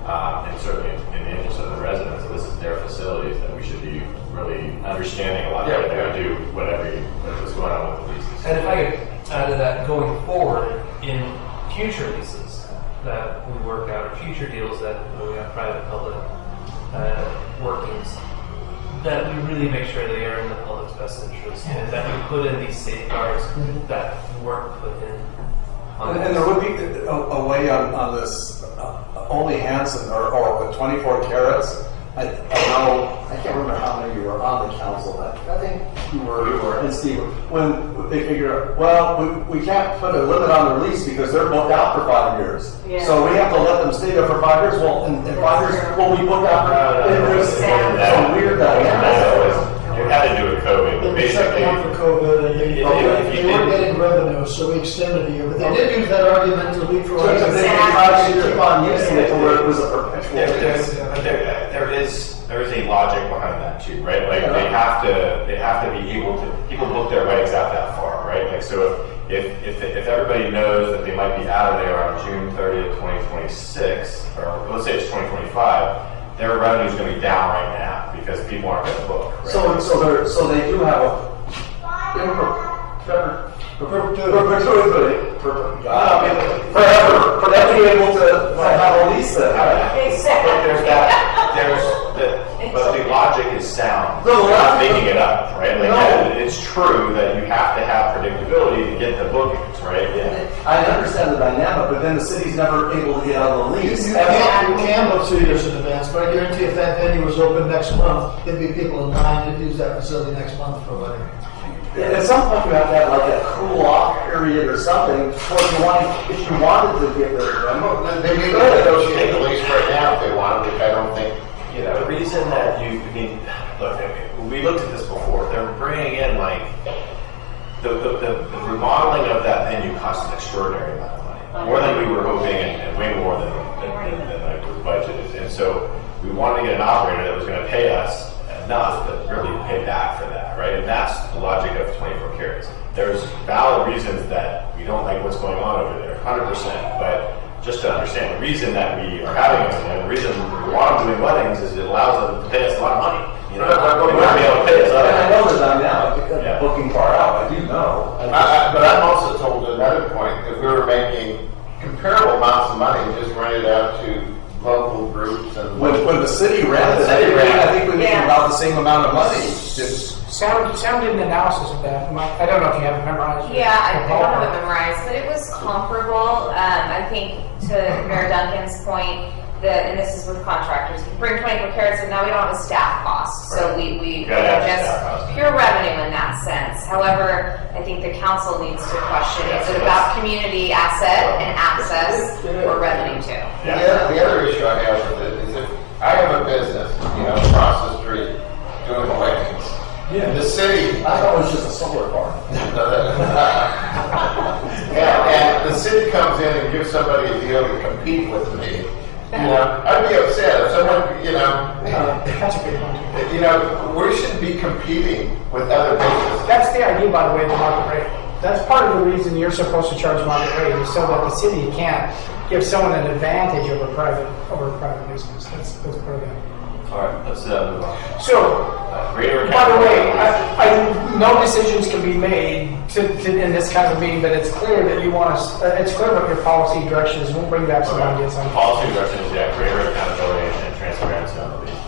And certainly in the interest of the residents, this is their facilities, that we should be really understanding a lot better than we do what's going on with the leases. And if I could add to that, going forward in future leases that we work out, or future deals that we have private-public workings, that we really make sure they are in the public's best interest, and that we put in these safeguards that weren't put in. And there would be a way on this, only Hanson or the 24 carats. I know, I can't remember how many you were on the council. I think you were, and Steve, when they figure, well, we can't put a limit on their lease because they're booked out for 5 years. Yeah. So we have to let them stay there for 5 years. Well, in 5 years, we'll be booked out for, there's some weird dynamics. You had to do with COVID, but They shut basically, down for COVID, and they weren't getting revenue, so we extended a year. But they did use that argument to leapfrog. So they tried to keep on using it to where it was a perpetual. there is a logic behind that too, right? Like they have to be able to, people book their weddings out that far, right? Like so if everybody knows that they might be out of there on June 30th, 2026, or let's say it's 2025, their revenue is going to be down right now because people aren't going to book. Right? So they do have a perpetuity forever for them to be able to have a lease that. But the logic is sound. No, You're not making it up, right? Like it's true that you have to have predictability to get the bookings, right? Yeah. I understand the dynamic, but then the city's never able to get out of the lease. You can book 2 years in advance, but I guarantee if that venue was open next month, there'd be people in line to use that facility next month for a wedding. At some point, you have to have like a cool off period or something. If you wanted to get rid of them, They may negotiate the lease right now if they want, which I don't think. The reason that look, we looked at this before. They're bringing in like the remodeling of that venue cost an extraordinary amount of money, more than we were hoping, and way more than like was budgeted. And so we wanted to get an operator that was going to pay us enough to really pay back for that, right? And that's the logic of 24 carats. There's valid reasons that we don't like what's going on over there, 100%, but just to understand, the reason that we are having them, and the reason we want them doing weddings is it allows them to pay us a lot of money. They wouldn't be able to pay us and I otherwise. know that I'm now booking far out. I do know. But I'm also told another point, if we were making comparable amounts of money, just rent it out to local groups and. When the city ran it, I think we made about the same amount of money. Sam did an analysis of that. I don't know if you have it memorized. Yeah, I don't have it memorized, but it was comparable. I think to Mayor Duncan's point, and this is with contractors, we bring 24 carats, and now we don't have a staff cost. So we Gotta have just staff cost. pure revenue in that sense. However, I think the council needs to question, is it about community asset and access or revenue too? The other issue I have with it is if I have a business, across the street doing weddings. Yeah. The city. I thought it was just a solar farm. And the city comes in and gives somebody a deal to compete with me. I'd be upset if someone, That's a good one. we shouldn't be competing with other businesses. That's the idea, by the way, of the market rate. That's part of the reason you're supposed to charge market rate, is so that the city can't give someone an advantage over private business. That's part of that. All right, let's move on. So, Greater by the way, accountability. no decisions can be made in this kind of meeting, but it's clear that you want us, it's clear what your policy direction is. We'll bring back some ideas on. Policy direction is, yeah, greater accountability and transparency on the lease.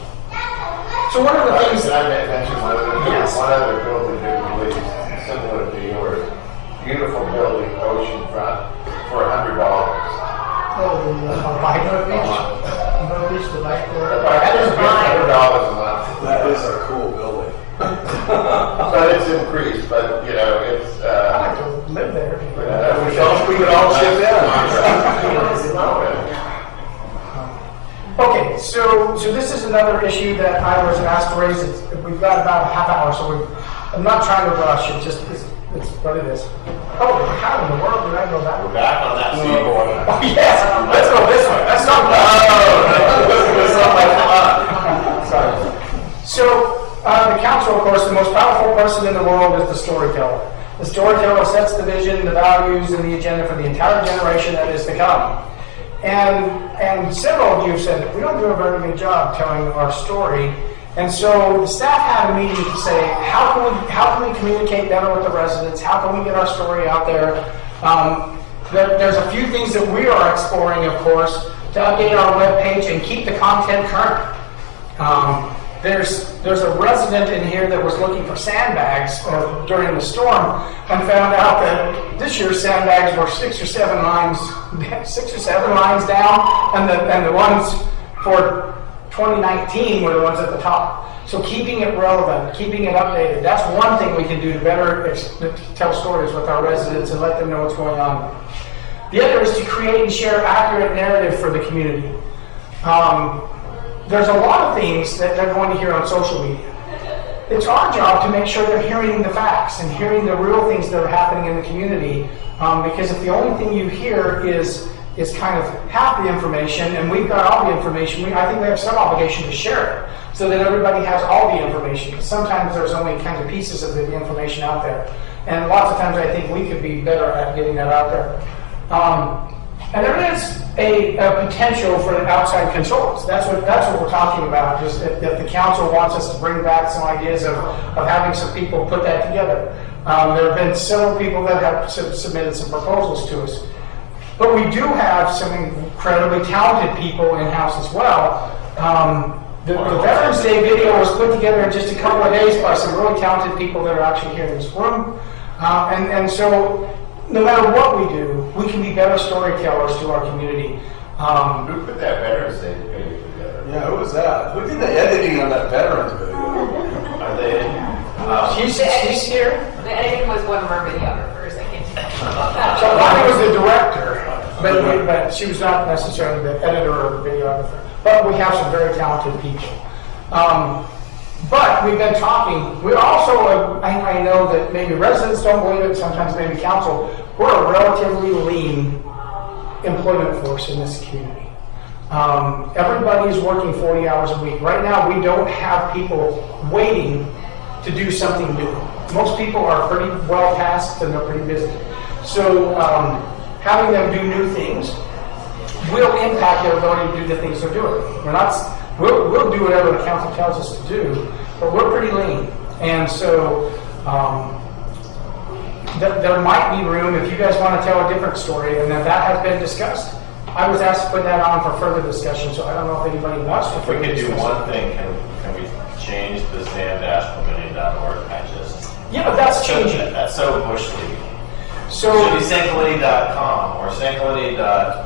So one of the things. Can I mention one other, Yes. one other building that we leased, similar to yours? Beautiful building, oceanfront, for $100. Oh, the bike Beach, the bike. That is $100 a month. That is a cool building. But it's increased, but, you know, it's, I like to live there. we could all chip in. Okay, so this is another issue that I was asked to raise. We've got about a half hour, so I'm not trying to rush. It's what it is. Oh, how in the world did I go back? We're back on that seaboard. Oh, yes, let's go this way. Let's not Sorry. So, the council, of course, the most powerful person in the world is the storyteller. The storyteller sets the vision, the values, and the agenda for the entire generation that is to come. And several of you have said that we don't do a very good job telling our story. And so the staff had a meeting to say, how can we communicate better with the residents? How can we get our story out there? There's a few things that we are exploring, of course, to update our webpage and keep the content current. There's a resident in here that was looking for sandbags during the storm and found out that this year's sandbags were 6 or 7 lines down, and the ones for 2019 were the ones at the top. So keeping it relevant, keeping it updated, that's one thing we can do to better tell stories with our residents and let them know what's going on. The other is to create and share accurate narrative for the community. There's a lot of things that they're going to hear on social media. It's our job to make sure they're hearing the facts and hearing the real things that are happening in the community. Because if the only thing you hear is kind of half the information, and we've got all the information, I think we have some obligation to share it so that everybody has all the information. Because sometimes there's only kind of pieces of the information out there. And lots of times I think we could be better at getting that out there. And there is a potential for outside controls. That's what we're talking about. Just that the council wants us to bring back some ideas of having some people put that together. There have been several people that have submitted some proposals to us. But we do have some incredibly talented people in-house as well. The Veterans Day video was put together in just a couple of days by some really talented people that are actually here in this room. And so no matter what we do, we can be better storytellers to our community. Who put that Veterans Day video together? Yeah, who was that? Who did the editing on that veterans video? Are they? She's here. The editing was one of our videographers, I think. So Lonnie was the director, but she was not necessarily the editor or videographer. But we have some very talented people. But we've been talking, we're also, I know that maybe residents don't believe it, sometimes maybe council, we're a relatively lean employment force in this community. Everybody is working 40 hours a week. Right now, we don't have people waiting to do something new. Most people are pretty well tasked and they're pretty busy. So having them do new things will impact their ability to do the things they're doing. We'll do whatever the council tells us to do, but we're pretty lean. And so there might be room, if you guys want to tell a different story, and that has been discussed. I was asked to put that on for further discussion, so I don't know if anybody wants to. If we could do one thing, can we change the sand-pavilion.org? Yeah, but that's changing. That's so bush league. So It should be sanquility.com or sanquility.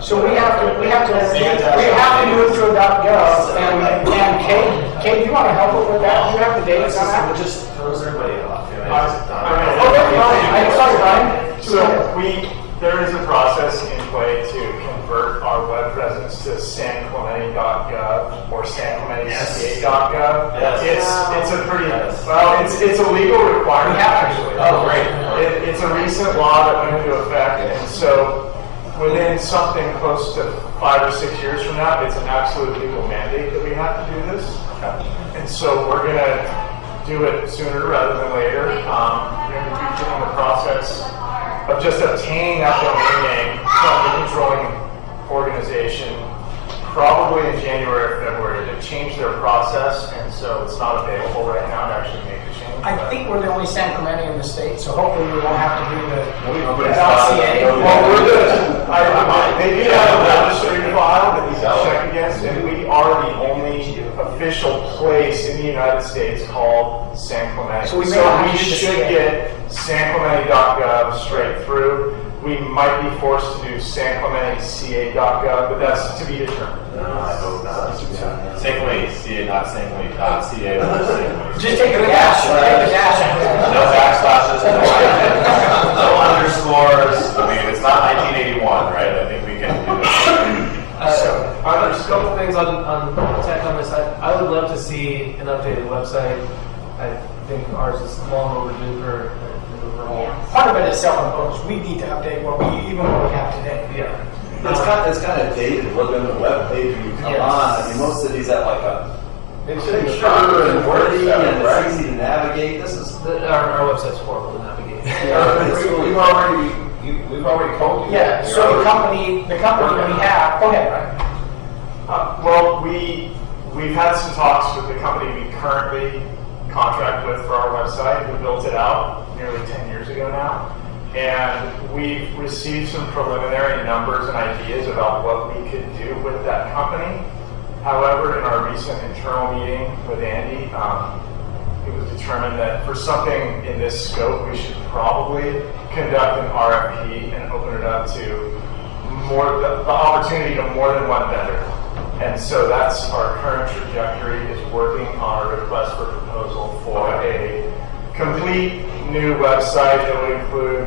So we have to do it through .gov, and Kate, do you want to help us with that? Do you have the dates on that? It just throws everybody off. You know, Oh, that's fine. I'm sorry, Brian. So there is a process in play to convert our web presence to sanclemente.gov or sanclementeca.gov. Yes. It's a pretty, well, it's a legal requirement actually. Oh, great. It's a recent law that went into effect, and so within something close to 5 or 6 years from now, it's an absolute legal mandate that we have to do this. And so we're going to do it sooner rather than later. We're going to begin the process of just obtaining that domain name from the controlling organization probably in January or February. They changed their process, and so it's not available right now to actually make the change. I but- think we're the only San Clemente in the state, so hopefully we won't have to do the Nobody's .ca. Well, we're they do have a registry file that you can check against, and we are the only official place in the United States called San Clemente. So we may not have to do the should CA. get sanclemente.gov straight through. We might be forced to do sanclementeca.gov, but that's to be determined. No, I hope not. San Clemente, CA, not San Clemente, dot .ca, or San Clemente. Just take the dash, take the dash. No backslashes, no underscores. I mean, it's not 1981, right? I think we can do this. Just a couple things on tech on this. I would love to see an updated website. I think ours is long overdue for an overhaul. Part of it is self-imposed. We need to update what we have today. Yeah. It's kind of dated. Look on the web page when you come Yes. on. I mean, most of these have like a It's in the picture and wordy, and right? it's easy to navigate. This is Our website's horrible to navigate. We've already told you. Yeah, that. so the company we have, go ahead, Ryan. Well, we've had some talks with the company we currently contract with for our website. We built it out nearly 10 years ago now. And we've received some preliminary numbers and ideas about what we could do with that company. However, in our recent internal meeting with Andy, it was determined that for something in this scope, we should probably conduct an RFP and open it up to the opportunity to more than one vendor. And so that's our current trajectory, is working on a request for proposal for a complete new website that would include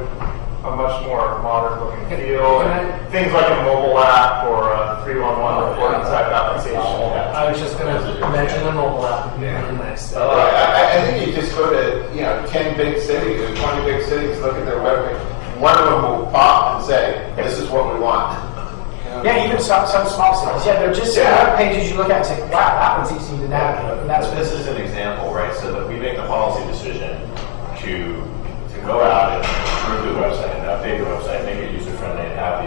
a much more modern looking feel, and things like a mobile app or a 311 reporting type application. I was just going to mention the mobile app would be really nice. I think you just go to 10 big cities or 20 big cities, look at their webpage. One of them will pop and say, "This is what we want." Yeah, even some small cities. Yeah, they're just web pages you look at and say, wow, that one's easy to navigate. And that's This is an example, right? So that we make the policy decision to go out and improve the website and update the website, make it user friendly, and have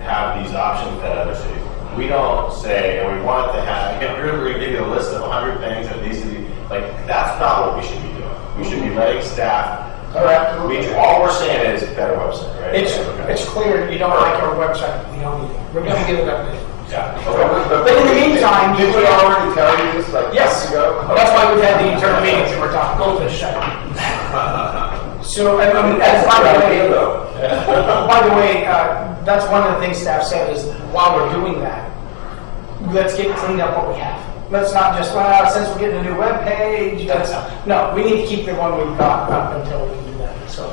have these options at other cities. We don't say, and we want to have, we're going to give you a list of 100 things that these to be like. That's not what we should be doing. We should be letting staff. All we're saying is better website, right? it's clear you don't like our website. We don't need it. We're going to get it updated. Yeah. But in the meantime, Did we already tell you this like yes, months ago? that's why we've had the internal meetings and we're talking goldfish. So, and by the way, that's one of the things staff said is while we're doing that, let's get cleaned up what we have. Let's not just, since we're getting a new web page, no, we need to keep the one we've got up until we can do that. So,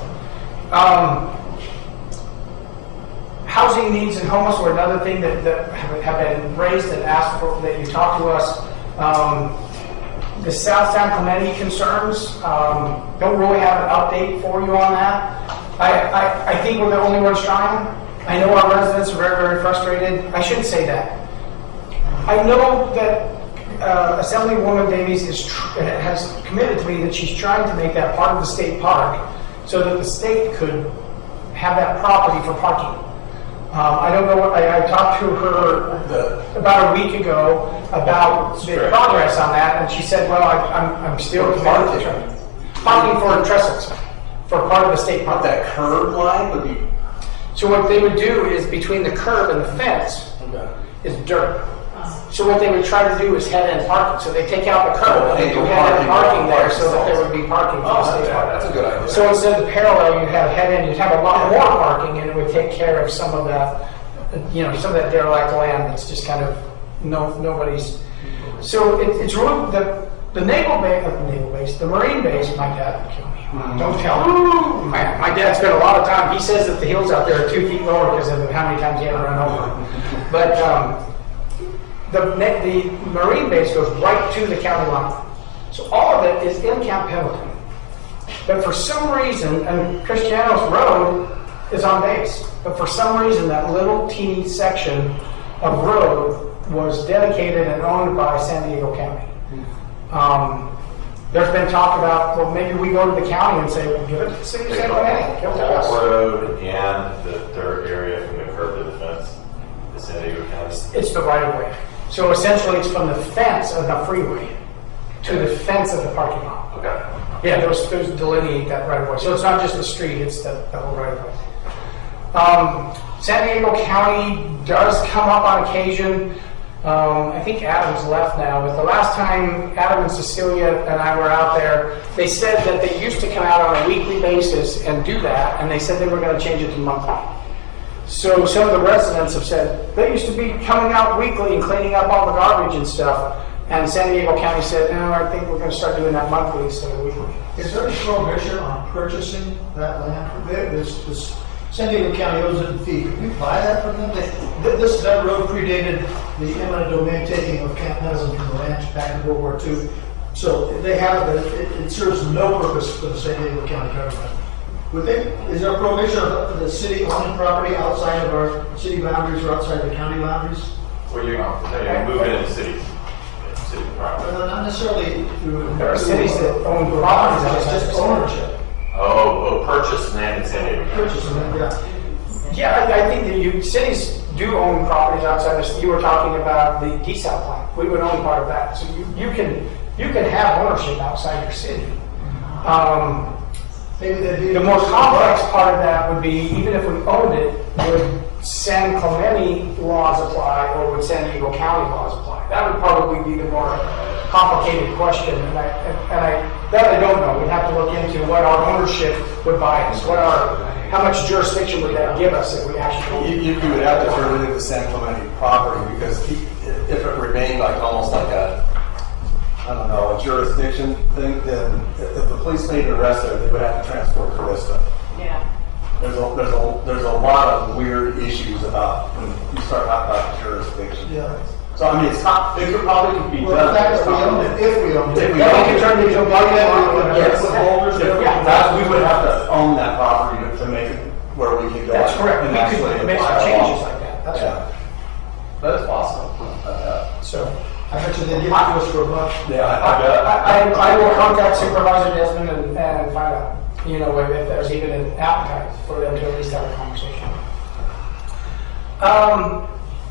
housing needs and homeless were another thing that have been raised and asked for, that you talk to us. The South San Clemente concerns, don't really have an update for you on that. I think we're the only ones trying. I know our residents are very, very frustrated. I shouldn't say that. I know that Assemblywoman Davies has committed to me that she's trying to make that part of the state park so that the state could have that property for parking. I don't know what, I talked to her about a week ago about the progress on that, and she said, well, I'm still committed to parking for trestles, for part of the state park. that curb line would be. So what they would do is between the curb and the fence is dirt. So what they would try to do is head-end parking. So they take out the curb and they do head-end parking there so that there would be parking for the state park. That's a good idea. So instead of parallel, you have head-end, you'd have a lot more parking, and it would take care of some of that, some of that derelict land that's just kind of nobody's. So it's really the naval base, the Marine base. My dad would kill me. Don't tell him. My dad spent a lot of time. He says that the hills out there are 2 feet lower because of how many times he had to run over. But the Marine base goes right to the county line. So all of it is in Camp Pendleton. But for some reason, and Cristiano's Road is on base, but for some reason that little teeny section of road was dedicated and owned by San Diego County. There's been talk about, well, maybe we go to the county and say, well, give it to the city of San Diego. The whole road and the third area from the curb to the fence is San Diego County? It's the right of way. So essentially, it's from the fence of the freeway to the fence of the parking lot. Okay. Yeah, those delineate that right of way. So it's not just the street, it's the whole right of way. San Diego County does come up on occasion. I think Adam's left now, but the last time Adam and Cecilia and I were out there, they said that they used to come out on a weekly basis and do that, and they said they were going to change it to monthly. So some of the residents have said, they used to be coming out weekly and cleaning up all the garbage and stuff, and San Diego County said, no, I think we're going to start doing that monthly instead of weekly. Is there any prohibition on purchasing that land? This San Diego County owes it in fee. Can we buy that from them? That road predated the eminent domain taking of Camp Pendleton from the ranch back in World War II. So they have it, it serves no purpose for the San Diego County government. Is there a prohibition of the city owning property outside of our city boundaries or outside the county boundaries? Well, you move into the city property. Not necessarily through. There are cities that own properties It's outside just the city. ownership. Oh, purchase land in San Diego County. Purchasing it, yeah. Yeah, I think that cities do own properties outside the city. You were talking about the desal plant. We would own part of that. So you can have ownership outside your city. Maybe that'd be The more complex part of that would be, even if we owned it, would San Clemente laws apply or would San Diego County laws apply? That would probably be the more complicated question, and I don't know. We'd have to look into what our ownership would buy us, how much jurisdiction would that give us if we actually. You would have to turn it into San Clemente property, because if it remained like almost like a jurisdiction thing, then if the police made an arrest there, they would have to transport to Vista. Yeah. There's a lot of weird issues about when you start talking about jurisdiction. Yeah. So I mean, it probably could be Well, done. the fact that we own it, if we own it. If we Yeah, own we can turn it into a parking lot. Yes. Put boulders there. We would have to own that property to make it where we could go. That's correct. and We actually could make apply some our changes law. like that. That's Yeah. right. But it's possible. So. I bet you they give it to us for a buck. Yeah, I bet. I will contact Supervisor Desmond and find out, if there's even an appetite for them to at least have a conversation.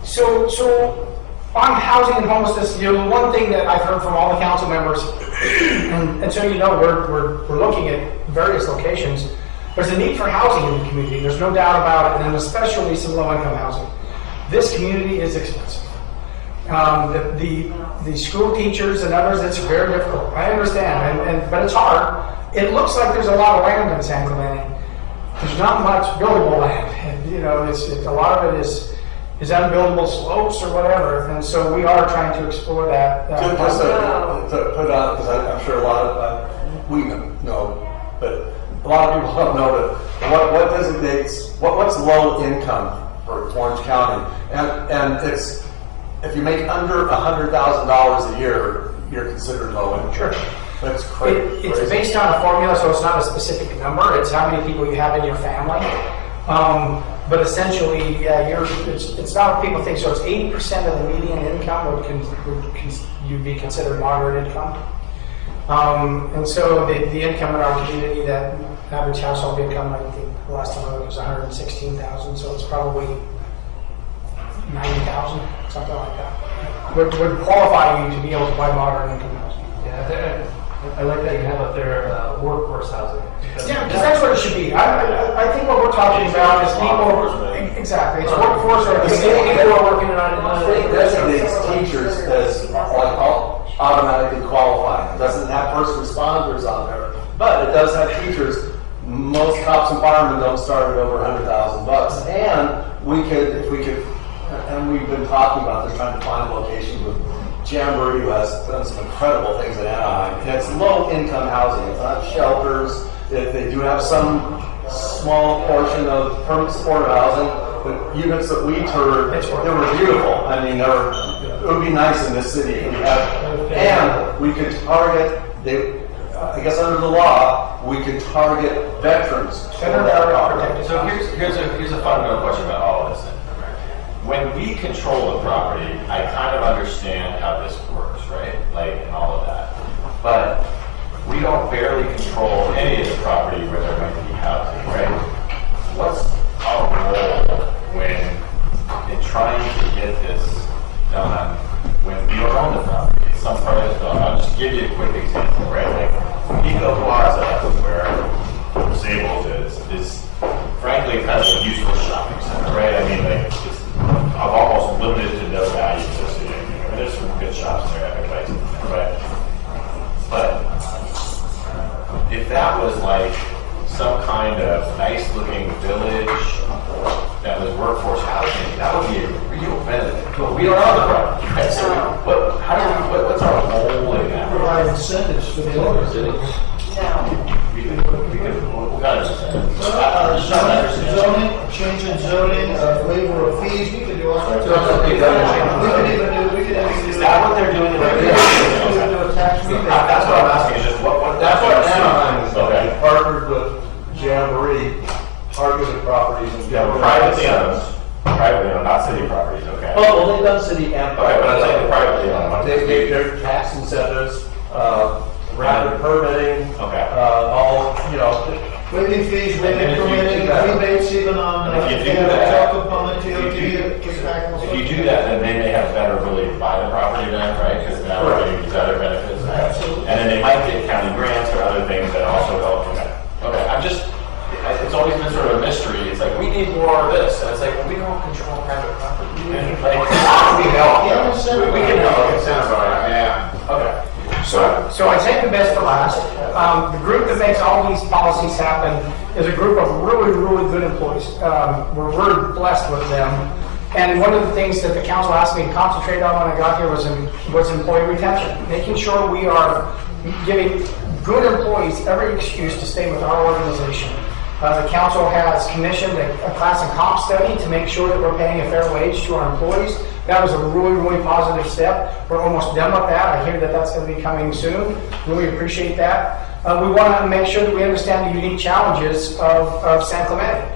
So on housing and homelessness, one thing that I've heard from all the council members, and so we're looking at various locations. There's a need for housing in the community. There's no doubt about it, and especially some low-income housing. This community is expensive. The school teachers and others, it's very difficult. I understand, but it's hard. It looks like there's a lot of land in San Clemente. There's not much buildable land, and a lot of it is unbuildable slopes or whatever. And so we are trying to explore that. Just to put on, because I'm sure a lot of we know, but a lot of people don't know that what designates what's low income for Orange County, and it's. If you make under $100,000 a year, you're considered low income. Sure. That's crazy. It's based on a formula, so it's not a specific number. It's how many people you have in your family. But essentially, it's not what people think. So it's 80% of the median income would you be considered moderate income. And so the income in our community, that average household income, I think the last time I looked was $116,000. So it's probably 90,000, something like that. Would qualify you to be able to buy moderate income housing. Yeah, I like that you have up there workforce housing. Yeah, because that's what it should be. I think what we're talking about is people. Exactly, it's workforce or people are working on It designates teachers as automatically qualified. It doesn't have first responders on there, but it does have teachers. Most cops and firemen don't start at over $100,000, and if we could. And we've been talking about this, trying to find locations with Jamboree, who has done some incredible things in Anaheim. And it's low-income housing. It's not shelters. They do have some small portion of permanent supportive housing, but units that we toured, they were beautiful. I mean, it would be nice in this city if we had, and we could target. I guess under the law, we could target veterans. So here's a fundamental question about all of this. When we control the property, I kind of understand how this works, right? And all of that. But we don't barely control any of the property where there might be housing, right? What's our role when in trying to some kind of nice looking village that was workforce housing, that would be a real benefit. But we don't own the property, right? So what's our role in that? Provide incentives for the owners. What kind of incentives? Zoning, change in zoning, waiver of fees, we could do all sorts of. We could even do. Is that what they're doing? We could do a tax rebate. That's what I'm asking, is just what. That's what Anaheim is Okay. doing. Partnered with Jamboree, targeted properties and. Yeah, we're privately owned, not city properties, okay? Well, they've done city and. Okay, but I'm saying privately owned. Their tax incentives, rapid permitting. Okay. All, Waiving fees, waiving permitting, rebates even on, If you if do they have a that- job component, TOT, kickback. and If you do that, then they may have better ability to buy the property then, right? Because now we're getting these other benefits. Absolutely. And then they might get county grants or other things that also help. Okay, it's always been sort of a mystery. It's like, we need more of this. And it's like, we don't control private property. And like, we help. Yeah, We can help. Incentivize, yeah. Okay. So I take the best for last. The group that makes all these policies happen is a group of really, really good employees. We're blessed with them. And one of the things that the council asked me to concentrate on when I got here was employee retention, making sure we are giving good employees every excuse to stay with our organization. The council has commissioned a class and comp study to make sure that we're paying a fair wage to our employees. That was a really, really positive step. We're almost done with that. I hear that that's going to be coming soon. Really appreciate that. We want to make sure that we understand the unique challenges of San Clemente.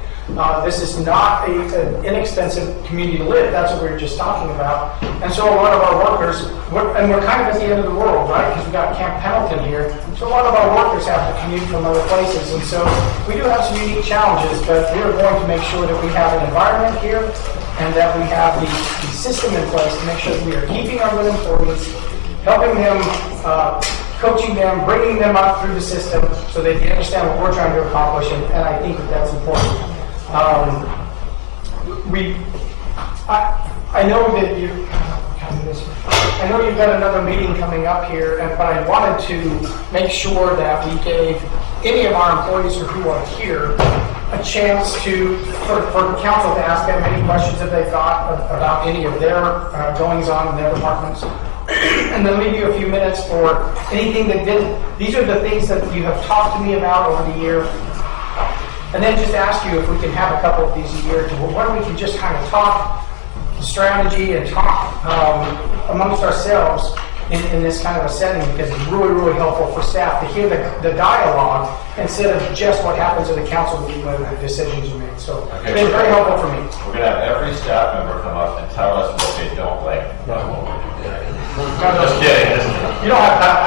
This is not an inexpensive community to live. That's what we were just talking about. And so a lot of our workers, we're kind of at the end of the world, right? Because we've got Camp Pendleton here. So a lot of our workers have to commute from other places. And so we do have some unique challenges, but we are going to make sure that we have an environment here and that we have the system in place to make sure that we are keeping our good employees, helping them, coaching them, bringing them up through the system so they can understand what we're trying to accomplish. And I think that that's important. I know that I know you've got another meeting coming up here, but I wanted to make sure that we gave any of our employees who are here a chance for council to ask them any questions that they thought about any of their goings on in their departments. And then leave you a few minutes for anything that didn't. These are the things that you have talked to me about over the year. And then just ask you if we can have a couple of these a year, where we can just kind of talk strategy and talk amongst ourselves in this kind of a setting, because it's really, really helpful for staff to hear the dialogue instead of just what happens at the council meeting when the decisions are made. So it's been very helpful for me. We're going to have every staff member come up and tell us what they don't like about what we're doing. Just kidding. You don't have that.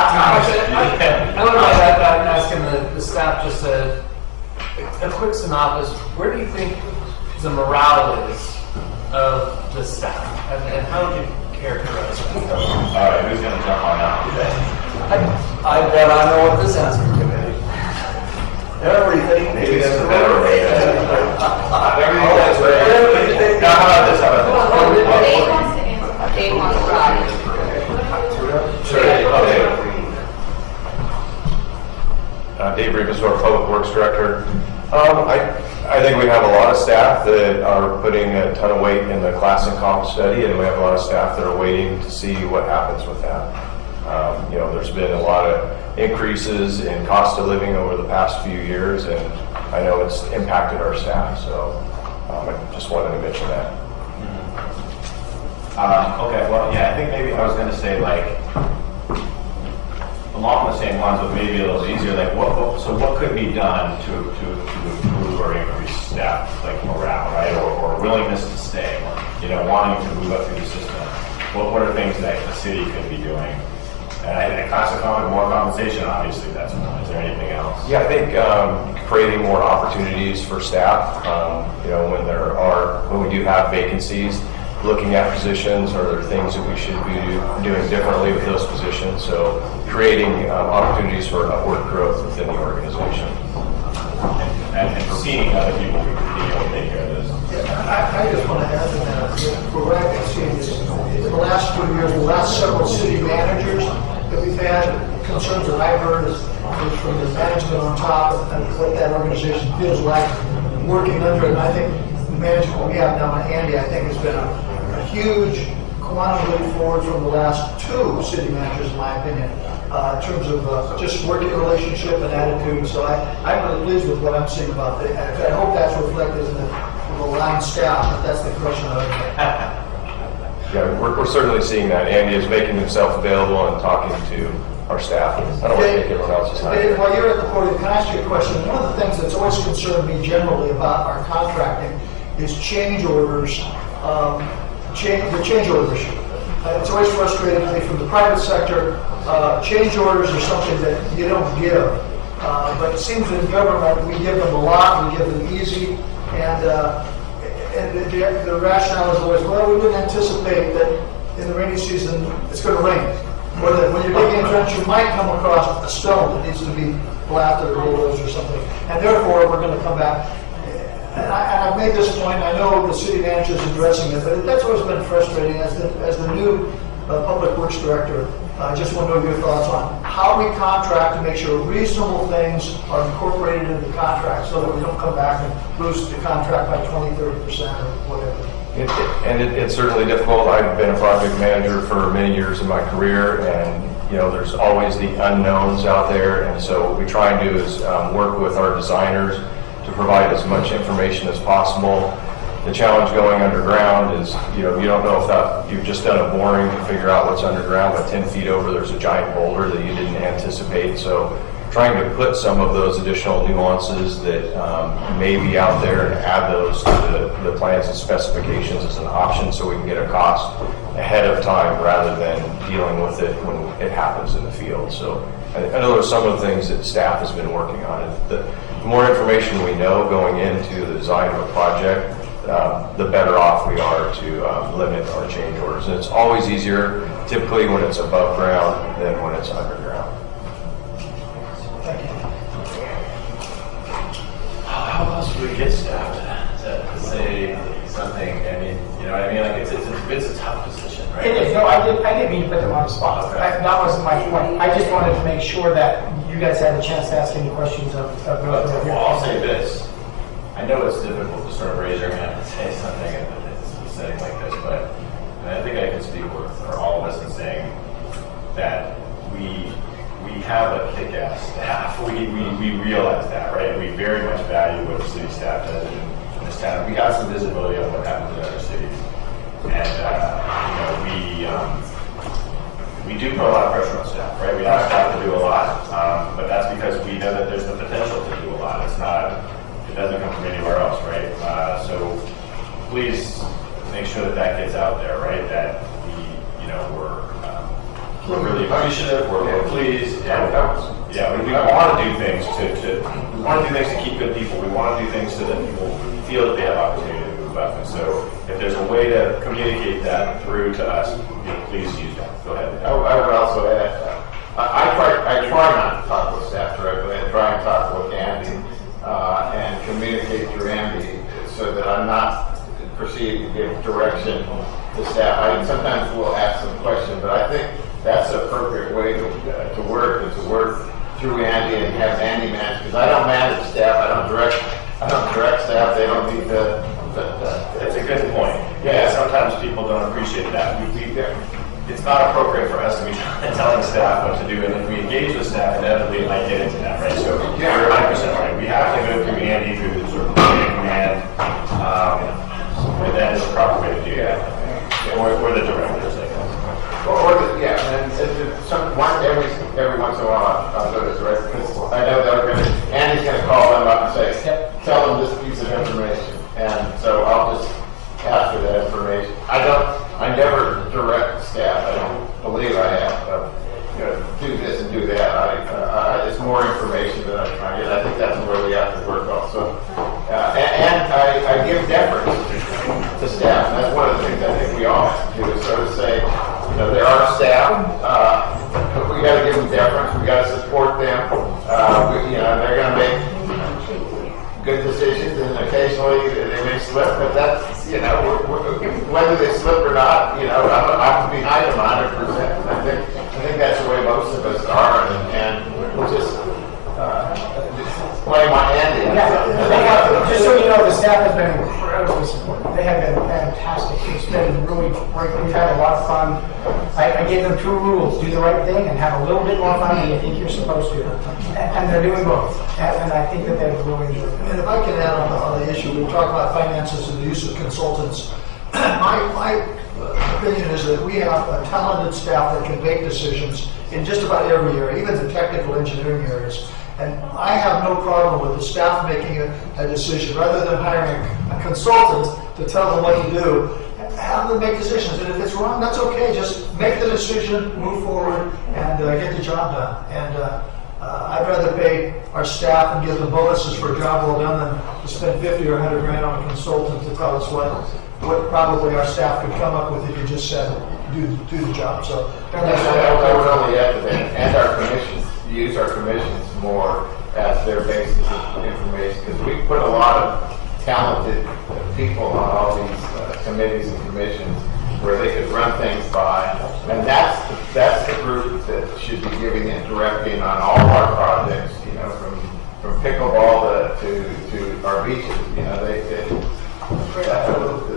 I would like that asking the staff just a quick synopsis. Where do you think the morale is of the staff, and how would you characterize that? All right, who's going to jump on that today? I bet I know what this answer is going to be. Everything. Maybe that's a better way. Everything that's right. Now, how about this? Dave wants to answer. Dave wants to talk. Sure. Okay. Dave Rivasor, Public Works Director. I think we have a lot of staff that are putting a ton of weight in the class and comp study, and we have a lot of staff that are waiting to see what happens with that. There's been a lot of increases in cost of living over the past few years, and I know it's impacted our staff, so I just wanted to mention that. Okay, well, yeah, I think maybe I was going to say, like, along the same lines, but maybe a little easier, like, what could be done to improve or increase staff, like morale, right, or willingness to stay, wanting to move up through the system? What are things that the city could be doing? And class of more compensation, obviously, that's one. Is there anything else? Yeah, I think creating more opportunities for staff, when we do have vacancies, looking at positions, are there things that we should be doing differently with those positions? So creating opportunities for upward growth within the organization. And seeing other people who can take care of this. I just want to add to that, we're right, seeing this in the last few years, the last several city managers that we've had, concerns that I've heard is from the management on top and what that organization feels like working under it. And I think the management we have now in Andy, I think, has been a huge quantum leap forward from the last two city managers, in my opinion, in terms of just working relationship and attitude. So I'm really pleased with what I'm seeing about it. I hope that's reflected in the line staff, if that's the question of it. Yeah, we're certainly seeing that. Andy is making himself available and talking to our staff. I don't want to take everyone else's time. Dave, while you're at the podium, can I ask you a question? One of the things that's always concerned me generally about our contracting is change orders, the change order issue. It's always frustrating me from the private sector. Change orders are something that you don't give. But it seems in government, we give them a lot, we give them easy, and the rationale is always, well, we didn't anticipate that in the rainy season it's going to rain. Or that when you're digging a trench, you might come across a stone that needs to be blasted or bulldozed or something. And therefore, we're going to come back. And I've made this point, I know the city manager is addressing it, but that's always been frustrating as the new public works director. I just want to know your thoughts on how we contract to make sure reasonable things are incorporated into the contract so that we don't come back and lose the contract by 20, 30% or whatever. It's certainly difficult. I've been a project manager for many years in my career, and there's always the unknowns out there. And so what we try and do is work with our designers to provide as much information as possible. The challenge going underground is, you don't know if you've just done a boring to figure out what's underground, but 10 feet over there's a giant boulder that you didn't anticipate. So trying to put some of those additional nuances that may be out there and add those to the plans and specifications as an option so we can get a cost ahead of time rather than dealing with it when it happens in the field. So I know there's some of the things that staff has been working on. The more information we know going into the design of a project, the better off we are to limit our change orders. And it's always easier typically when it's above ground than when it's underground. How else do we get staff to say something? I mean, you know what I mean? Like it's a tough position, right? It is. No, I didn't mean to put them on the spot. Okay. That wasn't my point. I just wanted to make sure that you guys had a chance to ask any questions of Well, I'll say this. I know it's difficult to sort of raise your hand and say something in a setting like this, but I think I can speak for all of us in saying that we have a kick-ass staff. We realize that, right? We very much value what the city staff does in this town. We have some visibility on what happens in other cities, and we do put a lot of pressure on staff, right? We ask staff to do a lot, but that's because we know that there's the potential to do a lot. It doesn't come from anywhere else, right? So please make sure that gets out there, right? That we're really appreciative, we're pleased, and we want to do things to keep good people. We want to do things so that people feel that they have opportunity to move up. And so if there's a way to communicate that through to us, please use that. Go ahead. I would also add, I try not to talk with staff directly. I try and talk with Andy and communicate through Andy so that I'm not perceived to give direction to staff. I sometimes will ask them a question, but I think that's the appropriate way to work, is to work through Andy and have Andy manage, because I don't manage staff, I don't direct staff, they don't need the That's a good point. Yeah, sometimes people don't appreciate that. It's not appropriate for us to be telling staff what to do, and if we engage with staff, inevitably it might get into that, right? So you're 100% right. We have to go through Andy through the sort of command, and that is the proper way to do that. Or the directors, I guess. And every once in a while I'll do this, right? Because I know Andy's going to call them up and say, tell them this piece of information. And so I'll just ask for that information. I never direct staff. I don't believe I have. Do this and do that. It's more information that I try to get. I think that's where we have to work also. And I give deference to staff. And that's one of the things I think we all have to do, is sort of say, there are staff. We got to give them deference. We got to support them. They're going to make good decisions, and occasionally they may slip. But that's whether they slip or not. I'm behind them 100%. I think that's the way most of us are. And incredibly supportive. They have been fantastic. It's been really great. We've had a lot of fun. I gave them 2 rules: do the right thing and have a little bit more fun than you think you're supposed to. And they're doing both. And I think that they've really enjoyed it. And if I can add on the issue, we talk about finances and the use of consultants. My opinion is that we have a talented staff that can make decisions in just about every area, even the technical engineering areas. And I have no problem with the staff making a decision. Rather than hiring a consultant to tell them what to do, have them make decisions. And if it's wrong, that's okay. Just make the decision, move forward, and get the job done. And I'd rather pay our staff and give them bonuses for a job well done than to spend 50 or 100 grand on a consultant to tell us what probably our staff could come up with if you just said, do the job. So I would only add to that, and our commissions, use our commissions more as their basis of information, because we put a lot of talented people on all these committees and commissions where they could run things by, and that's the group that should be giving it directing on all of our projects, you know, from pickleball to our beaches, you know,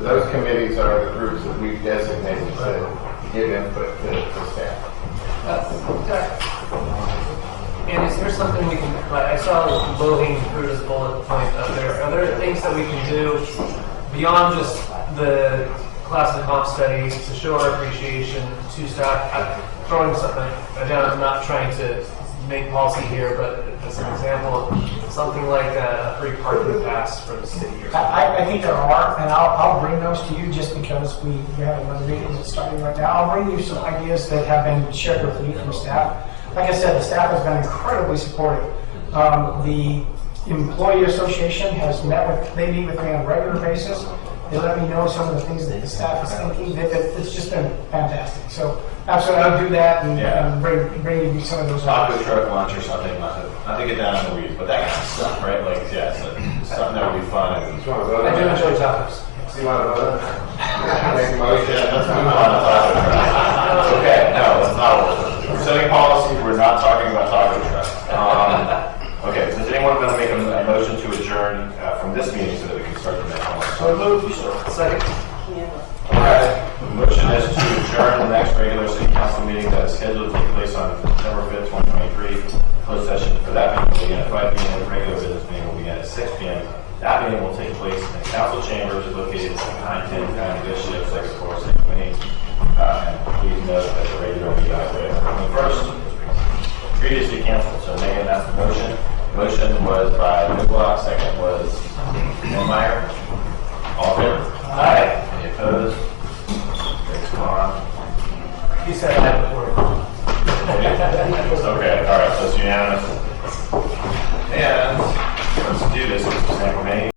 those committees are the groups that we've designated to give input to staff. And is there something we can, like, I saw low-hanging fruit as a bullet point up there. Are there things that we can do beyond just the class and comp study to show our appreciation to staff? I'm throwing something down. I'm not trying to make policy here, but as an example, something like a free parking pass for the city or something. I think there are, and I'll bring those to you just because we have another meeting that's starting right now. I'll bring you some ideas that have been shared with me from staff. Like I said, the staff has been incredibly supportive. The Employee Association has they meet with me on a regular basis. They let me know some of the things that the staff is thinking. It's just been fantastic. So absolutely, I'll do that and bring you some of those. Taco truck lunch or something, not to get down in the weeds, but that kind of stuff, right? Like, yeah, so something that would be fun. And I do enjoy tacos. So you want to vote on it? Make a motion. let's move on to taco truck. Okay, no, that's not. We're setting policy. We're not talking about taco truck. Okay, does anyone want to make a motion to adjourn from this meeting so that we can start the next one? So moved. Second. All right. The motion is to adjourn the next regular city council meeting that is scheduled to take place on September 5th, 2023. Closed session for that meeting will begin at 5 p.m. The regular business meeting will begin at 6 p.m. That meeting will take place in the council chambers located at 910 County Bishop, 64620. And please note that the regular meeting is on the 1st. Previously canceled. So Megan, that's the motion. Motion was by Newblock, second was Millmeyer. All in favor? Aye. Any opposed? Thanks, come on. You said that before. Okay, all right, so it's unanimous. And let's do this. This is May.